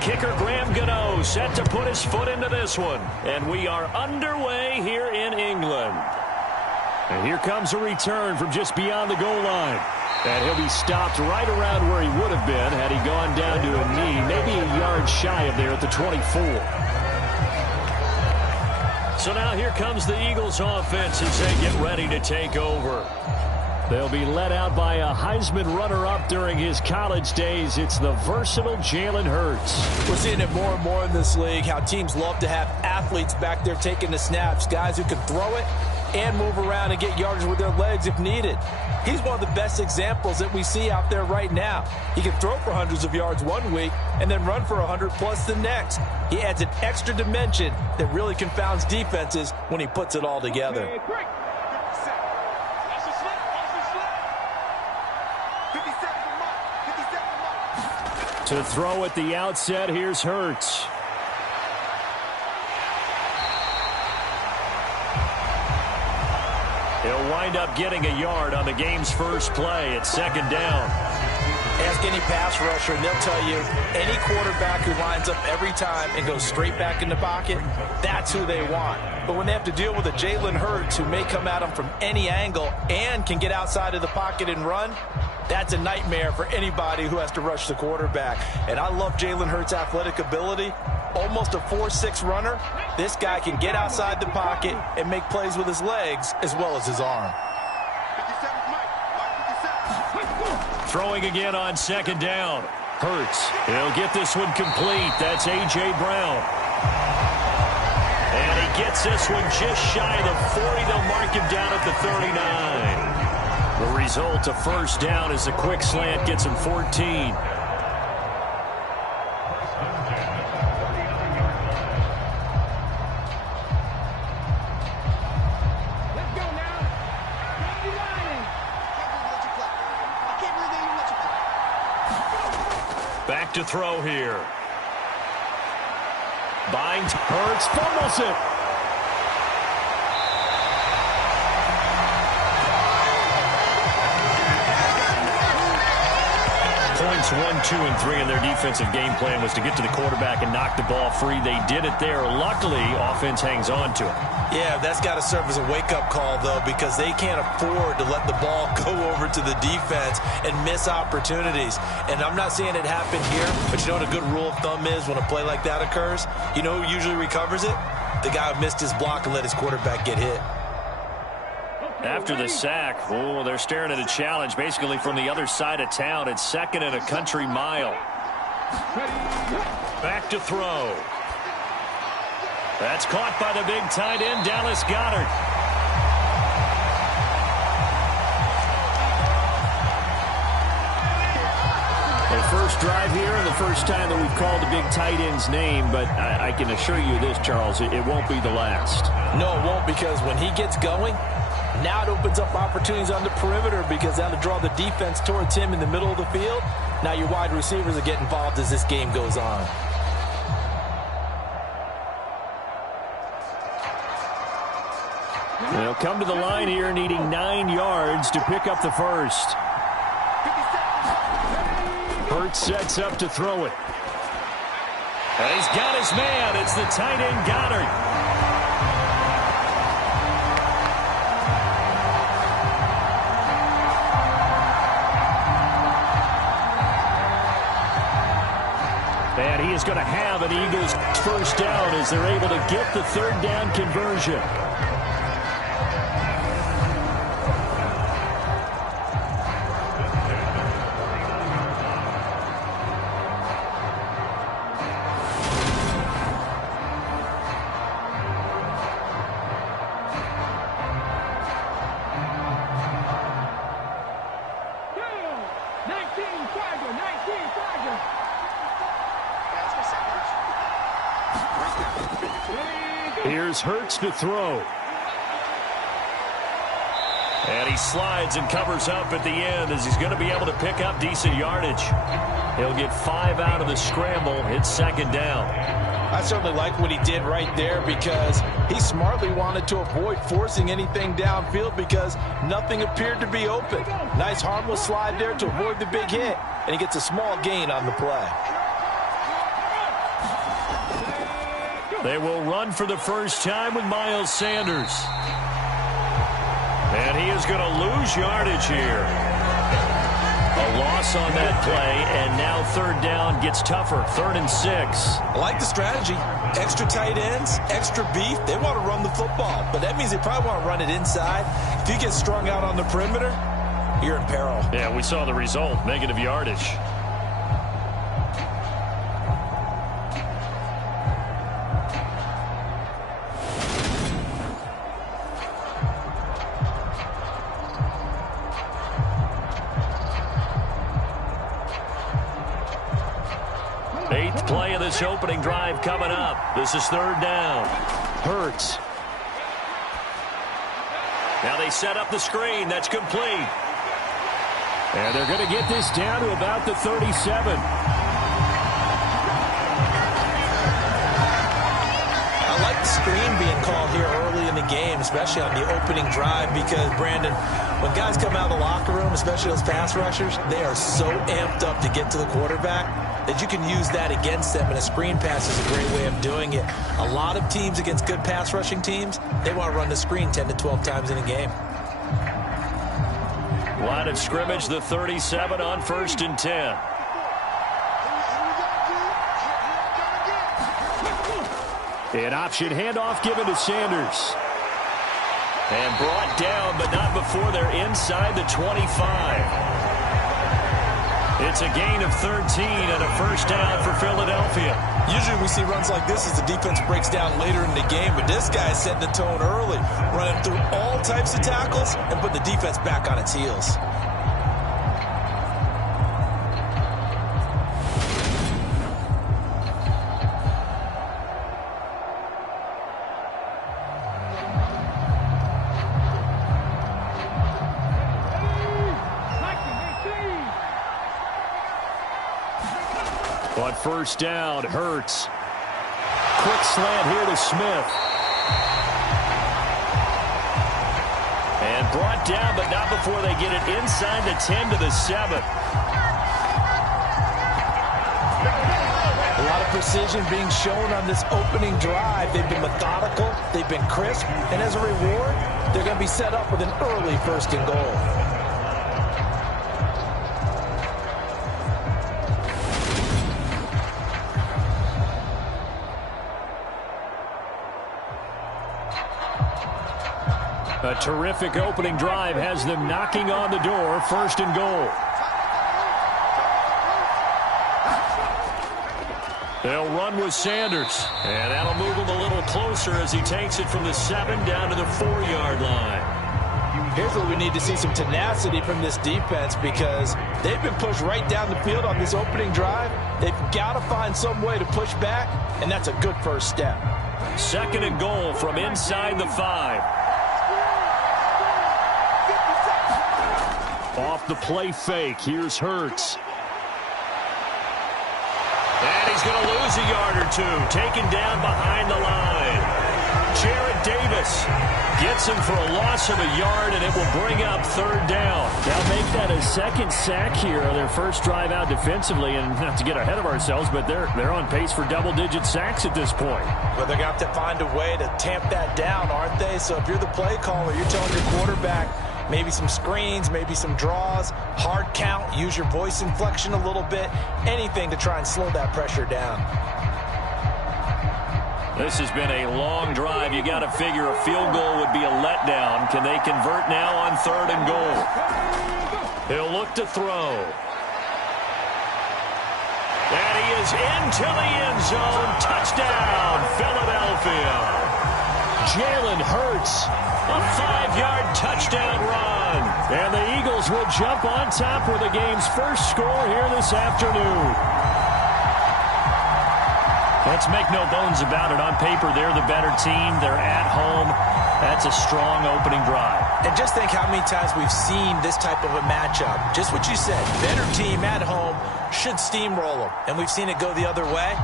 Kicker Graham Gano set to put his foot into this one. And we are underway here in England. And here comes a return from just beyond the goal line. And he'll be stopped right around where he would have been had he gone down to a knee, maybe a yard shy of there at the 24. So now here comes the Eagles offense as they get ready to take over. They'll be led out by a Heisman runner-up during his college days. It's the versatile Jalen Hurts. We're seeing it more and more in this league, how teams love to have athletes back there taking the snaps, guys who can throw it and move around and get yardage with their legs if needed. He's one of the best examples that we see out there right now. He can throw for hundreds of yards one week and then run for 100+ the next. He adds an extra dimension that really confounds defenses when he puts it all together. To throw at the outset, here's Hurts. He'll wind up getting a yard on the game's first play at second down. Ask any pass rusher, and they'll tell you any quarterback who lines up every time and goes straight back in the pocket, that's who they want. But when they have to deal with a Jalen Hurts who may come at them from any angle and can get outside of the pocket and run, that's a nightmare for anybody who has to rush the quarterback. And I love Jalen Hurts' athletic ability. Almost a 4.6 runner. This guy can get outside the pocket and make plays with his legs as well as his arm. Throwing again on second down. Hurts. He'll get this one complete. That's A.J. Brown. And he gets this one just shy of the 40. They'll mark him down at the 39. The result, a first down, as the quick slant gets him 14. Back to throw here. Binds, Hurts, fumbles it. Points 1, 2, and 3 in their defensive game plan was to get to the quarterback and knock the ball free. They did it there. Luckily, offense hangs on to it. Yeah, that's got to serve as a wake-up call, though, because they can't afford to let the ball go over to the defense and miss opportunities. And I'm not saying it happened here, but you know what a good rule of thumb is when a play like that occurs? You know who usually recovers it? The guy who missed his block and let his quarterback get hit. After the sack, oh, they're staring at a challenge basically from the other side of town. It's 2nd and a country mile. Back to throw. That's caught by the big tight end, Dallas Goedert. Their first drive here and the first time that we've called the big tight end's name, but I can assure you this, Charles, it won't be the last. No, it won't, because when he gets going, now it opens up opportunities on the perimeter because that'll draw the defense towards him in the middle of the field. Now your wide receivers are getting involved as this game goes on. They'll come to the line here needing 9 yards to pick up the first. Hurts sets up to throw it. And he's got his man. It's the tight end, Goddard. And he is going to have an Eagles first down as they're able to get the third down conversion. Here's Hurts to throw. And he slides and covers up at the end as he's going to be able to pick up decent yardage. He'll get 5 out of the scramble. It's 2nd down. I certainly like what he did right there because he smartly wanted to avoid forcing anything downfield because nothing appeared to be open. Nice harmless slide there to avoid the big hit, and he gets a small gain on the play. They will run for the first time with Miles Sanders. And he is going to lose yardage here. A loss on that play, and now 3rd down gets tougher. 3rd and 6. I like the strategy. Extra tight ends, extra beef. They want to run the football, but that means they probably want to run it inside. If you get strung out on the perimeter, you're in peril. Yeah, we saw the result. Negative yardage. Play of this opening drive coming up. This is 3rd down. Hurts. Now they set up the screen. That's complete. And they're going to get this down to about the 37. I like the screen being called here early in the game, especially on the opening drive, because, Brandon, when guys come out of the locker room, especially those pass rushers, they are so amped up to get to the quarterback that you can use that against them, and a screen pass is a great way of doing it. A lot of teams against good pass rushing teams, they want to run the screen 10 to 12 times in a game. Line of scrimmage, the 37 on 1st and 10. An option handoff given to Sanders. And brought down, but not before they're inside the 25. It's a gain of 13 and a first down for Philadelphia. Usually we see runs like this as the defense breaks down later in the game, but this guy's setting the tone early, running through all types of tackles and putting the defense back on its heels. On first down, Hurts. Quick slant here to Smith. And brought down, but not before they get it inside the 10 to the 7. A lot of precision being shown on this opening drive. They've been methodical, they've been crisp, and as a reward, they're going to be set up with an early 1st and goal. A terrific opening drive has them knocking on the door, 1st and goal. They'll run with Sanders, and that'll move him a little closer as he takes it from the 7 down to the 4-yard line. Here's what we need to see, some tenacity from this defense, because they've been pushed right down the field on this opening drive. They've got to find some way to push back, and that's a good first step. 2nd and goal from inside the 5. Off the play fake, here's Hurts. And he's going to lose a yard or two, taken down behind the line. Jarrett Davis gets him for a loss of a yard, and it will bring up 3rd down. They'll make that a 2nd sack here on their first drive out defensively, and not to get ahead of ourselves, but they're on pace for double-digit sacks at this point. But they're going to have to find a way to tamp that down, aren't they? So if you're the play caller, you're telling your quarterback, maybe some screens, maybe some draws, hard count, use your voice inflection a little bit, anything to try and slow that pressure down. This has been a long drive. You got to figure a field goal would be a letdown. Can they convert now on 3rd and goal? He'll look to throw. And he is into the end zone. Touchdown, Philadelphia. Jalen Hurts. A 5-yard touchdown run. And the Eagles will jump on top with the game's first score here this afternoon. Let's make no bones about it. On paper, they're the better team. They're at home. That's a strong opening drive. And just think how many times we've seen this type of a matchup. Just what you said, better team at home should steamroll them. And we've seen it go the other way.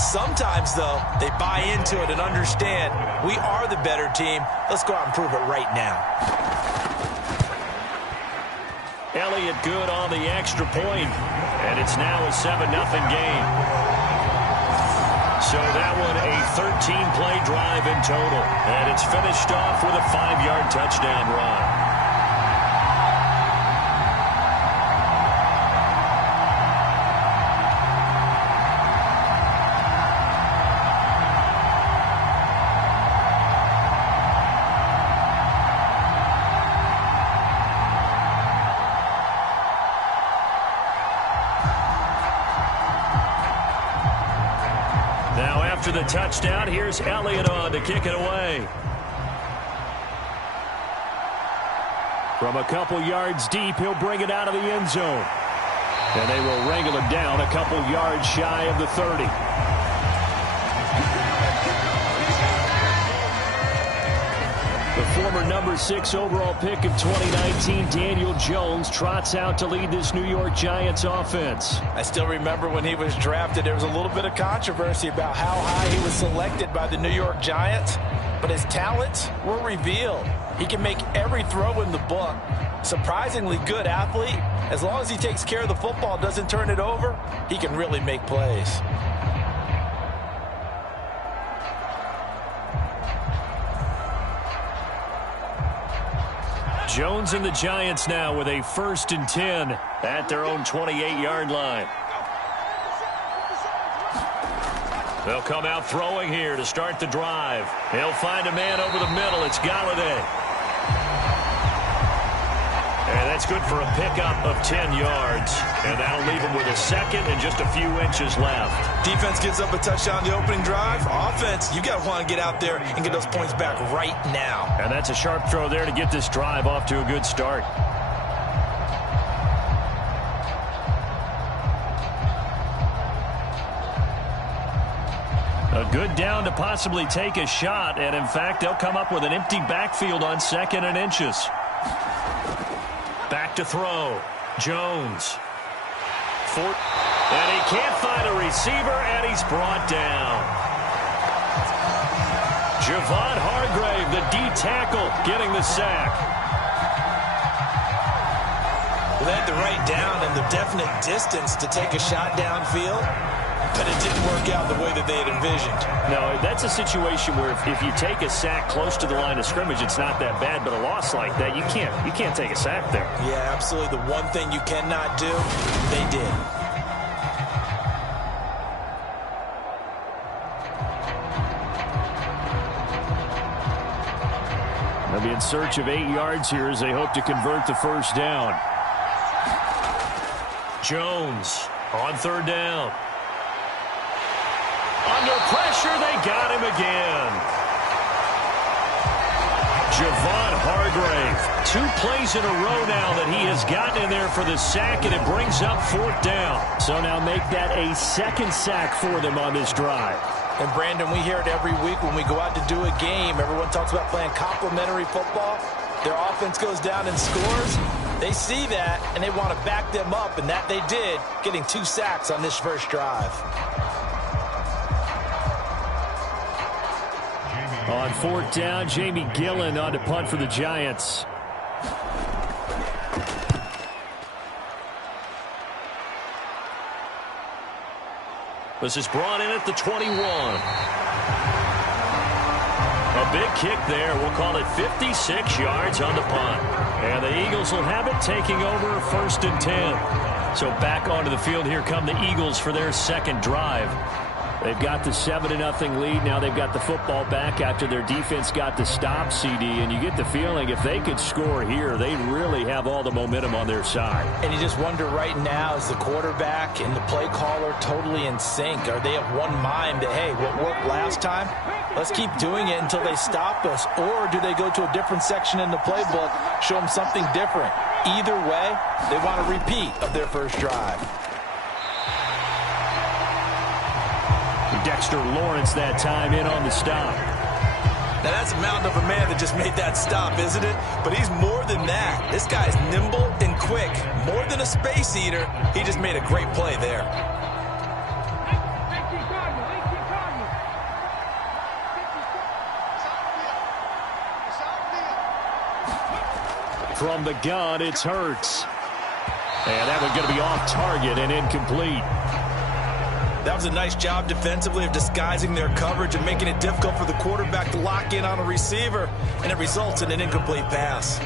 Sometimes, though, they buy into it and understand we are the better team. Let's go out and prove it right now. Elliott good on the extra point, and it's now a 7-0 game. So that one a 13-play drive in total, and it's finished off with a 5-yard touchdown run. After the touchdown, here's Elliott on to kick it away. From a couple yards deep, he'll bring it out of the end zone. And they will wrangle him down a couple yards shy of the 30. The former number 6 overall pick of 2019, Daniel Jones, trots out to lead this New York Giants offense. I still remember when he was drafted, there was a little bit of controversy about how high he was selected by the New York Giants, but his talents were revealed. He can make every throw in the book. Surprisingly good athlete. As long as he takes care of the football, doesn't turn it over, he can really make plays. Jones and the Giants now with a 1st and 10 at their own 28-yard line. They'll come out throwing here to start the drive. He'll find a man over the middle. It's Galladay. And that's good for a pickup of 10 yards. And that'll leave him with a 2nd and just a few inches left. Defense gives up a touchdown the opening drive. Offense, you got to want to get out there and get those points back right now. And that's a sharp throw there to get this drive off to a good start. A good down to possibly take a shot. And, in fact, they'll come up with an empty backfield on 2nd and inches. Back to throw. Jones. And he can't find a receiver, and he's brought down. Javon Hargrave, the D-tackle, getting the sack. Well, they had the right down and the definite distance to take a shot downfield, but it didn't work out the way that they had envisioned. No, that's a situation where if you take a sack close to the line of scrimmage, it's not that bad, but a loss like that, you can't take a sack there. Yeah, absolutely. The one thing you cannot do, they did. They'll be in search of 8 yards here as they hope to convert the first down. Jones on third down. Under pressure, they got him again. Javon Hargrave, 2 plays in a row now that he has gotten in there for the sack, and it brings up fourth down. So now make that a second sack for them on this drive. And, Brandon, we hear it every week when we go out to do a game. Everyone talks about playing complementary football. Their offense goes down and scores. They see that, and they want to back them up, and that they did, getting 2 sacks on this first drive. On fourth down, Jamie Gillen on to punt for the Giants. This is brought in at the 21. A big kick there. We'll call it 56 yards on the punt. And the Eagles will have it, taking over first and 10. So back onto the field, here come the Eagles for their second drive. They've got the 7-0 lead. Now they've got the football back after their defense got the stop, CD. And you get the feeling if they could score here, they really have all the momentum on their side. And you just wonder right now, is the quarterback and the play caller totally in sync? Are they of one mind that, hey, what worked last time? Let's keep doing it until they stop us. Or do they go to a different section in the playbook, show them something different? Either way, they want a repeat of their first drive. Dexter Lawrence that time in on the stop. Now that's a mountain of a man that just made that stop, isn't it? But he's more than that. This guy's nimble and quick. More than a space eater, he just made a great play there. From the gun, it's Hurts. And that one's going to be off target and incomplete. That was a nice job defensively of disguising their coverage and making it difficult for the quarterback to lock in on a receiver, and it results in an incomplete pass.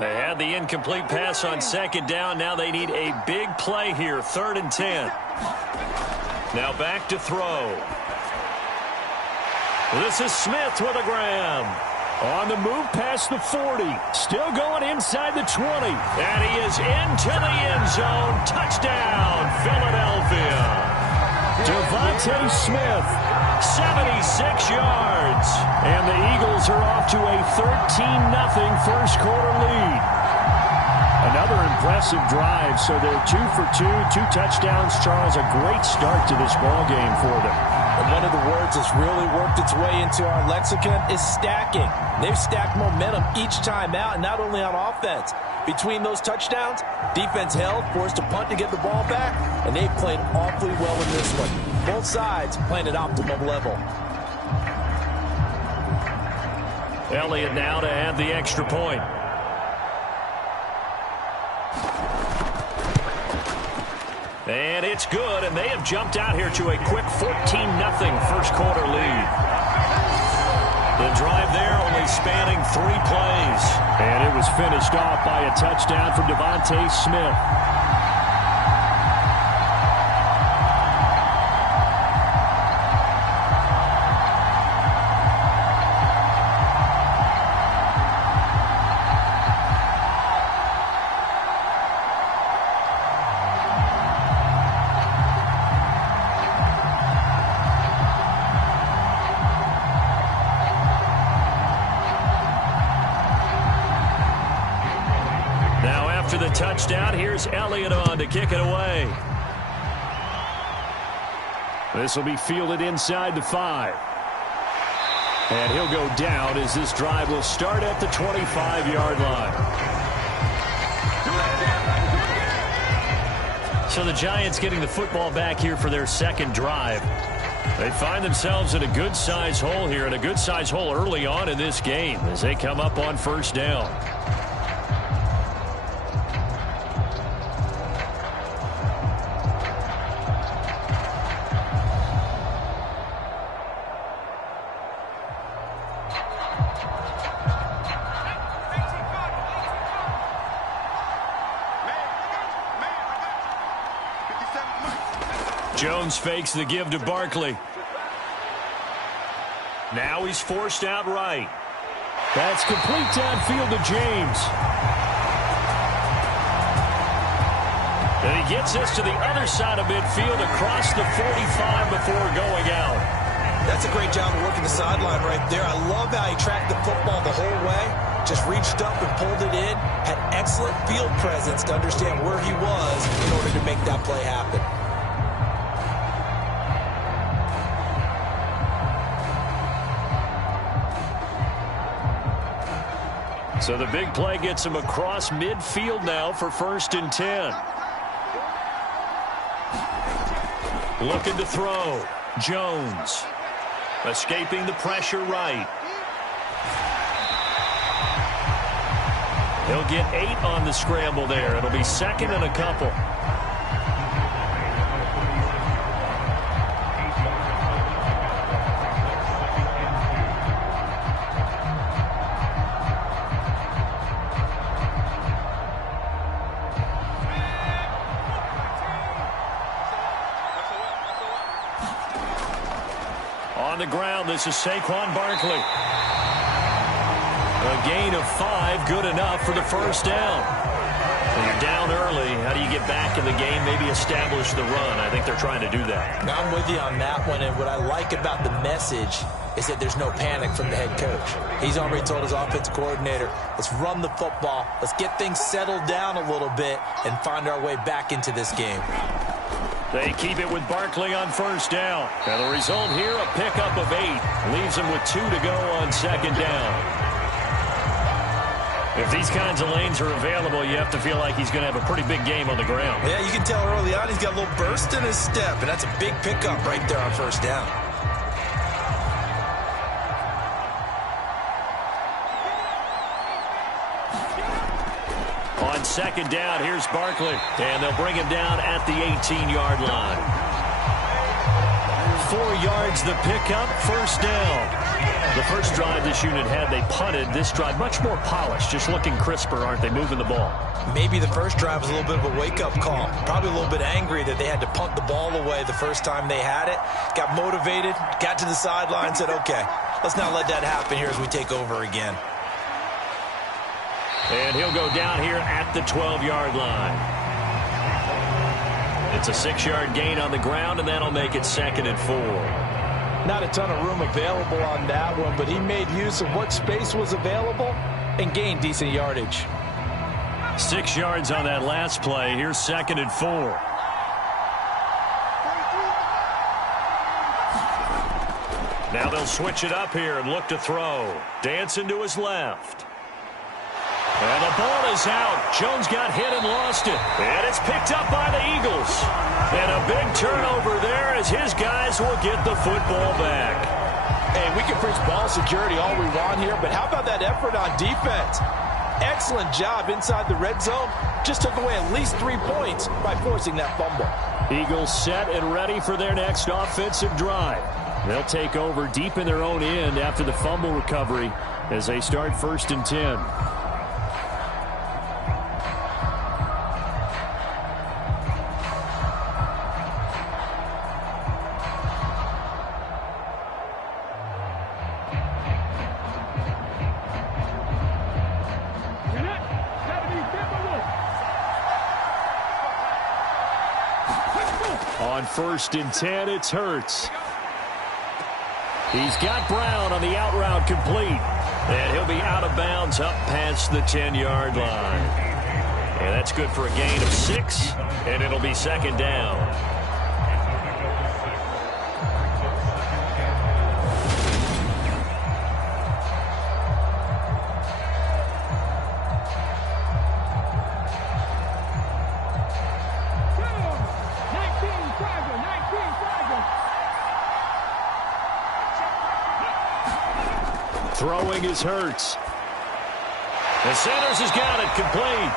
They had the incomplete pass on second down. Now they need a big play here, 3rd and 10. Now back to throw. This is Smith with a grab. On the move past the 40. Still going inside the 20. And he is into the end zone. Touchdown, Philadelphia. Devontae Smith, 76 yards. And the Eagles are off to a 13-0 first quarter lead. Another impressive drive, so they're 2 for 2, 2 touchdowns. Charles, a great start to this ball game for them. And one of the words that's really worked its way into our lexicon is stacking. They've stacked momentum each time out, and not only on offense. Between those touchdowns, defense held, forced to punt to get the ball back, and they've played awfully well in this one. Both sides playing at optimum level. Elliott now to add the extra point. And it's good, and they have jumped out here to a quick 14-0 first quarter lead. The drive there only spanning 3 plays. And it was finished off by a touchdown from Devontae Smith. touchdown. Here's Elliott on to kick it away. This will be fielded inside the 5. And he'll go down as this drive will start at the 25-yard line. So the Giants getting the football back here for their second drive. They find themselves in a good-sized hole here, and a good-sized hole early on in this game as they come up on first down. Jones fakes the give to Barkley. Now he's forced out right. That's complete downfield to James. And he gets this to the other side of midfield across the 45 before going out. That's a great job of working the sideline right there. I love how he tracked the football the whole way. Just reached up and pulled it in. Had excellent field presence to understand where he was in order to make that play happen. So the big play gets him across midfield now for 1st and 10. Looking to throw. Jones. Escaping the pressure right. He'll get 8 on the scramble there. It'll be 2nd and a couple. On the ground, this is Saquon Barkley. A gain of 5, good enough for the first down. When you're down early, how do you get back in the game, maybe establish the run? I think they're trying to do that. Now, I'm with you on that one, and what I like about the message is that there's no panic from the head coach. He's already told his offensive coordinator, let's run the football, let's get things settled down a little bit, and find our way back into this game. They keep it with Barkley on first down. And the result here, a pickup of 8. Leaves them with 2 to go on 2nd down. If these kinds of lanes are available, you have to feel like he's going to have a pretty big game on the ground. Yeah, you can tell early on he's got a little burst in his step, and that's a big pickup right there on first down. On 2nd down, here's Barkley. And they'll bring him down at the 18-yard line. 4 yards the pickup, first down. The first drive this unit had, they punted. This drive, much more polished, just looking crisper, aren't they, moving the ball? Maybe the first drive was a little bit of a wake-up call. Probably a little bit angry that they had to punt the ball away the first time they had it. Got motivated, got to the sideline, said, okay, let's not let that happen here as we take over again. And he'll go down here at the 12-yard line. It's a 6-yard gain on the ground, and that'll make it 2nd and 4. Not a ton of room available on that one, but he made use of what space was available and gained decent yardage. 6 yards on that last play. Here's 2nd and 4. Now they'll switch it up here and look to throw. Dancing to his left. And the ball is out. Jones got hit and lost it. And it's picked up by the Eagles. And a big turnover there as his guys will get the football back. Hey, we can preach ball security all we want here, but how about that effort on defense? Excellent job inside the red zone. Just took away at least 3 points by forcing that fumble. Eagles set and ready for their next offensive drive. They'll take over deep in their own end after the fumble recovery as they start 1st and 10. On 1st and 10, it's Hurts. He's got Brown on the out route complete. And he'll be out of bounds up past the 10-yard line. And that's good for a gain of 6, and it'll be second down. Throwing is Hurts. And Sanders has got it complete.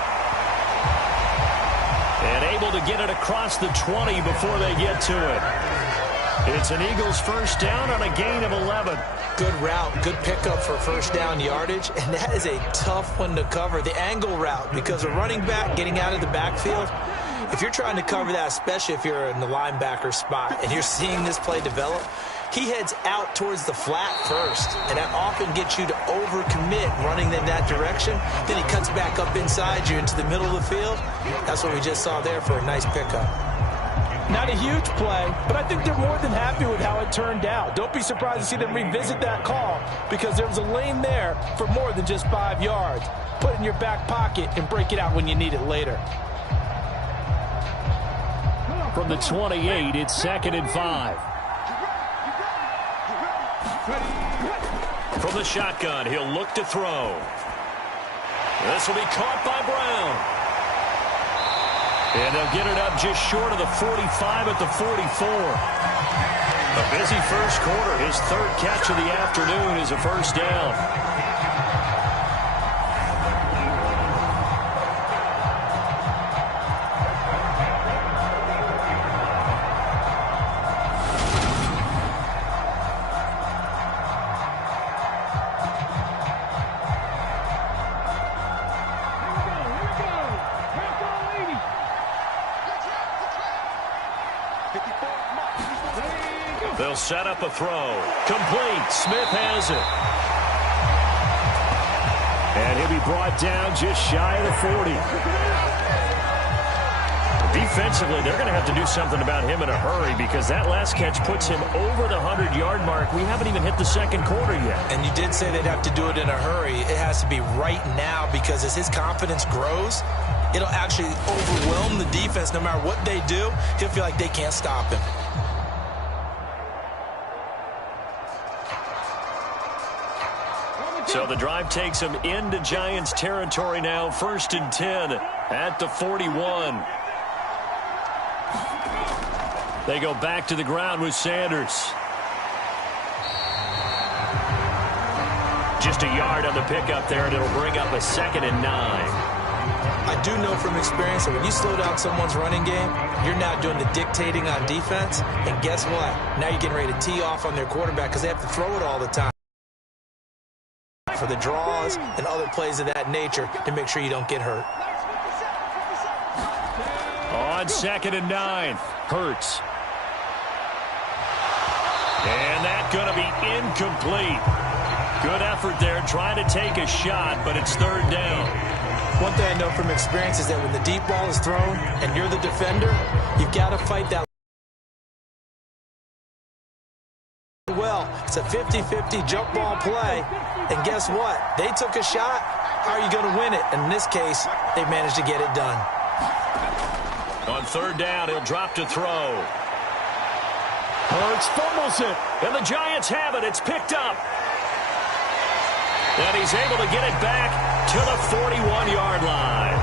And able to get it across the 20 before they get to it. It's an Eagles first down on a gain of 11. Good route, good pickup for first down yardage, and that is a tough one to cover, the angle route, because a running back getting out of the backfield, if you're trying to cover that, especially if you're in the linebacker spot and you're seeing this play develop, he heads out towards the flat first, and that often gets you to overcommit running in that direction. Then he cuts back up inside you into the middle of the field. That's what we just saw there for a nice pickup. Not a huge play, but I think they're more than happy with how it turned out. Don't be surprised to see them revisit that call because there was a lane there for more than just 5 yards. Put it in your back pocket and break it out when you need it later. From the 28, it's 2nd and 5. From the shotgun, he'll look to throw. This will be caught by Brown. And they'll get it up just short of the 45 at the 44. A busy first quarter. His 3rd catch of the afternoon is a first down. They'll set up a throw. Complete. Smith has it. And he'll be brought down just shy of the 40. Defensively, they're going to have to do something about him in a hurry because that last catch puts him over the 100-yard mark. We haven't even hit the second quarter yet. And you did say they'd have to do it in a hurry. It has to be right now because as his confidence grows, it'll actually overwhelm the defense. No matter what they do, he'll feel like they can't stop him. So the drive takes them into Giants territory now. 1st and 10 at the 41. They go back to the ground with Sanders. Just a yard on the pickup there, and it'll bring up a 2nd and 9. I do know from experience that when you slow down someone's running game, you're now doing the dictating on defense. And guess what? Now you're getting ready to tee off on their quarterback because they have to throw it all the time. For the draws and other plays of that nature to make sure you don't get hurt. On 2nd and 9, Hurts. And that's going to be incomplete. Good effort there trying to take a shot, but it's 3rd down. One thing I know from experience is that when the deep ball is thrown and you're the defender, you've got to fight that. Well, it's a 50-50 jump ball play, and guess what? They took a shot. How are you going to win it? And in this case, they managed to get it done. On 3rd down, he'll drop to throw. Hurts fumbles it, and the Giants have it. It's picked up. And he's able to get it back to the 41-yard line.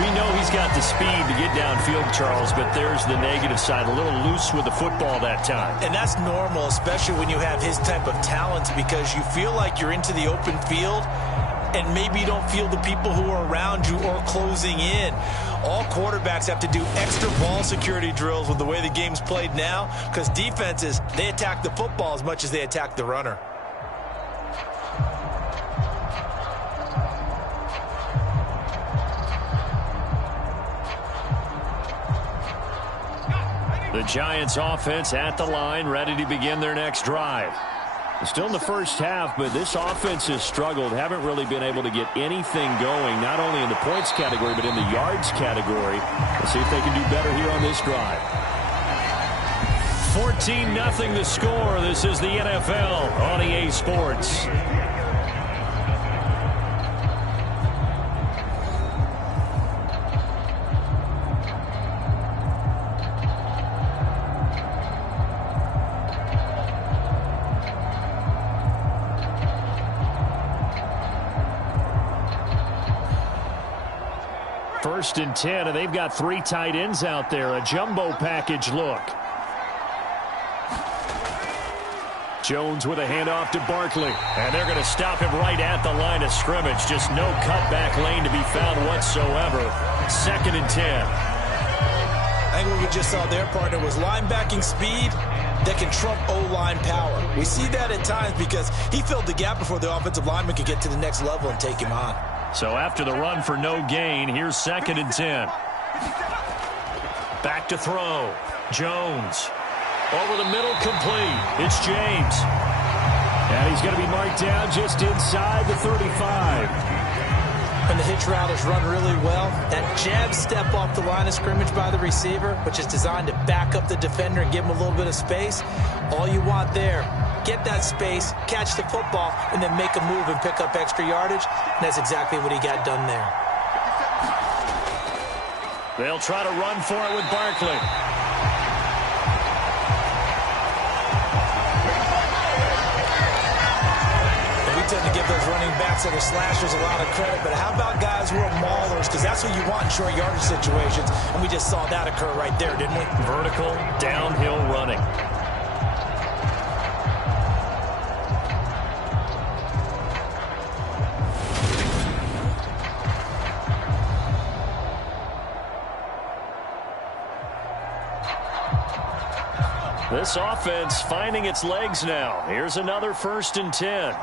We know he's got the speed to get downfield, Charles, but there's the negative side. A little loose with the football that time. And that's normal, especially when you have his type of talent, because you feel like you're into the open field and maybe you don't feel the people who are around you or closing in. All quarterbacks have to do extra ball security drills with the way the game's played now because defenses, they attack the football as much as they attack the runner. The Giants offense at the line, ready to begin their next drive. Still in the first half, but this offense has struggled. Haven't really been able to get anything going, not only in the points category, but in the yards category. Let's see if they can do better here on this drive. 14-0 the score. This is the NFL on EA Sports. 1st and 10, and they've got 3 tight ends out there. A jumbo package look. Jones with a handoff to Barkley. And they're going to stop him right at the line of scrimmage. Just no cutback lane to be found whatsoever. 2nd and 10. I think what we just saw their partner was linebacking speed that can trump O-line power. We see that at times because he filled the gap before the offensive lineman could get to the next level and take him on. So after the run for no gain, here's 2nd and 10. Back to throw. Jones. Over the middle, complete. It's James. And he's going to be marked down just inside the 35. And the hitch route is run really well. That jab step off the line of scrimmage by the receiver, which is designed to back up the defender and give him a little bit of space. All you want there, get that space, catch the football, and then make a move and pick up extra yardage. And that's exactly what he got done there. They'll try to run for it with Barkley. Tend to give those running backs that are slashers a lot of credit, but how about guys who are maulers? Because that's what you want in short yardage situations, and we just saw that occur right there, didn't we? Vertical, downhill running. This offense finding its legs now. Here's another 1st and 10.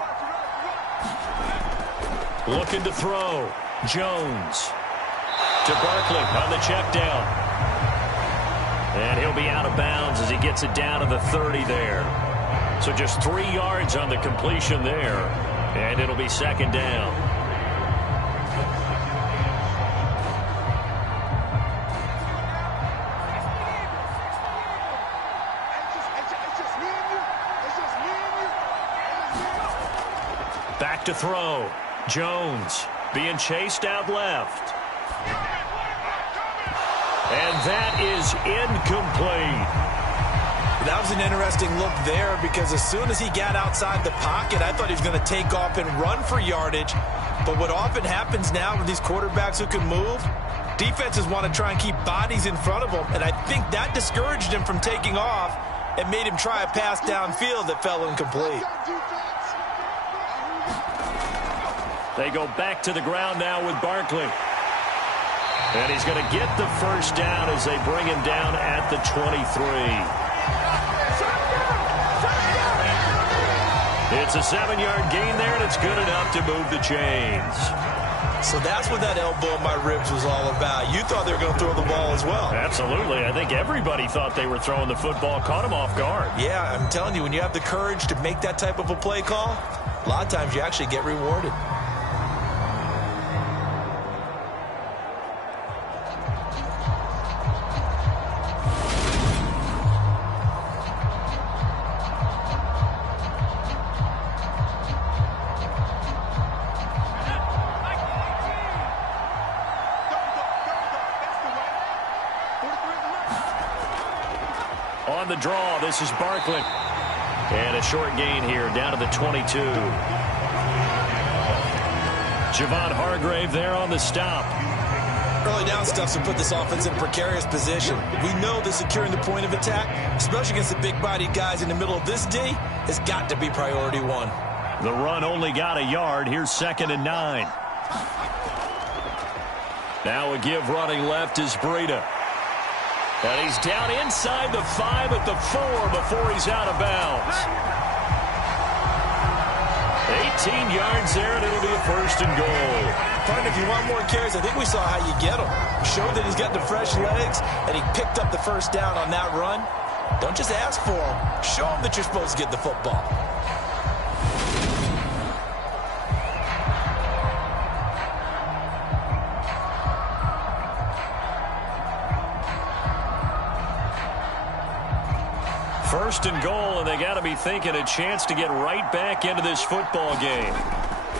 Looking to throw. Jones. To Barkley on the check down. And he'll be out of bounds as he gets it down to the 30 there. So just 3 yards on the completion there. And it'll be 2nd down. Back to throw. Jones being chased out left. And that is incomplete. That was an interesting look there because as soon as he got outside the pocket, I thought he was going to take off and run for yardage. But what often happens now with these quarterbacks who can move, defenses want to try and keep bodies in front of them. And I think that discouraged him from taking off and made him try a pass downfield that fell incomplete. They go back to the ground now with Barkley. And he's going to get the 1st down as they bring him down at the 23. It's a 7-yard gain there, and it's good enough to move the chains. So that's what that elbow in my ribs was all about. You thought they were going to throw the ball as well. Absolutely. I think everybody thought they were throwing the football, caught him off guard. Yeah, I'm telling you, when you have the courage to make that type of a play call, a lot of times you actually get rewarded. On the draw, this is Barkley. And a short gain here, down to the 22. Javon Hargrave there on the stop. Early down stuff to put this offense in a precarious position. We know that securing the point of attack, especially against the big-bodied guys in the middle of this D, has got to be priority 1. The run only got a yard. Here's 2nd and 9. Now a give running left is Breida. And he's down inside the 5 at the 4 before he's out of bounds. 18 yards there, and it'll be a 1st and goal. Partner, if you want more carries, I think we saw how you get them. Showed that he's got the fresh legs, and he picked up the 1st down on that run. Don't just ask for him. Show him that you're supposed to get the football. First and goal, and they got to be thinking a chance to get right back into this football game.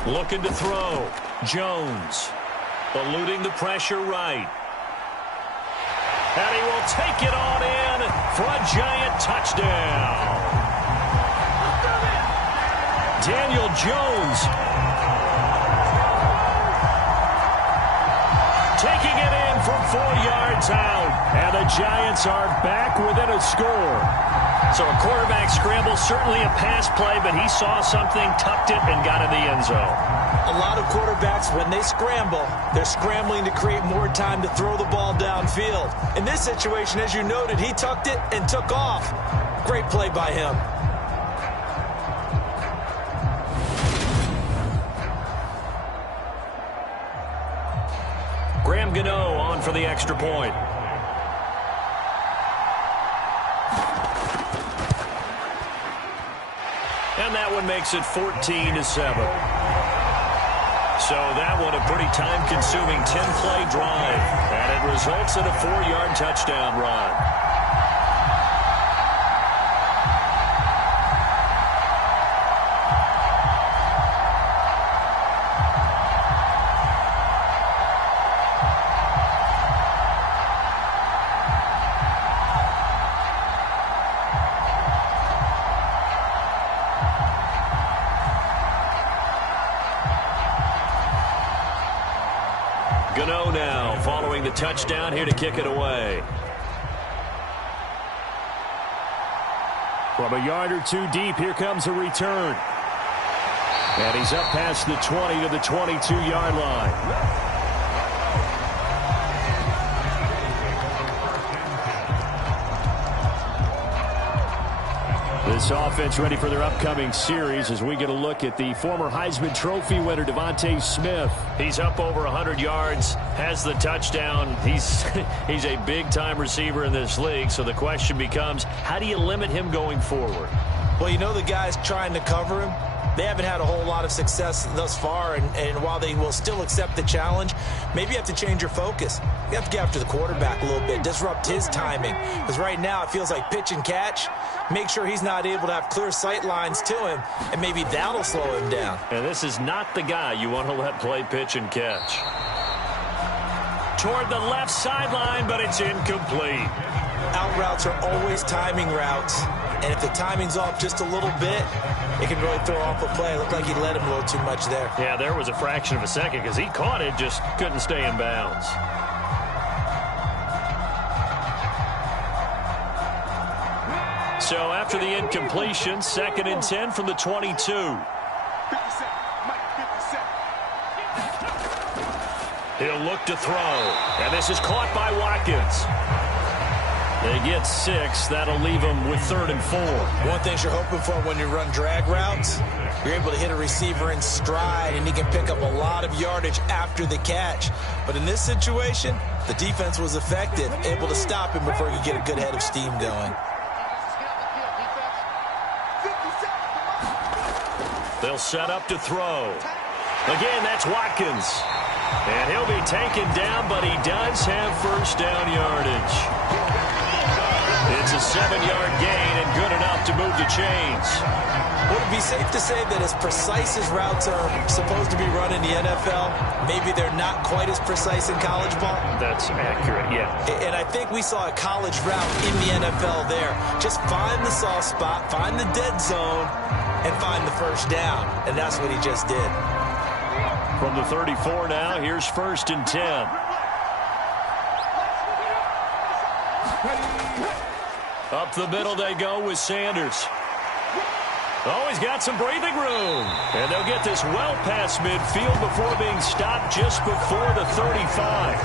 Looking to throw. Jones eluding the pressure right. And he will take it on in for a Giant touchdown. Daniel Jones taking it in from 4 yards out. And the Giants are back within a score. So a quarterback scramble, certainly a pass play, but he saw something, tucked it, and got in the end zone. A lot of quarterbacks, when they scramble, they're scrambling to create more time to throw the ball downfield. In this situation, as you noted, he tucked it and took off. Great play by him. Graham Gano on for the extra point. And that one makes it 14-7. So that one a pretty time-consuming 10-play drive. And it results in a 4-yard touchdown run. Gano now following the touchdown here to kick it away. From a yard or two deep, here comes a return. And he's up past the 20 to the 22-yard line. This offense ready for their upcoming series as we get a look at the former Heisman Trophy winner, Devontae Smith. He's up over 100 yards, has the touchdown. He's a big-time receiver in this league, so the question becomes, how do you limit him going forward? Well, you know the guys trying to cover him, they haven't had a whole lot of success thus far, and while they will still accept the challenge, maybe you have to change your focus. You have to get after the quarterback a little bit, disrupt his timing, because right now it feels like pitch and catch. Make sure he's not able to have clear sight lines to him, and maybe that'll slow him down. And this is not the guy you want to let play pitch and catch. Toward the left sideline, but it's incomplete. Out routes are always timing routes, and if the timing's off just a little bit, it can really throw off a play. It looked like he let him a little too much there. Yeah, there was a fraction of a second because he caught it, just couldn't stay in bounds. So after the incompletion, 2nd and 10 from the 22. He'll look to throw, and this is caught by Watkins. They get 6. That'll leave them with 3rd and 4. One thing you're hoping for when you run drag routes, you're able to hit a receiver in stride, and he can pick up a lot of yardage after the catch. But in this situation, the defense was effective, able to stop him before he could get a good head of steam going. They'll set up to throw. Again, that's Watkins. And he'll be taken down, but he does have first down yardage. It's a 7-yard gain and good enough to move the chains. Would it be safe to say that as precise as routes are supposed to be run in the NFL, maybe they're not quite as precise in college ball? That's accurate, yeah. And I think we saw a college route in the NFL there. Just find the soft spot, find the dead zone, and find the first down. And that's what he just did. From the 34 now, here's 1st and 10. Up the middle they go with Sanders. Oh, he's got some breathing room. And they'll get this well past midfield before being stopped just before the 35.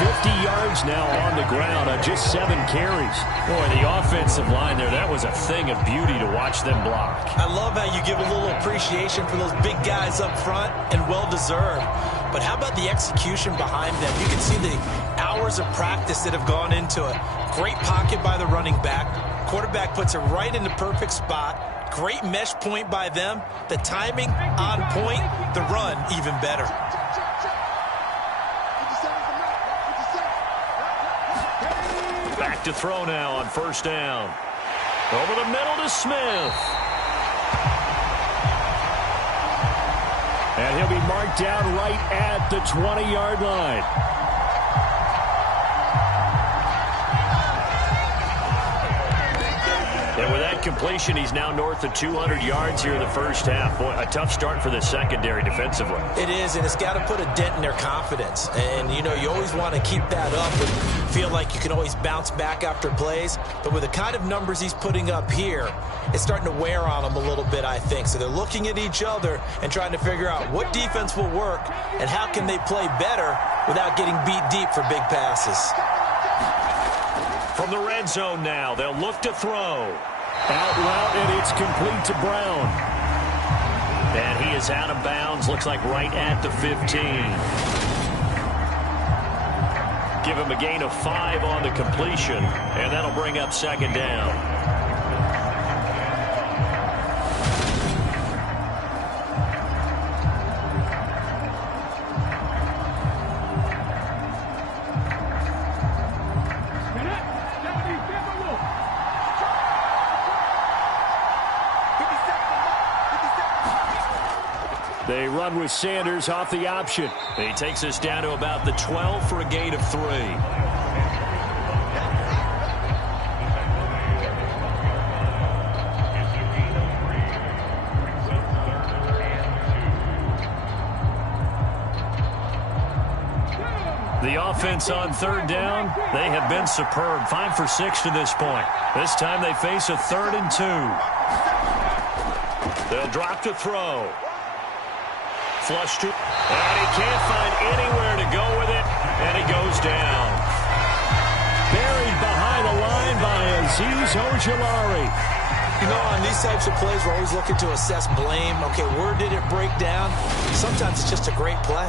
50 yards now on the ground on just 7 carries. Boy, the offensive line there, that was a thing of beauty to watch them block. I love how you give a little appreciation for those big guys up front, and well-deserved. But how about the execution behind them? You can see the hours of practice that have gone into it. Great pocket by the running back. Quarterback puts it right in the perfect spot. Great mesh point by them. The timing on point. The run even better. Back to throw now on 1st down. Over the middle to Smith. And he'll be marked down right at the 20-yard line. And with that that completion, he's now north of 200 yards here in the first half. Boy, a tough start for the secondary defensively. It is, and it's got to put a dent in their confidence. And, you know, you always want to keep that up and feel like you can always bounce back after plays. But with the kind of numbers he's putting up here, it's starting to wear on them a little bit, I think. So they're looking at each other and trying to figure out what defense will work and how can they play better without getting beat deep for big passes. From the red zone now, they'll look to throw. Out route, and it's complete to Brown. And he is out of bounds, looks like right at the 15. Give him a gain of 5 on the completion, and that'll bring up second down. They run with Sanders off the option. He takes us down to about the 12 for a gain of 3. The offense on third down, they have been superb. 5 for 6 to this point. This time they face a 3rd and 2. They'll drop to throw. Flush to, and he can't find anywhere to go with it, and he goes down. Buried behind the line by Azeez Ojulari. You know, on these types of plays, we're always looking to assess blame. Okay, where did it break down? Sometimes it's just a great play.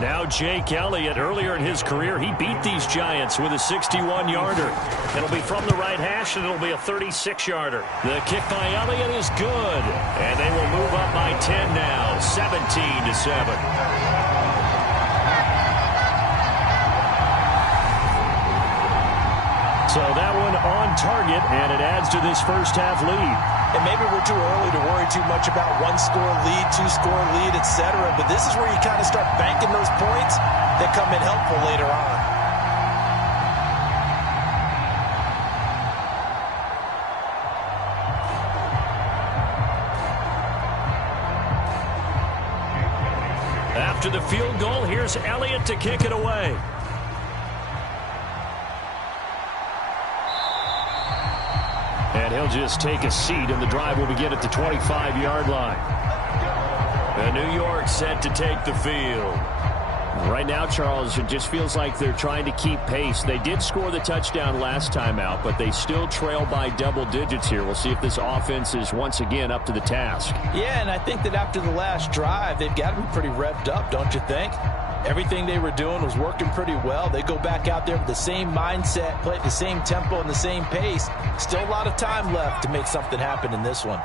Now Jake Elliott, earlier in his career, he beat these Giants with a 61-yarder. It'll be from the right hash, and it'll be a 36-yarder. The kick by Elliott is good, and they will move up by 10 now, 17-7. So that one on target, and it adds to this first half lead. And maybe we're too early to worry too much about 1-score lead, 2-score lead, etc. But this is where you kind of start banking those points that come in helpful later on. After the field goal, here's Elliott to kick it away. And he'll just take a seat, and the drive will begin at the 25-yard line. And New York set to take the field. Right now, Charles, it just feels like they're trying to keep pace. They did score the touchdown last time out, but they still trail by double digits here. We'll see if this offense is once again up to the task. Yeah, and I think that after the last drive, they've got to be pretty revved up, don't you think? Everything they were doing was working pretty well. They go back out there with the same mindset, play at the same tempo and the same pace. Still a lot of time left to make something happen in this one.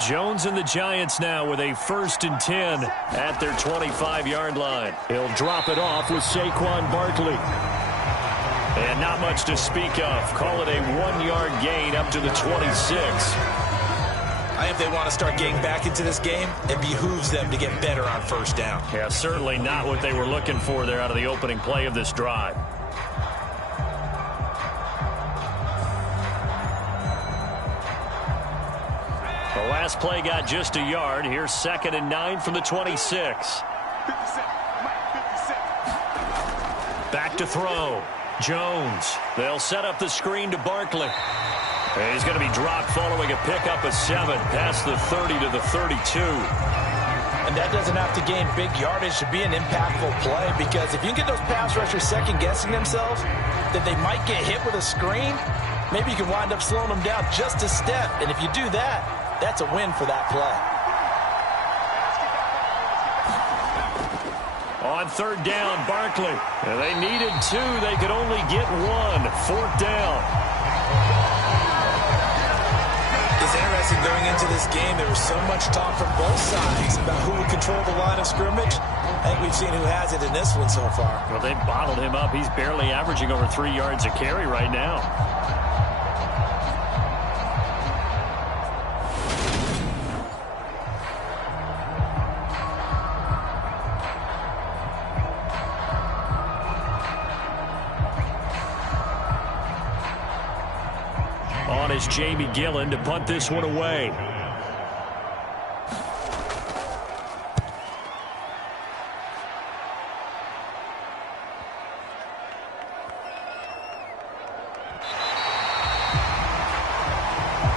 Jones and the Giants now with a 1st and 10 at their 25-yard line. He'll drop it off with Saquon Barkley. And not much to speak of. Call it a 1-yard gain up to the 26. If they want to start getting back into this game, it behooves them to get better on first down. Yeah, certainly not what they were looking for there out of the opening play of this drive. The last play got just a yard. Here's 2nd and 9 from the 26. Back to throw. Jones. They'll set up the screen to Barkley. And he's going to be dropped following a pickup of 7 past the 30 to the 32. And that doesn't have to gain big yardage to be an impactful play, because if you can get those pass rushers second-guessing themselves that they might get hit with a screen, maybe you can wind up slowing them down just a step. And if you do that, that's a win for that play. On 3rd down, Barkley. And they needed 2. They could only get 1. 4th down. It's interesting interesting going into this game. There was so much talk from both sides about who would control the line of scrimmage. I think we've seen who has it in this one so far. Well, they've bottled him up. He's barely averaging over 3 yards a carry right now. On is Jamie Gillen to punt this one away.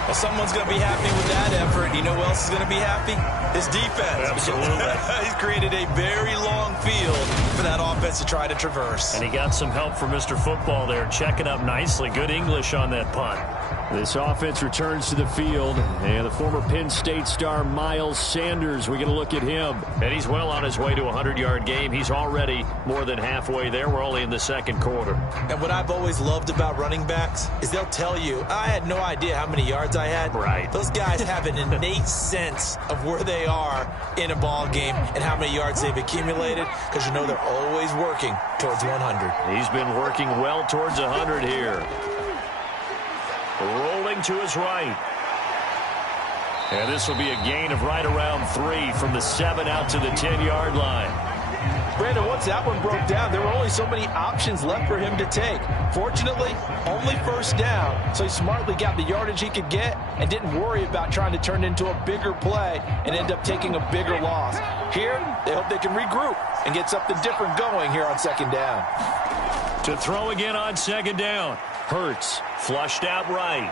Well, someone's going to be happy with that effort. You know who else is going to be happy? His defense. Absolutely. He's created a very long field for that offense to try to traverse. And he got some help from Mr. Football there, checking up nicely. Good English on that punt. This offense returns to the field, and the former Penn State star Miles Sanders, we're going to look at him. And he's well on his way to a 100-yard game. He's already more than halfway there. We're only in the second quarter. And what I've always loved about running backs is they'll tell you, I had no idea how many yards I had. Right. Those guys have an innate sense of where they are in a ball game and how many yards they've accumulated, because you know they're always working towards 100. He's been working well towards 100 here. Rolling to his right. And this will be a gain of right around 3 from the 7 out to the 10-yard line. Brandon, once that one broke down, there were only so many options left for him to take. Fortunately, only first down, so he smartly got the yardage he could get and didn't worry about trying to turn it into a bigger play and end up taking a bigger loss. Here, they hope they can regroup and get something different going here on second down. To throw again on second down. Hurts, flushed out right.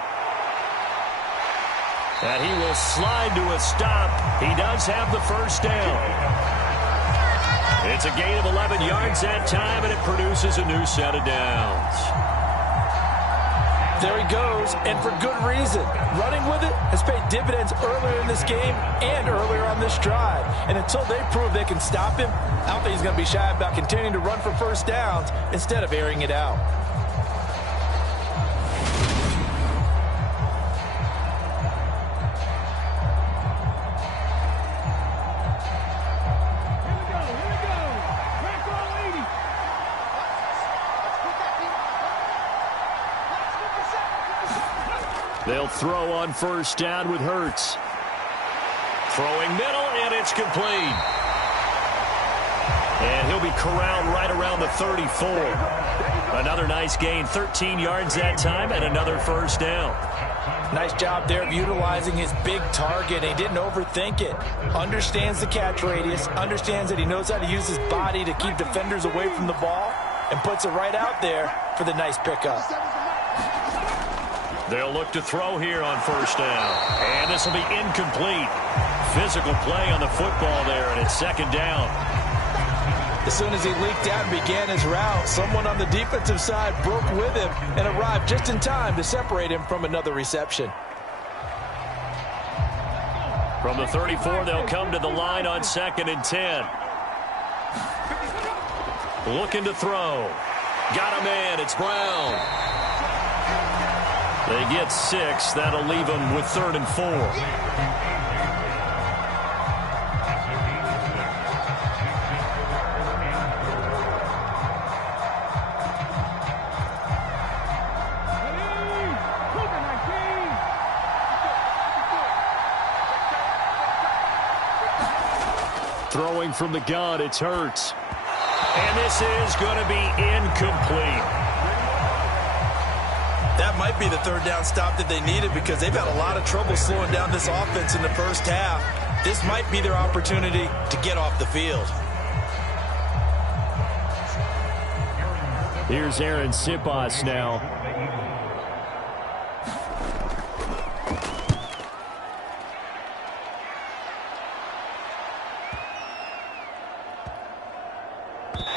And he will slide to a stop. He does have the first down. It's a gain of 11 yards that time, and it produces a new set of downs. There he goes, and for good reason. Running with it has paid dividends earlier in this game and earlier on this drive. And until they prove they can stop him, I don't think he's going to be shy about continuing to run for first downs instead of airing it out. They'll throw on first down with Hurts. Throwing middle, and it's complete. And he'll be corralled right around the 34. Another nice gain, 13 yards that time, and another first down. Nice job there of utilizing his big target. He didn't overthink it. Understands the catch radius, understands that he knows how to use his body to keep defenders away from the ball, and puts it right out there for the nice pickup. They'll look to throw here on first down. And this will be incomplete. Physical play on the football there, and it's second down. As soon as he leaked out and began his route, someone on the defensive side broke with him and arrived just in time to separate him from another reception. From the 34, they'll come to the line on 2nd and 10. Looking to throw. Got a man. It's Brown. They get 6. That'll leave them with 3rd and 4. Throwing from the gun, it's Hurts. And this is going to be incomplete. That might be the third down stop that they needed, because they've had a lot of trouble slowing down this offense in the first half. This might be their opportunity to get off the field. Here's Aaron Sipas now.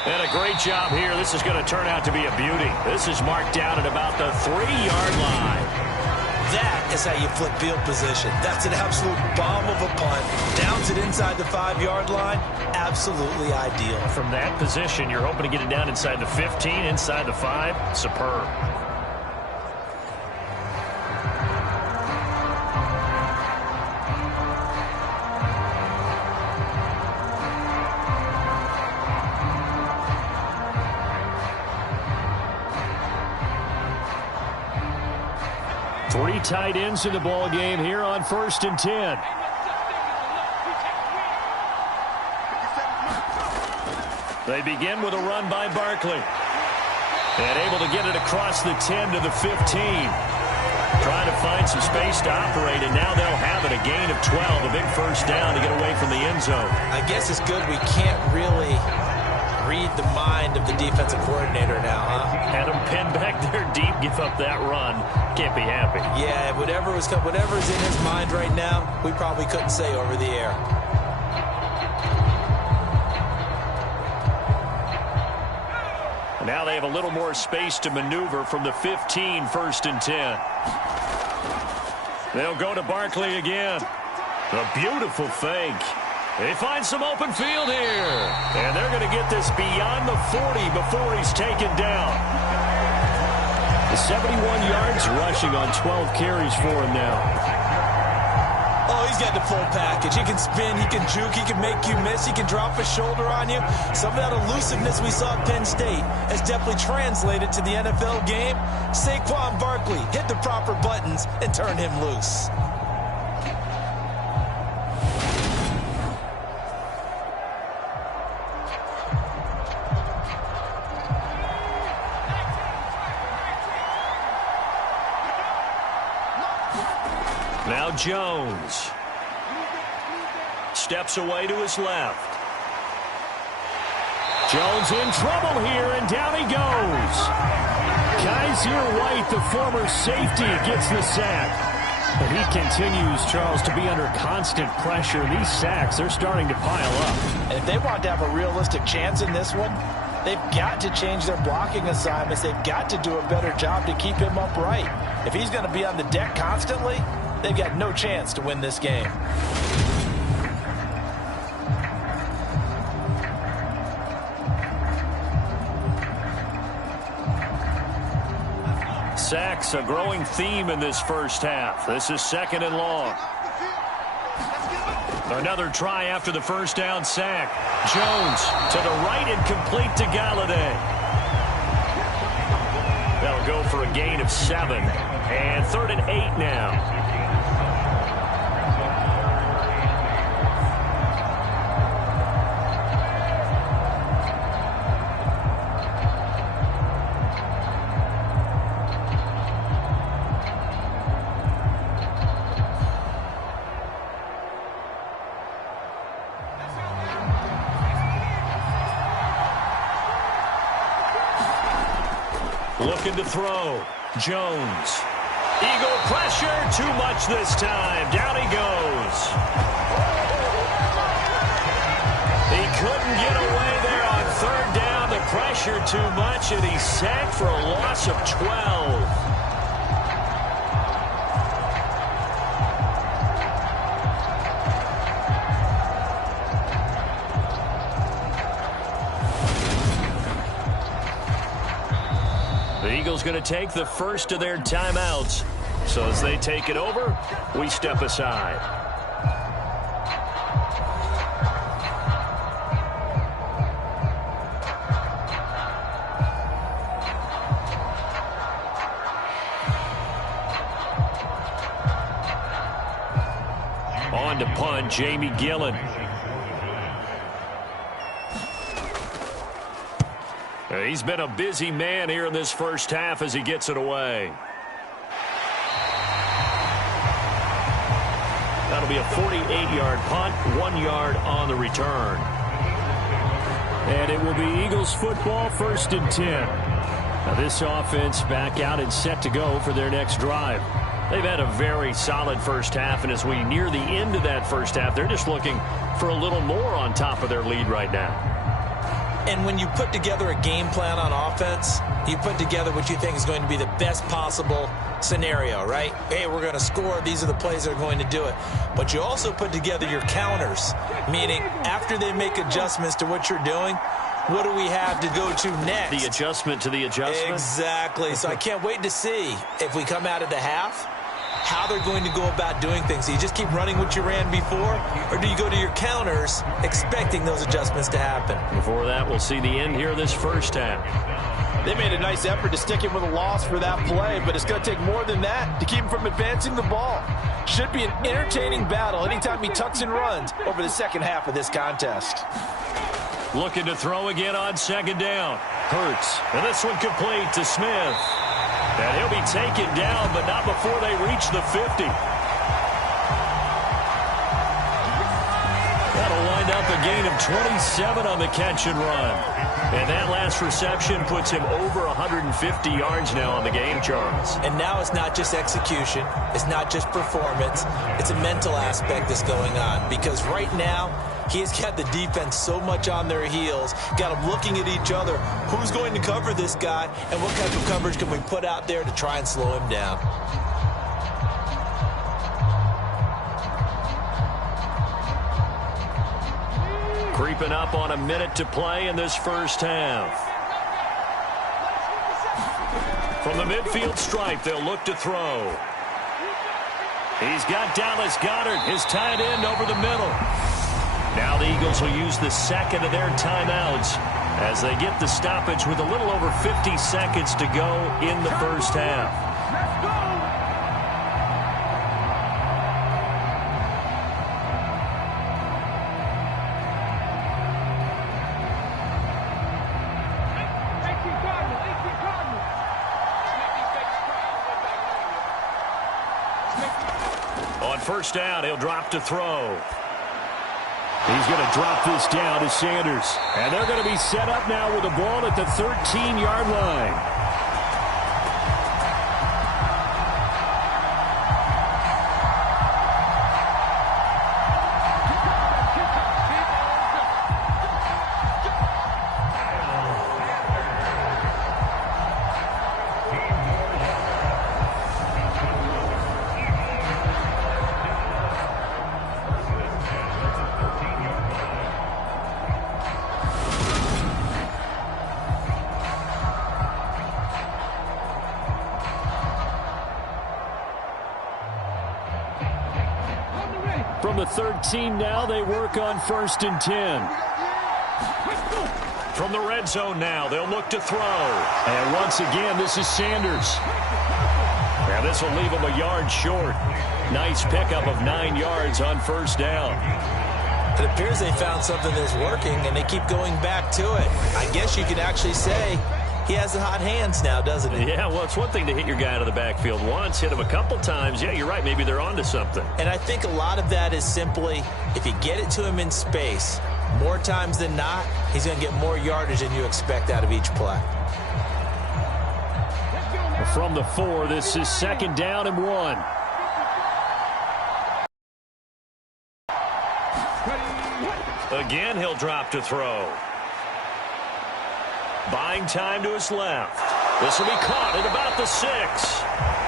And a great job here. This is going to turn out to be a beauty. This is marked down at about the 3-yard line. That is how you flip field position. That's an absolute bomb of a punt. Downs it inside the 5-yard line. Absolutely ideal. From that position, you're hoping to get it down inside the 15, inside the 5. Superb. Three tight ends in the ball game here on 1st and 10. They begin with a run by Barkley. And able to get it across the 10 to the 15. Trying to find some space to operate, and now they'll have it. A gain of 12, a big first down to get away from the end zone. I guess it's good we can't really read the mind of the defensive coordinator now, huh? Had him pinned back there deep, give up that run. Can't be happy. Yeah, whatever's in his mind right now, we probably couldn't say over the air. Now they have a little more space to maneuver from the 15, 1st and 10. They'll go to Barkley again. A beautiful fake. They find some open field here. And they're going to get this beyond the 40 before he's taken down. The 71 yards rushing on 12 carries for him now. Oh, he's got the full package. He can spin, he can juke, he can make you miss, he can drop a shoulder on you. Some of that elusiveness we saw at Penn State has definitely translated to the NFL game. Saquon Barkley hit the proper buttons and turned him loose. Now Jones steps away to his left. Jones in trouble here, and down he goes. Kaiser White, the former safety, gets the sack. But he continues, Charles, to be under constant pressure. These sacks, they're starting to pile up. And if they want to have a realistic chance in this one, they've got to change their blocking assignments. They've got to do a better job to keep him upright. If he's going to be on the deck constantly, they've got no chance to win this game. Sacks, a growing theme in this first half. This is 2nd and long. Another try after the first down sack. Jones to the right and complete to Galladay. That'll go for a gain of 7. And 3rd and 8 now. Looking to throw. Jones. Eagle pressure. Too much this time. Down he goes. He couldn't get away there on 3rd down. The pressure too much, and he's sacked for a loss of 12. The Eagles going to take the first of their timeouts. So as they take it over, we step aside. On to punt, Jamie Gillen. He's been a busy man here in this first half as he gets it away. That'll be a 48-yard punt, 1 yard on the return. And it will be Eagles football, 1st and 10. Now this offense back out and set to go for their next drive. They've had a very solid first half, and as we near the end of that first half, they're just looking for a little more on top of their lead right now. And when you put together a game plan on offense, you put together what you think is going to be the best possible scenario, right? Hey, we're going to score. These are the plays that are going to do it. But you also put together your counters, meaning after they make adjustments to what you're doing, what do we have to go to next? The adjustment to the adjustment? Exactly. So I can't wait to see if we come out of the half how they're going to go about doing things. Do you just keep running what you ran before, or do you go to your counters expecting those adjustments to happen? Before that, we'll see the end here of this first half. They made a nice effort to stick him with a loss for that play, but it's going to take more than that to keep him from advancing the ball. Should be an entertaining battle anytime he tucks and runs over the second half of this contest. Looking to throw again on second down. Hurts. And this one complete to Smith. And he'll be taken down, but not before they reach the 50. That'll wind up a gain of 27 on the catch and run. And that last reception puts him over 150 yards now on the game, Charles. And now it's not just execution. It's not just performance. It's a mental aspect that's going on. Because right now, he has got the defense so much on their heels, got them looking at each other. Who's going to cover this guy, and what type of coverage can we put out there to try and slow him down? Creeping up on a minute to play in this first half. From the midfield stripe, they'll look to throw. He's got Dallas Goedert, his tight end, over the middle. Now the Eagles will use the second of their timeouts as they get the stoppage with a little over 50 seconds to go in the first half. On first down, he'll drop to throw. He's going to drop this down to Sanders. And they're going to be set up now with the ball at the 13-yard line. From the 13 now, they work on 1st and 10. From the red zone now, they'll look to throw. And once again, this is Sanders. And this will leave him a yard short. Nice pickup of 9 yards on first down. It appears they found something that's working, and they keep going back to it. I guess you could actually say he has the hot hands now, doesn't he? Yeah, well, it's one thing to hit your guy out of the backfield once, hit him a couple times. Yeah, you're right. Maybe they're onto something. And I think a lot of that is simply if you get it to him in space, more times than not, he's going to get more yardage than you expect out of each play. From the 4, this is 2nd down and 1. Again, he'll drop to throw. Buying time to his left. This will be caught at about the 6.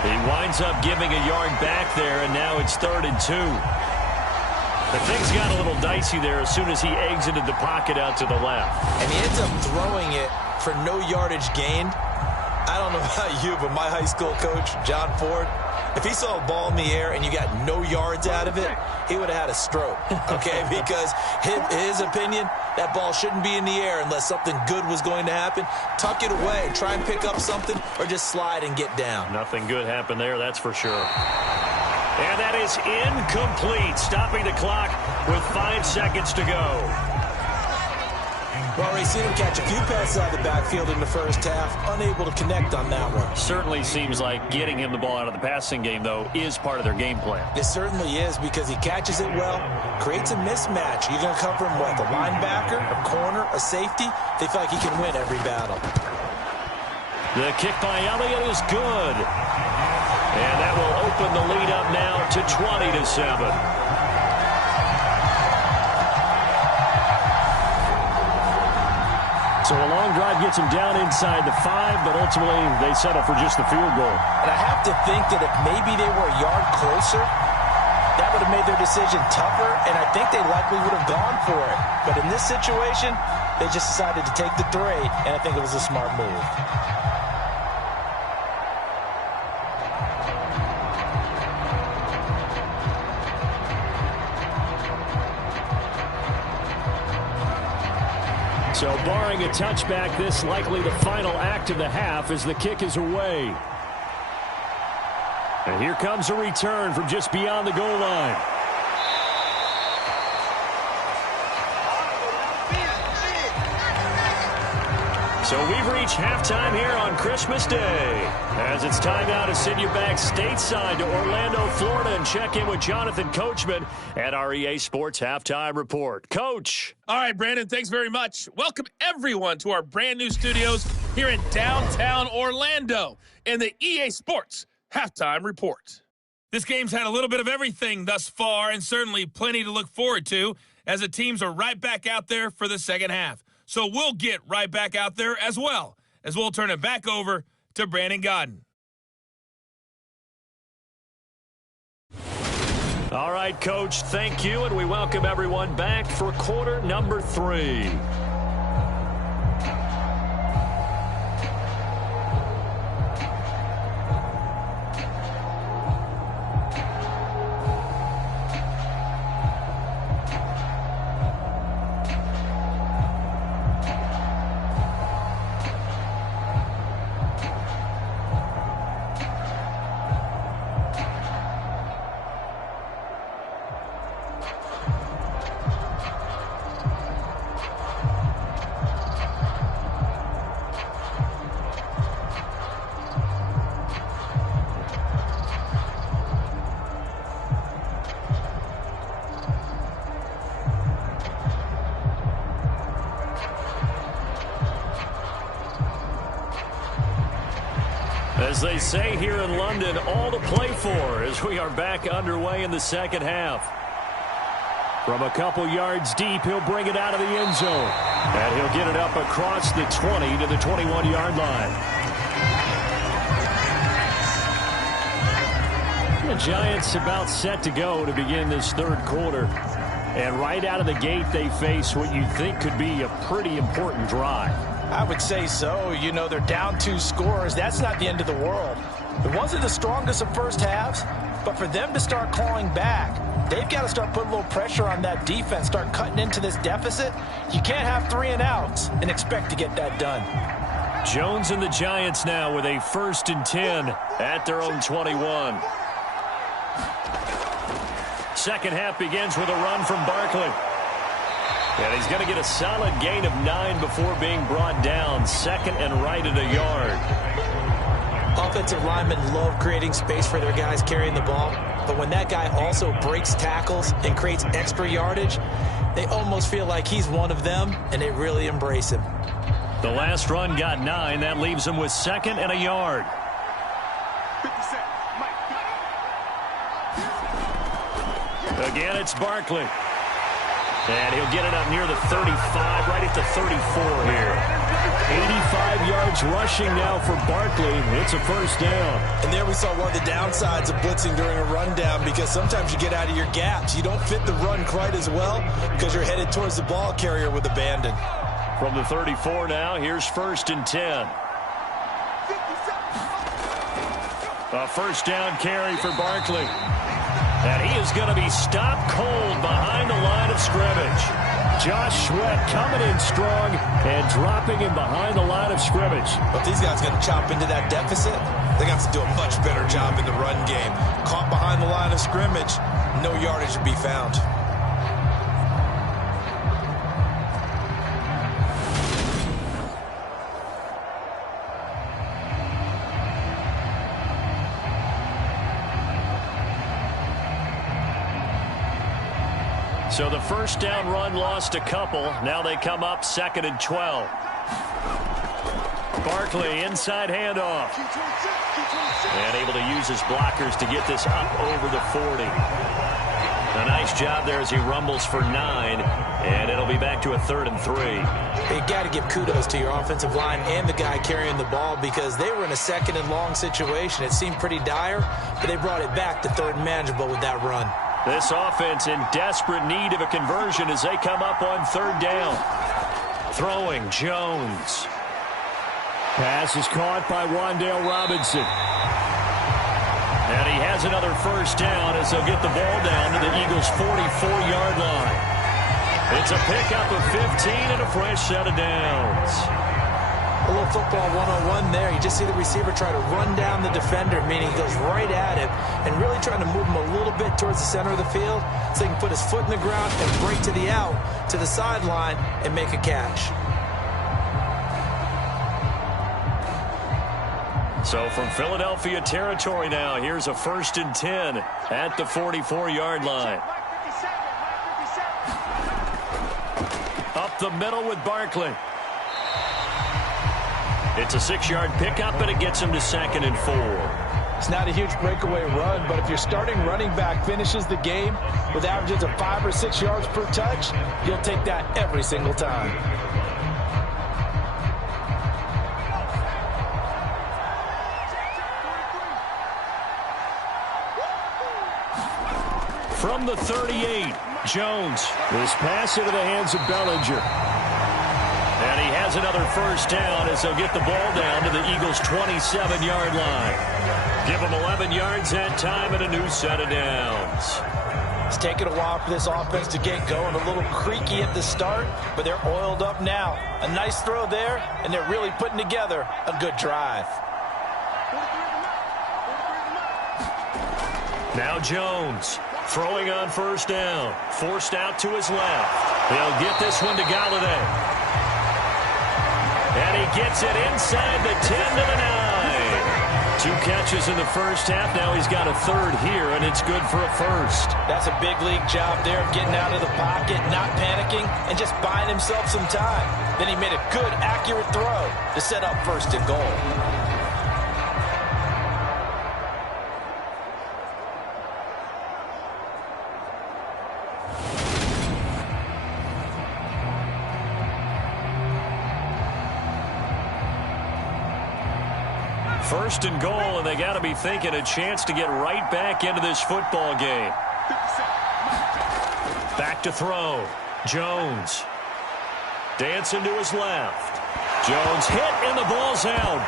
He winds up giving a yard back there, and now it's 3rd and 2. But things got a little dicey there as soon as he exited the pocket out to the left. And he ends up throwing it for no yardage gained. I don't know about you, but my high school coach, John Ford, if he saw a ball in the air and you got no yards out of it, he would have had a stroke, okay? Because his opinion, that ball shouldn't be in the air unless something good was going to happen. Tuck it away, try and pick up something, or just slide and get down. Nothing good happened there, that's for sure. And that is incomplete, stopping the clock with 5 seconds to go. Well, we've seen him catch a few passes out of the backfield in the first half, unable to connect on that one. Certainly seems like getting him the ball out of the passing game, though, is part of their game plan. It certainly is, because he catches it well, creates a mismatch. You're going to cover him with a linebacker, a corner, a safety. They feel like he can win every battle. The kick by Elliott is good. And that will open the lead up now to 20-7. So a long drive gets him down inside the 5, but ultimately they settle for just the field goal. And I have to think that if maybe they were a yard closer, that would have made their decision tougher, and I think they likely would have gone for it. But in this situation, they just decided to take the 3, and I think it was a smart move. So barring a touchback, this likely the final act of the half as the kick is away. And here comes a return from just beyond the goal line. So we've reached halftime here on Christmas Day, as it's time now to send you back stateside to Orlando, Florida, and check in with Jonathan Coachman at our EA Sports Halftime Report. Coach. All right, Brandon, thanks very much. Welcome, everyone, to our brand new studios here in downtown Orlando in the EA Sports Halftime Report. This game's had a little bit of everything thus far, and certainly plenty to look forward to, as the teams are right back out there for the second half. So we'll get right back out there as well, as we'll turn it back over to Brandon Godden. All right, Coach, thank you, and we welcome everyone back for quarter number 3. As they say here in London, all to play for as we are back underway in the second half. From a couple yards deep, he'll bring it out of the end zone. And he'll get it up across the 20 to the 21-yard line. The Giants about set to go to begin this third quarter. And right out of the gate, they face what you think could be a pretty important drive. I would say so. You know, they're down 2 scores. That's not the end of the world. It wasn't the strongest of first halves, but for them to start clawing back, they've got to start putting a little pressure on that defense, start cutting into this deficit. You can't have 3 and outs and expect to get that done. Jones and the Giants now with a 1st and 10 at their own 21. Second half begins with a run from Barkley. And he's going to get a solid gain of 9 before being brought down. 2nd and right at a yard. Offensive linemen love creating space for their guys carrying the ball. But when that guy also breaks tackles and creates extra yardage, they almost feel like he's one of them, and they really embrace him. The last run got 9. That leaves him with 2nd and a yard. Again, it's Barkley. And he'll get it up near the 35, right at the 34 here. 85 yards rushing now for Barkley. It's a 1st down. And there we saw one of the downsides of blitzing during a rundown, because sometimes you get out of your gaps. You don't fit the run quite as well because you're headed towards the ball carrier with abandon. From the 34 now, here's 1st and 10. A 1st down carry for Barkley. And he is going to be stopped cold behind the line of scrimmage. Josh Sweat coming in strong and dropping him behind the line of scrimmage. But these guys going to chop into that deficit. They got to do a much better job in the run game. Caught behind the line of scrimmage, no yardage to be found. So the 1st down run lost a couple. Now they come up 2nd and 12. Barkley inside handoff. And able to use his blockers to get this up over the 40. A nice job there as he rumbles for 9. And it'll be back to a 3rd and 3. You got to give kudos to your offensive line and the guy carrying the ball, because they were in a 2nd and long situation. It seemed pretty dire, but they brought it back to 3rd and manageable with that run. This offense in desperate need of a conversion as they come up on 3rd down. Throwing Jones. Pass is caught by Wan'Dale Robinson. And he has another 1st down as they'll get the ball down to the Eagles' 44-yard line. It's a pickup of 15 and a fresh set of downs. A little football 101 there. You just see the receiver try to run down the defender, meaning he goes right at him and really trying to move him a little bit towards the center of the field so he can put his foot in the ground and break to the out, to the sideline, and make a catch. So from Philadelphia territory now, here's a 1st and 10 at the 44-yard line. Up the middle with Barkley. It's a 6-yard pickup, and it gets him to 2nd and 4. It's not a huge breakaway run, but if your starting running back finishes the game with averages of 5 or 6 yards per touch, you'll take that every single time. From the 38, Jones. This pass into the hands of Bellinger. And he has another 1st down as they'll get the ball down to the Eagles' 27-yard line. Give them 11 yards that time and a new set of downs. It's taken a while for this offense to get going. A little creaky at the start, but they're oiled up now. A nice throw there, and they're really putting together a good drive. Now Jones throwing on 1st down. Forced out to his left. He'll get this one to Galladay. And he gets it inside the 10 to the 9. 2 catches in the first half. Now he's got a 3rd here, and it's good for a 1st. That's a big league job there of getting out of the pocket, not panicking, and just buying himself some time. Then he made a good, accurate throw to set up 1st and goal. First and goal, and they got to be thinking a chance to get right back into this football game. Back to throw. Jones. Dancing to his left. Jones hit, and the ball's out.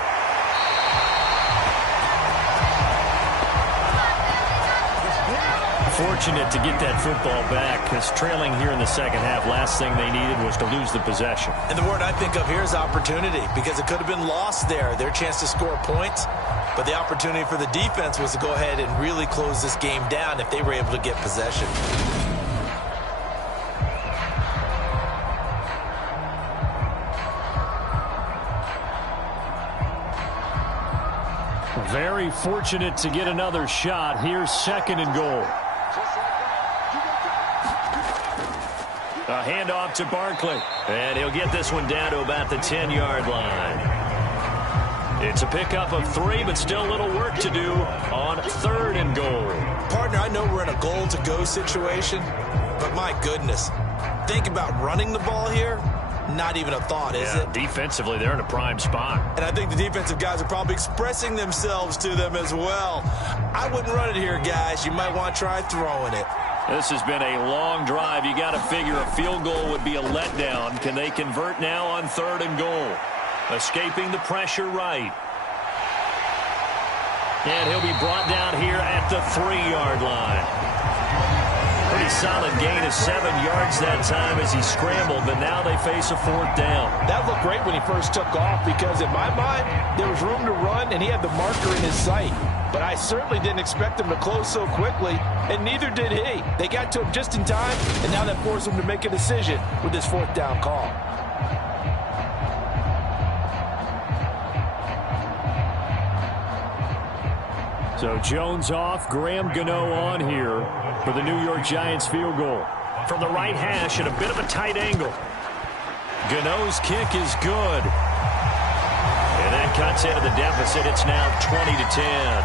Fortunate to get that football back, because trailing here in the second half, last thing they needed was to lose the possession. And the word I think of here is opportunity, because it could have been lost there, their chance to score points. But the opportunity for the defense was to go ahead and really close this game down if they were able to get possession. Very fortunate to get another shot. Here's 2nd and goal. A handoff to Barkley. And he'll get this one down to about the 10-yard line. It's a pickup of 3, but still a little work to do on 3rd and goal. Partner, I know we're in a goal-to-go situation, but my goodness, think about running the ball here. Not even a thought, is it? Defensively, they're in a prime spot. And I think the defensive guys are probably expressing themselves to them as well. I wouldn't run it here, guys. You might want to try throwing it. This has been a long drive. You got to figure a field goal would be a letdown. Can they convert now on 3rd and goal? Escaping the pressure right. And he'll be brought down here at the 3-yard line. Pretty solid gain of 7 yards that time as he scrambled, but now they face a 4th down. That looked great when he first took off, because in my mind, there was room to run, and he had the marker in his sight. But I certainly didn't expect him to close so quickly, and neither did he. They got to him just in time, and now that forced him to make a decision with this 4th down call. So Jones off, Graham Gano on here for the New York Giants field goal. From the right hash at a bit of a tight angle. Gano's kick is good. And that cuts into the deficit. It's now 20-10.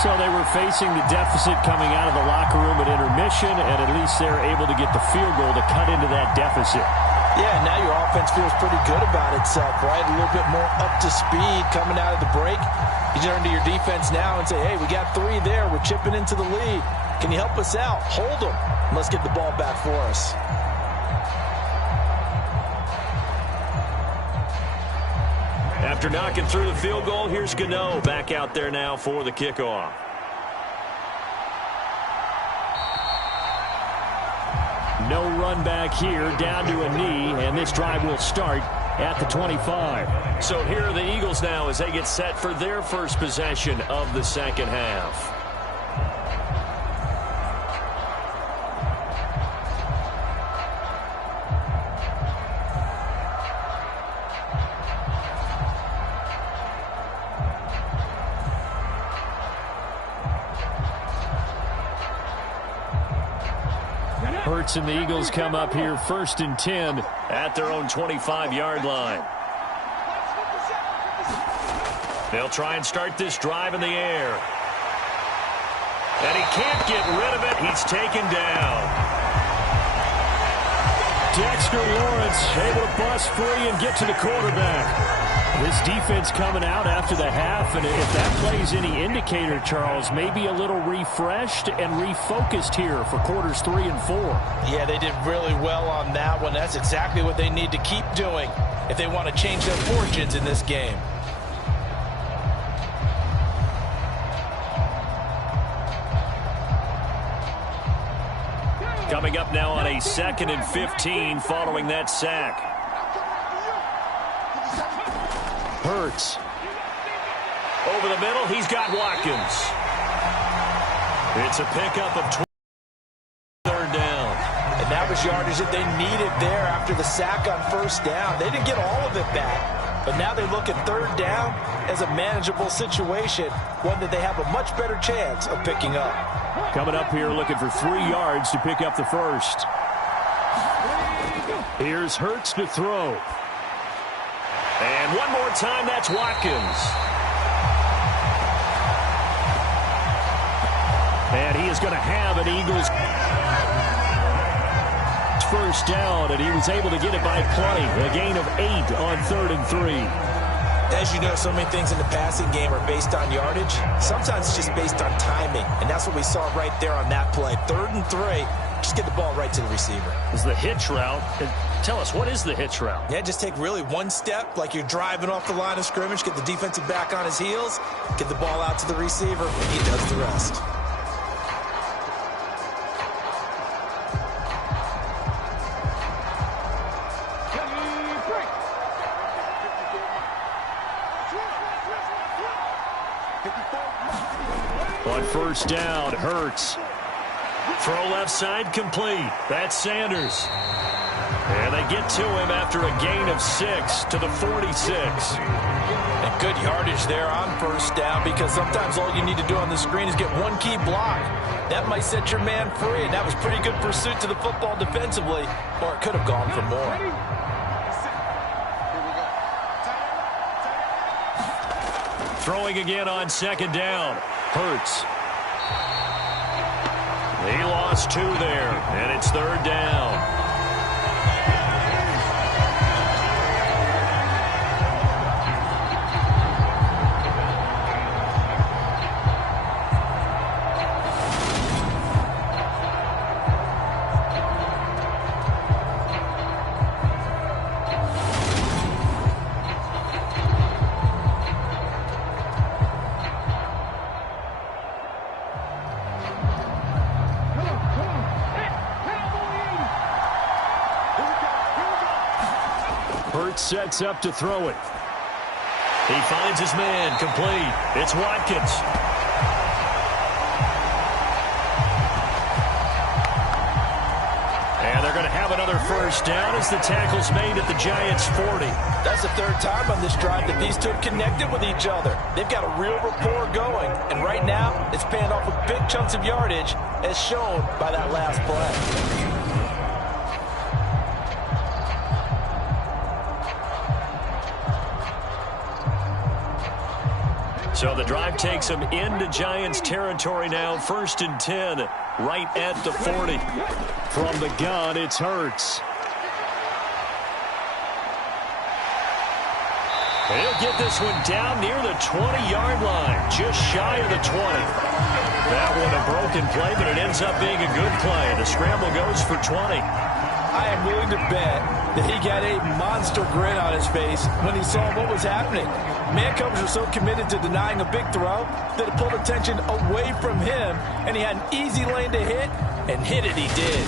So they were facing the deficit coming out of the locker room at intermission, and at least they're able to get the field goal to cut into that deficit. Yeah, now your offense feels pretty good about itself, right? A little bit more up to speed coming out of the break. You turn to your defense now and say, hey, we got 3 there. We're chipping into the lead. Can you help us out? Hold them. Let's get the ball back for us. After knocking through the field goal, here's Gano back out there now for the kickoff. No run back here, down to a knee, and this drive will start at the 25. So here are the Eagles now as they get set for their first possession of the second half. Hurts and the Eagles come up here 1st and 10 at their own 25-yard line. They'll try and start this drive in the air. And he can't get rid of it. He's taken down. Dexter Lawrence able to bust free and get to the quarterback. This defense coming out after the half, and if that plays any indicator, Charles, maybe a little refreshed and refocused here for quarters 3 and 4. Yeah, they did really well on that one. That's exactly what they need to keep doing if they want to change their fortunes in this game. Coming up now on a 2nd and 15 following that sack. Hurts. Over the middle, he's got Watkins. It's a pickup of 3rd down. And that was yardage that they needed there after the sack on 1st down. They didn't get all of it back, but now they look at 3rd down as a manageable situation, one that they have a much better chance of picking up. Coming up here looking for 3 yards to pick up the first. Here's Hurts to throw. And one more time, that's Watkins. And he is going to have an Eagles first down, and he was able to get it by plenty. A gain of 8 on 3rd and 3. As you know, so many things in the passing game are based on yardage. Sometimes it's just based on timing, and that's what we saw right there on that play. 3rd and 3, just get the ball right to the receiver. Is the hitch route. Tell us, what is the hitch route? Yeah, just take really one step like you're driving off the line of scrimmage, get the defensive back on his heels, get the ball out to the receiver, and he does the rest. On 1st down, Hurts. Throw left side complete. That's Sanders. And they get to him after a gain of 6 to the 46. And good yardage there on 1st down, because sometimes all you need to do on the screen is get one key block. That might set your man free, and that was pretty good pursuit to the football defensively, or it could have gone for more. Throwing again on 2nd down. Hurts. He lost 2 there, and it's 3rd down. Sets up to throw it. He finds his man, complete. It's Watkins. And they're going to have another 1st down as the tackle's made at the Giants' 40. That's the 3rd time on this drive that these two have connected with each other. They've got a real rapport going, and right now it's paying off with big chunks of yardage, as shown by that last play. So the drive takes them into Giants territory now. 1st and 10, right at the 40. From the gun, it's Hurts. He'll get this one down near the 20-yard line, just shy of the 20. That one a broken play, but it ends up being a good play. The scramble goes for 20. I am willing to bet that he got a monster grin on his face when he saw what was happening. Man coverage was so committed to denying a big throw that it pulled attention away from him, and he had an easy lane to hit, and hit it he did.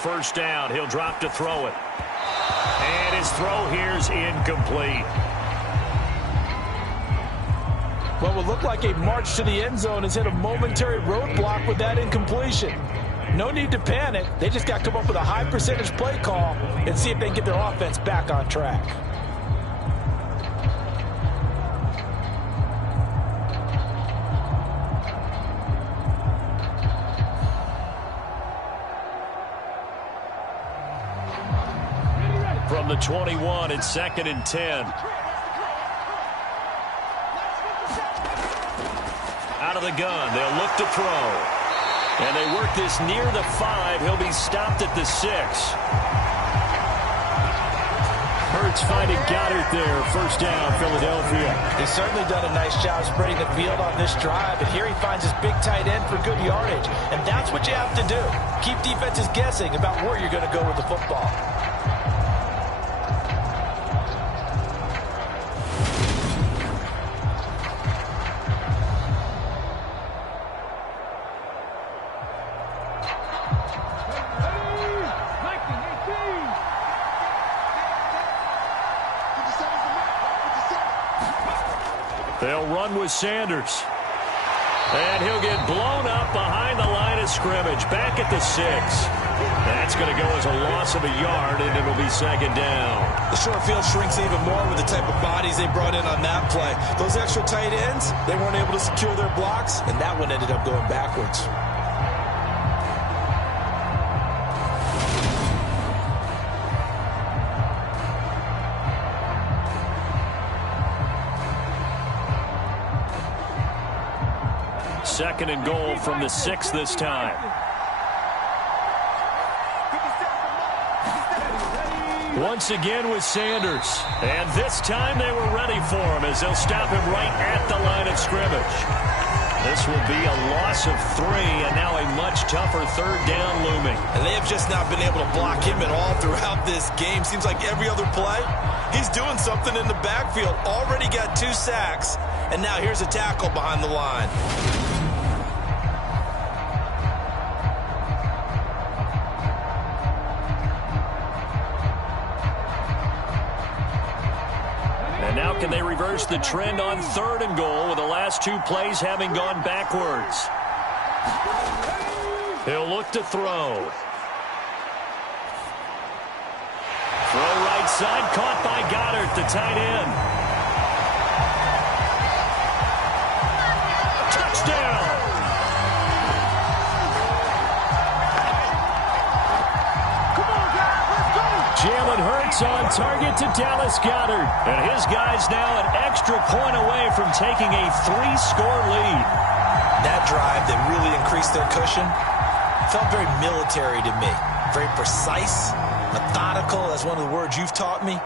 first down. He'll drop to throw it. And his throw here's incomplete. What would look like a march to the end zone has hit a momentary roadblock with that incompletion. No need to panic. They just got to come up with a high percentage play call and see if they can get their offense back on track. From the 21, it's 2nd and 10. Out of the gun, they'll look to throw. And they work this near the 5. He'll be stopped at the 6. Hurts finding Goddard there. First down, Philadelphia. He's certainly done a nice job spreading the field on this drive, and here he finds his big tight end for good yardage. And that's what you have to do. Keep defenses guessing about where you're going to go with the football. They'll run with Sanders. And he'll get blown up behind the line of scrimmage. Back at the 6. That's going to go as a loss of a yard, and it'll be 2nd down. The short field shrinks even more with the type of bodies they brought in on that play. Those extra tight ends, they weren't able to secure their blocks, and that one ended up going backwards. Second and goal from the 6 this time. Once again with Sanders. And this time they were ready for him as they'll stop him right at the line of scrimmage. This will be a loss of 3 and now a much tougher 3rd down looming. And they have just not been able to block him at all throughout this game. Seems like every other play, he's doing something in the backfield. Already got 2 sacks, and now here's a tackle behind the line. And now can they reverse the trend on 3rd and goal with the last 2 plays having gone backwards? He'll look to throw. Throw right side, caught by Goddard, the tight end. Touchdown! Jalen Hurts on target to Dallas Goedert. And his guys now an extra point away from taking a 3-score lead. That drive that really increased their cushion felt very military to me. Very precise, methodical, that's one of the words you've taught me.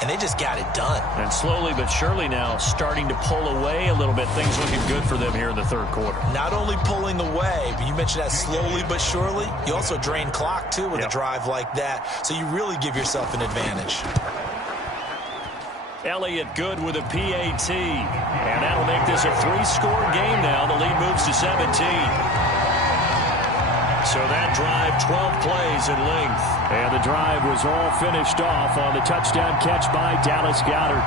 And they just got it done. And slowly but surely now starting to pull away a little bit. Things looking good for them here in the 3rd quarter. Not only pulling away, but you mentioned that slowly but surely. You also drain clock, too, with a drive like that. So you really give yourself an advantage. Elliott good with a PAT. And that'll make this a 3-score game now. The lead moves to 17. So that drive, 12 plays in length. And the drive was all finished off on the touchdown catch by Dallas Goedert.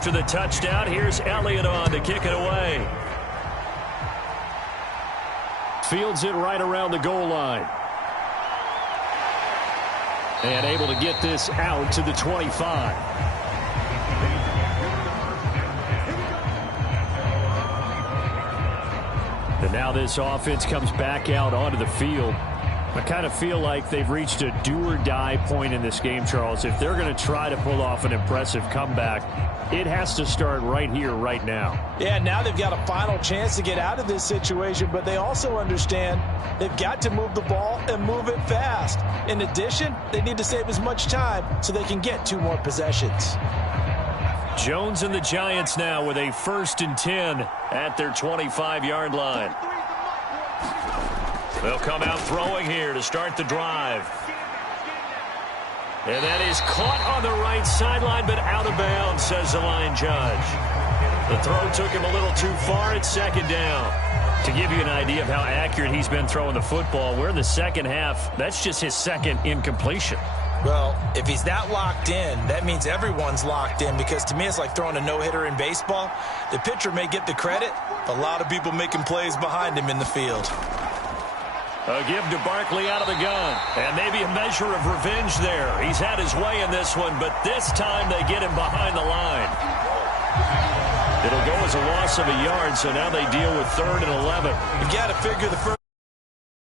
After the touchdown, here's Elliott on to kick it away. Fields it right around the goal line. And able to get this out to the 25. And now this offense comes back out onto the field. I kind of feel like they've reached a do-or-die point in this game, Charles. If they're going to try to pull off an impressive comeback, it has to start right here, right now. Yeah, now they've got a final chance to get out of this situation, but they also understand they've got to move the ball and move it fast. In addition, they need to save as much time so they can get 2 more possessions. Jones and the Giants now with a 1st and 10 at their 25-yard line. They'll come out throwing here to start the drive. And that is caught on the right sideline, but out of bounds, says the line judge. The throw took him a little too far at 2nd down. To give you an idea of how accurate he's been throwing the football, we're in the second half. That's just his 2nd incompletion. Well, if he's that locked in, that means everyone's locked in, because to me it's like throwing a no-hitter in baseball. The pitcher may get the credit. A lot of people making plays behind him in the field. A give to Barkley out of the gun. And maybe a measure of revenge there. He's had his way in this one, but this time they get him behind the line. It'll go as a loss of a yard, so now they deal with 3rd and 11. You got to figure the first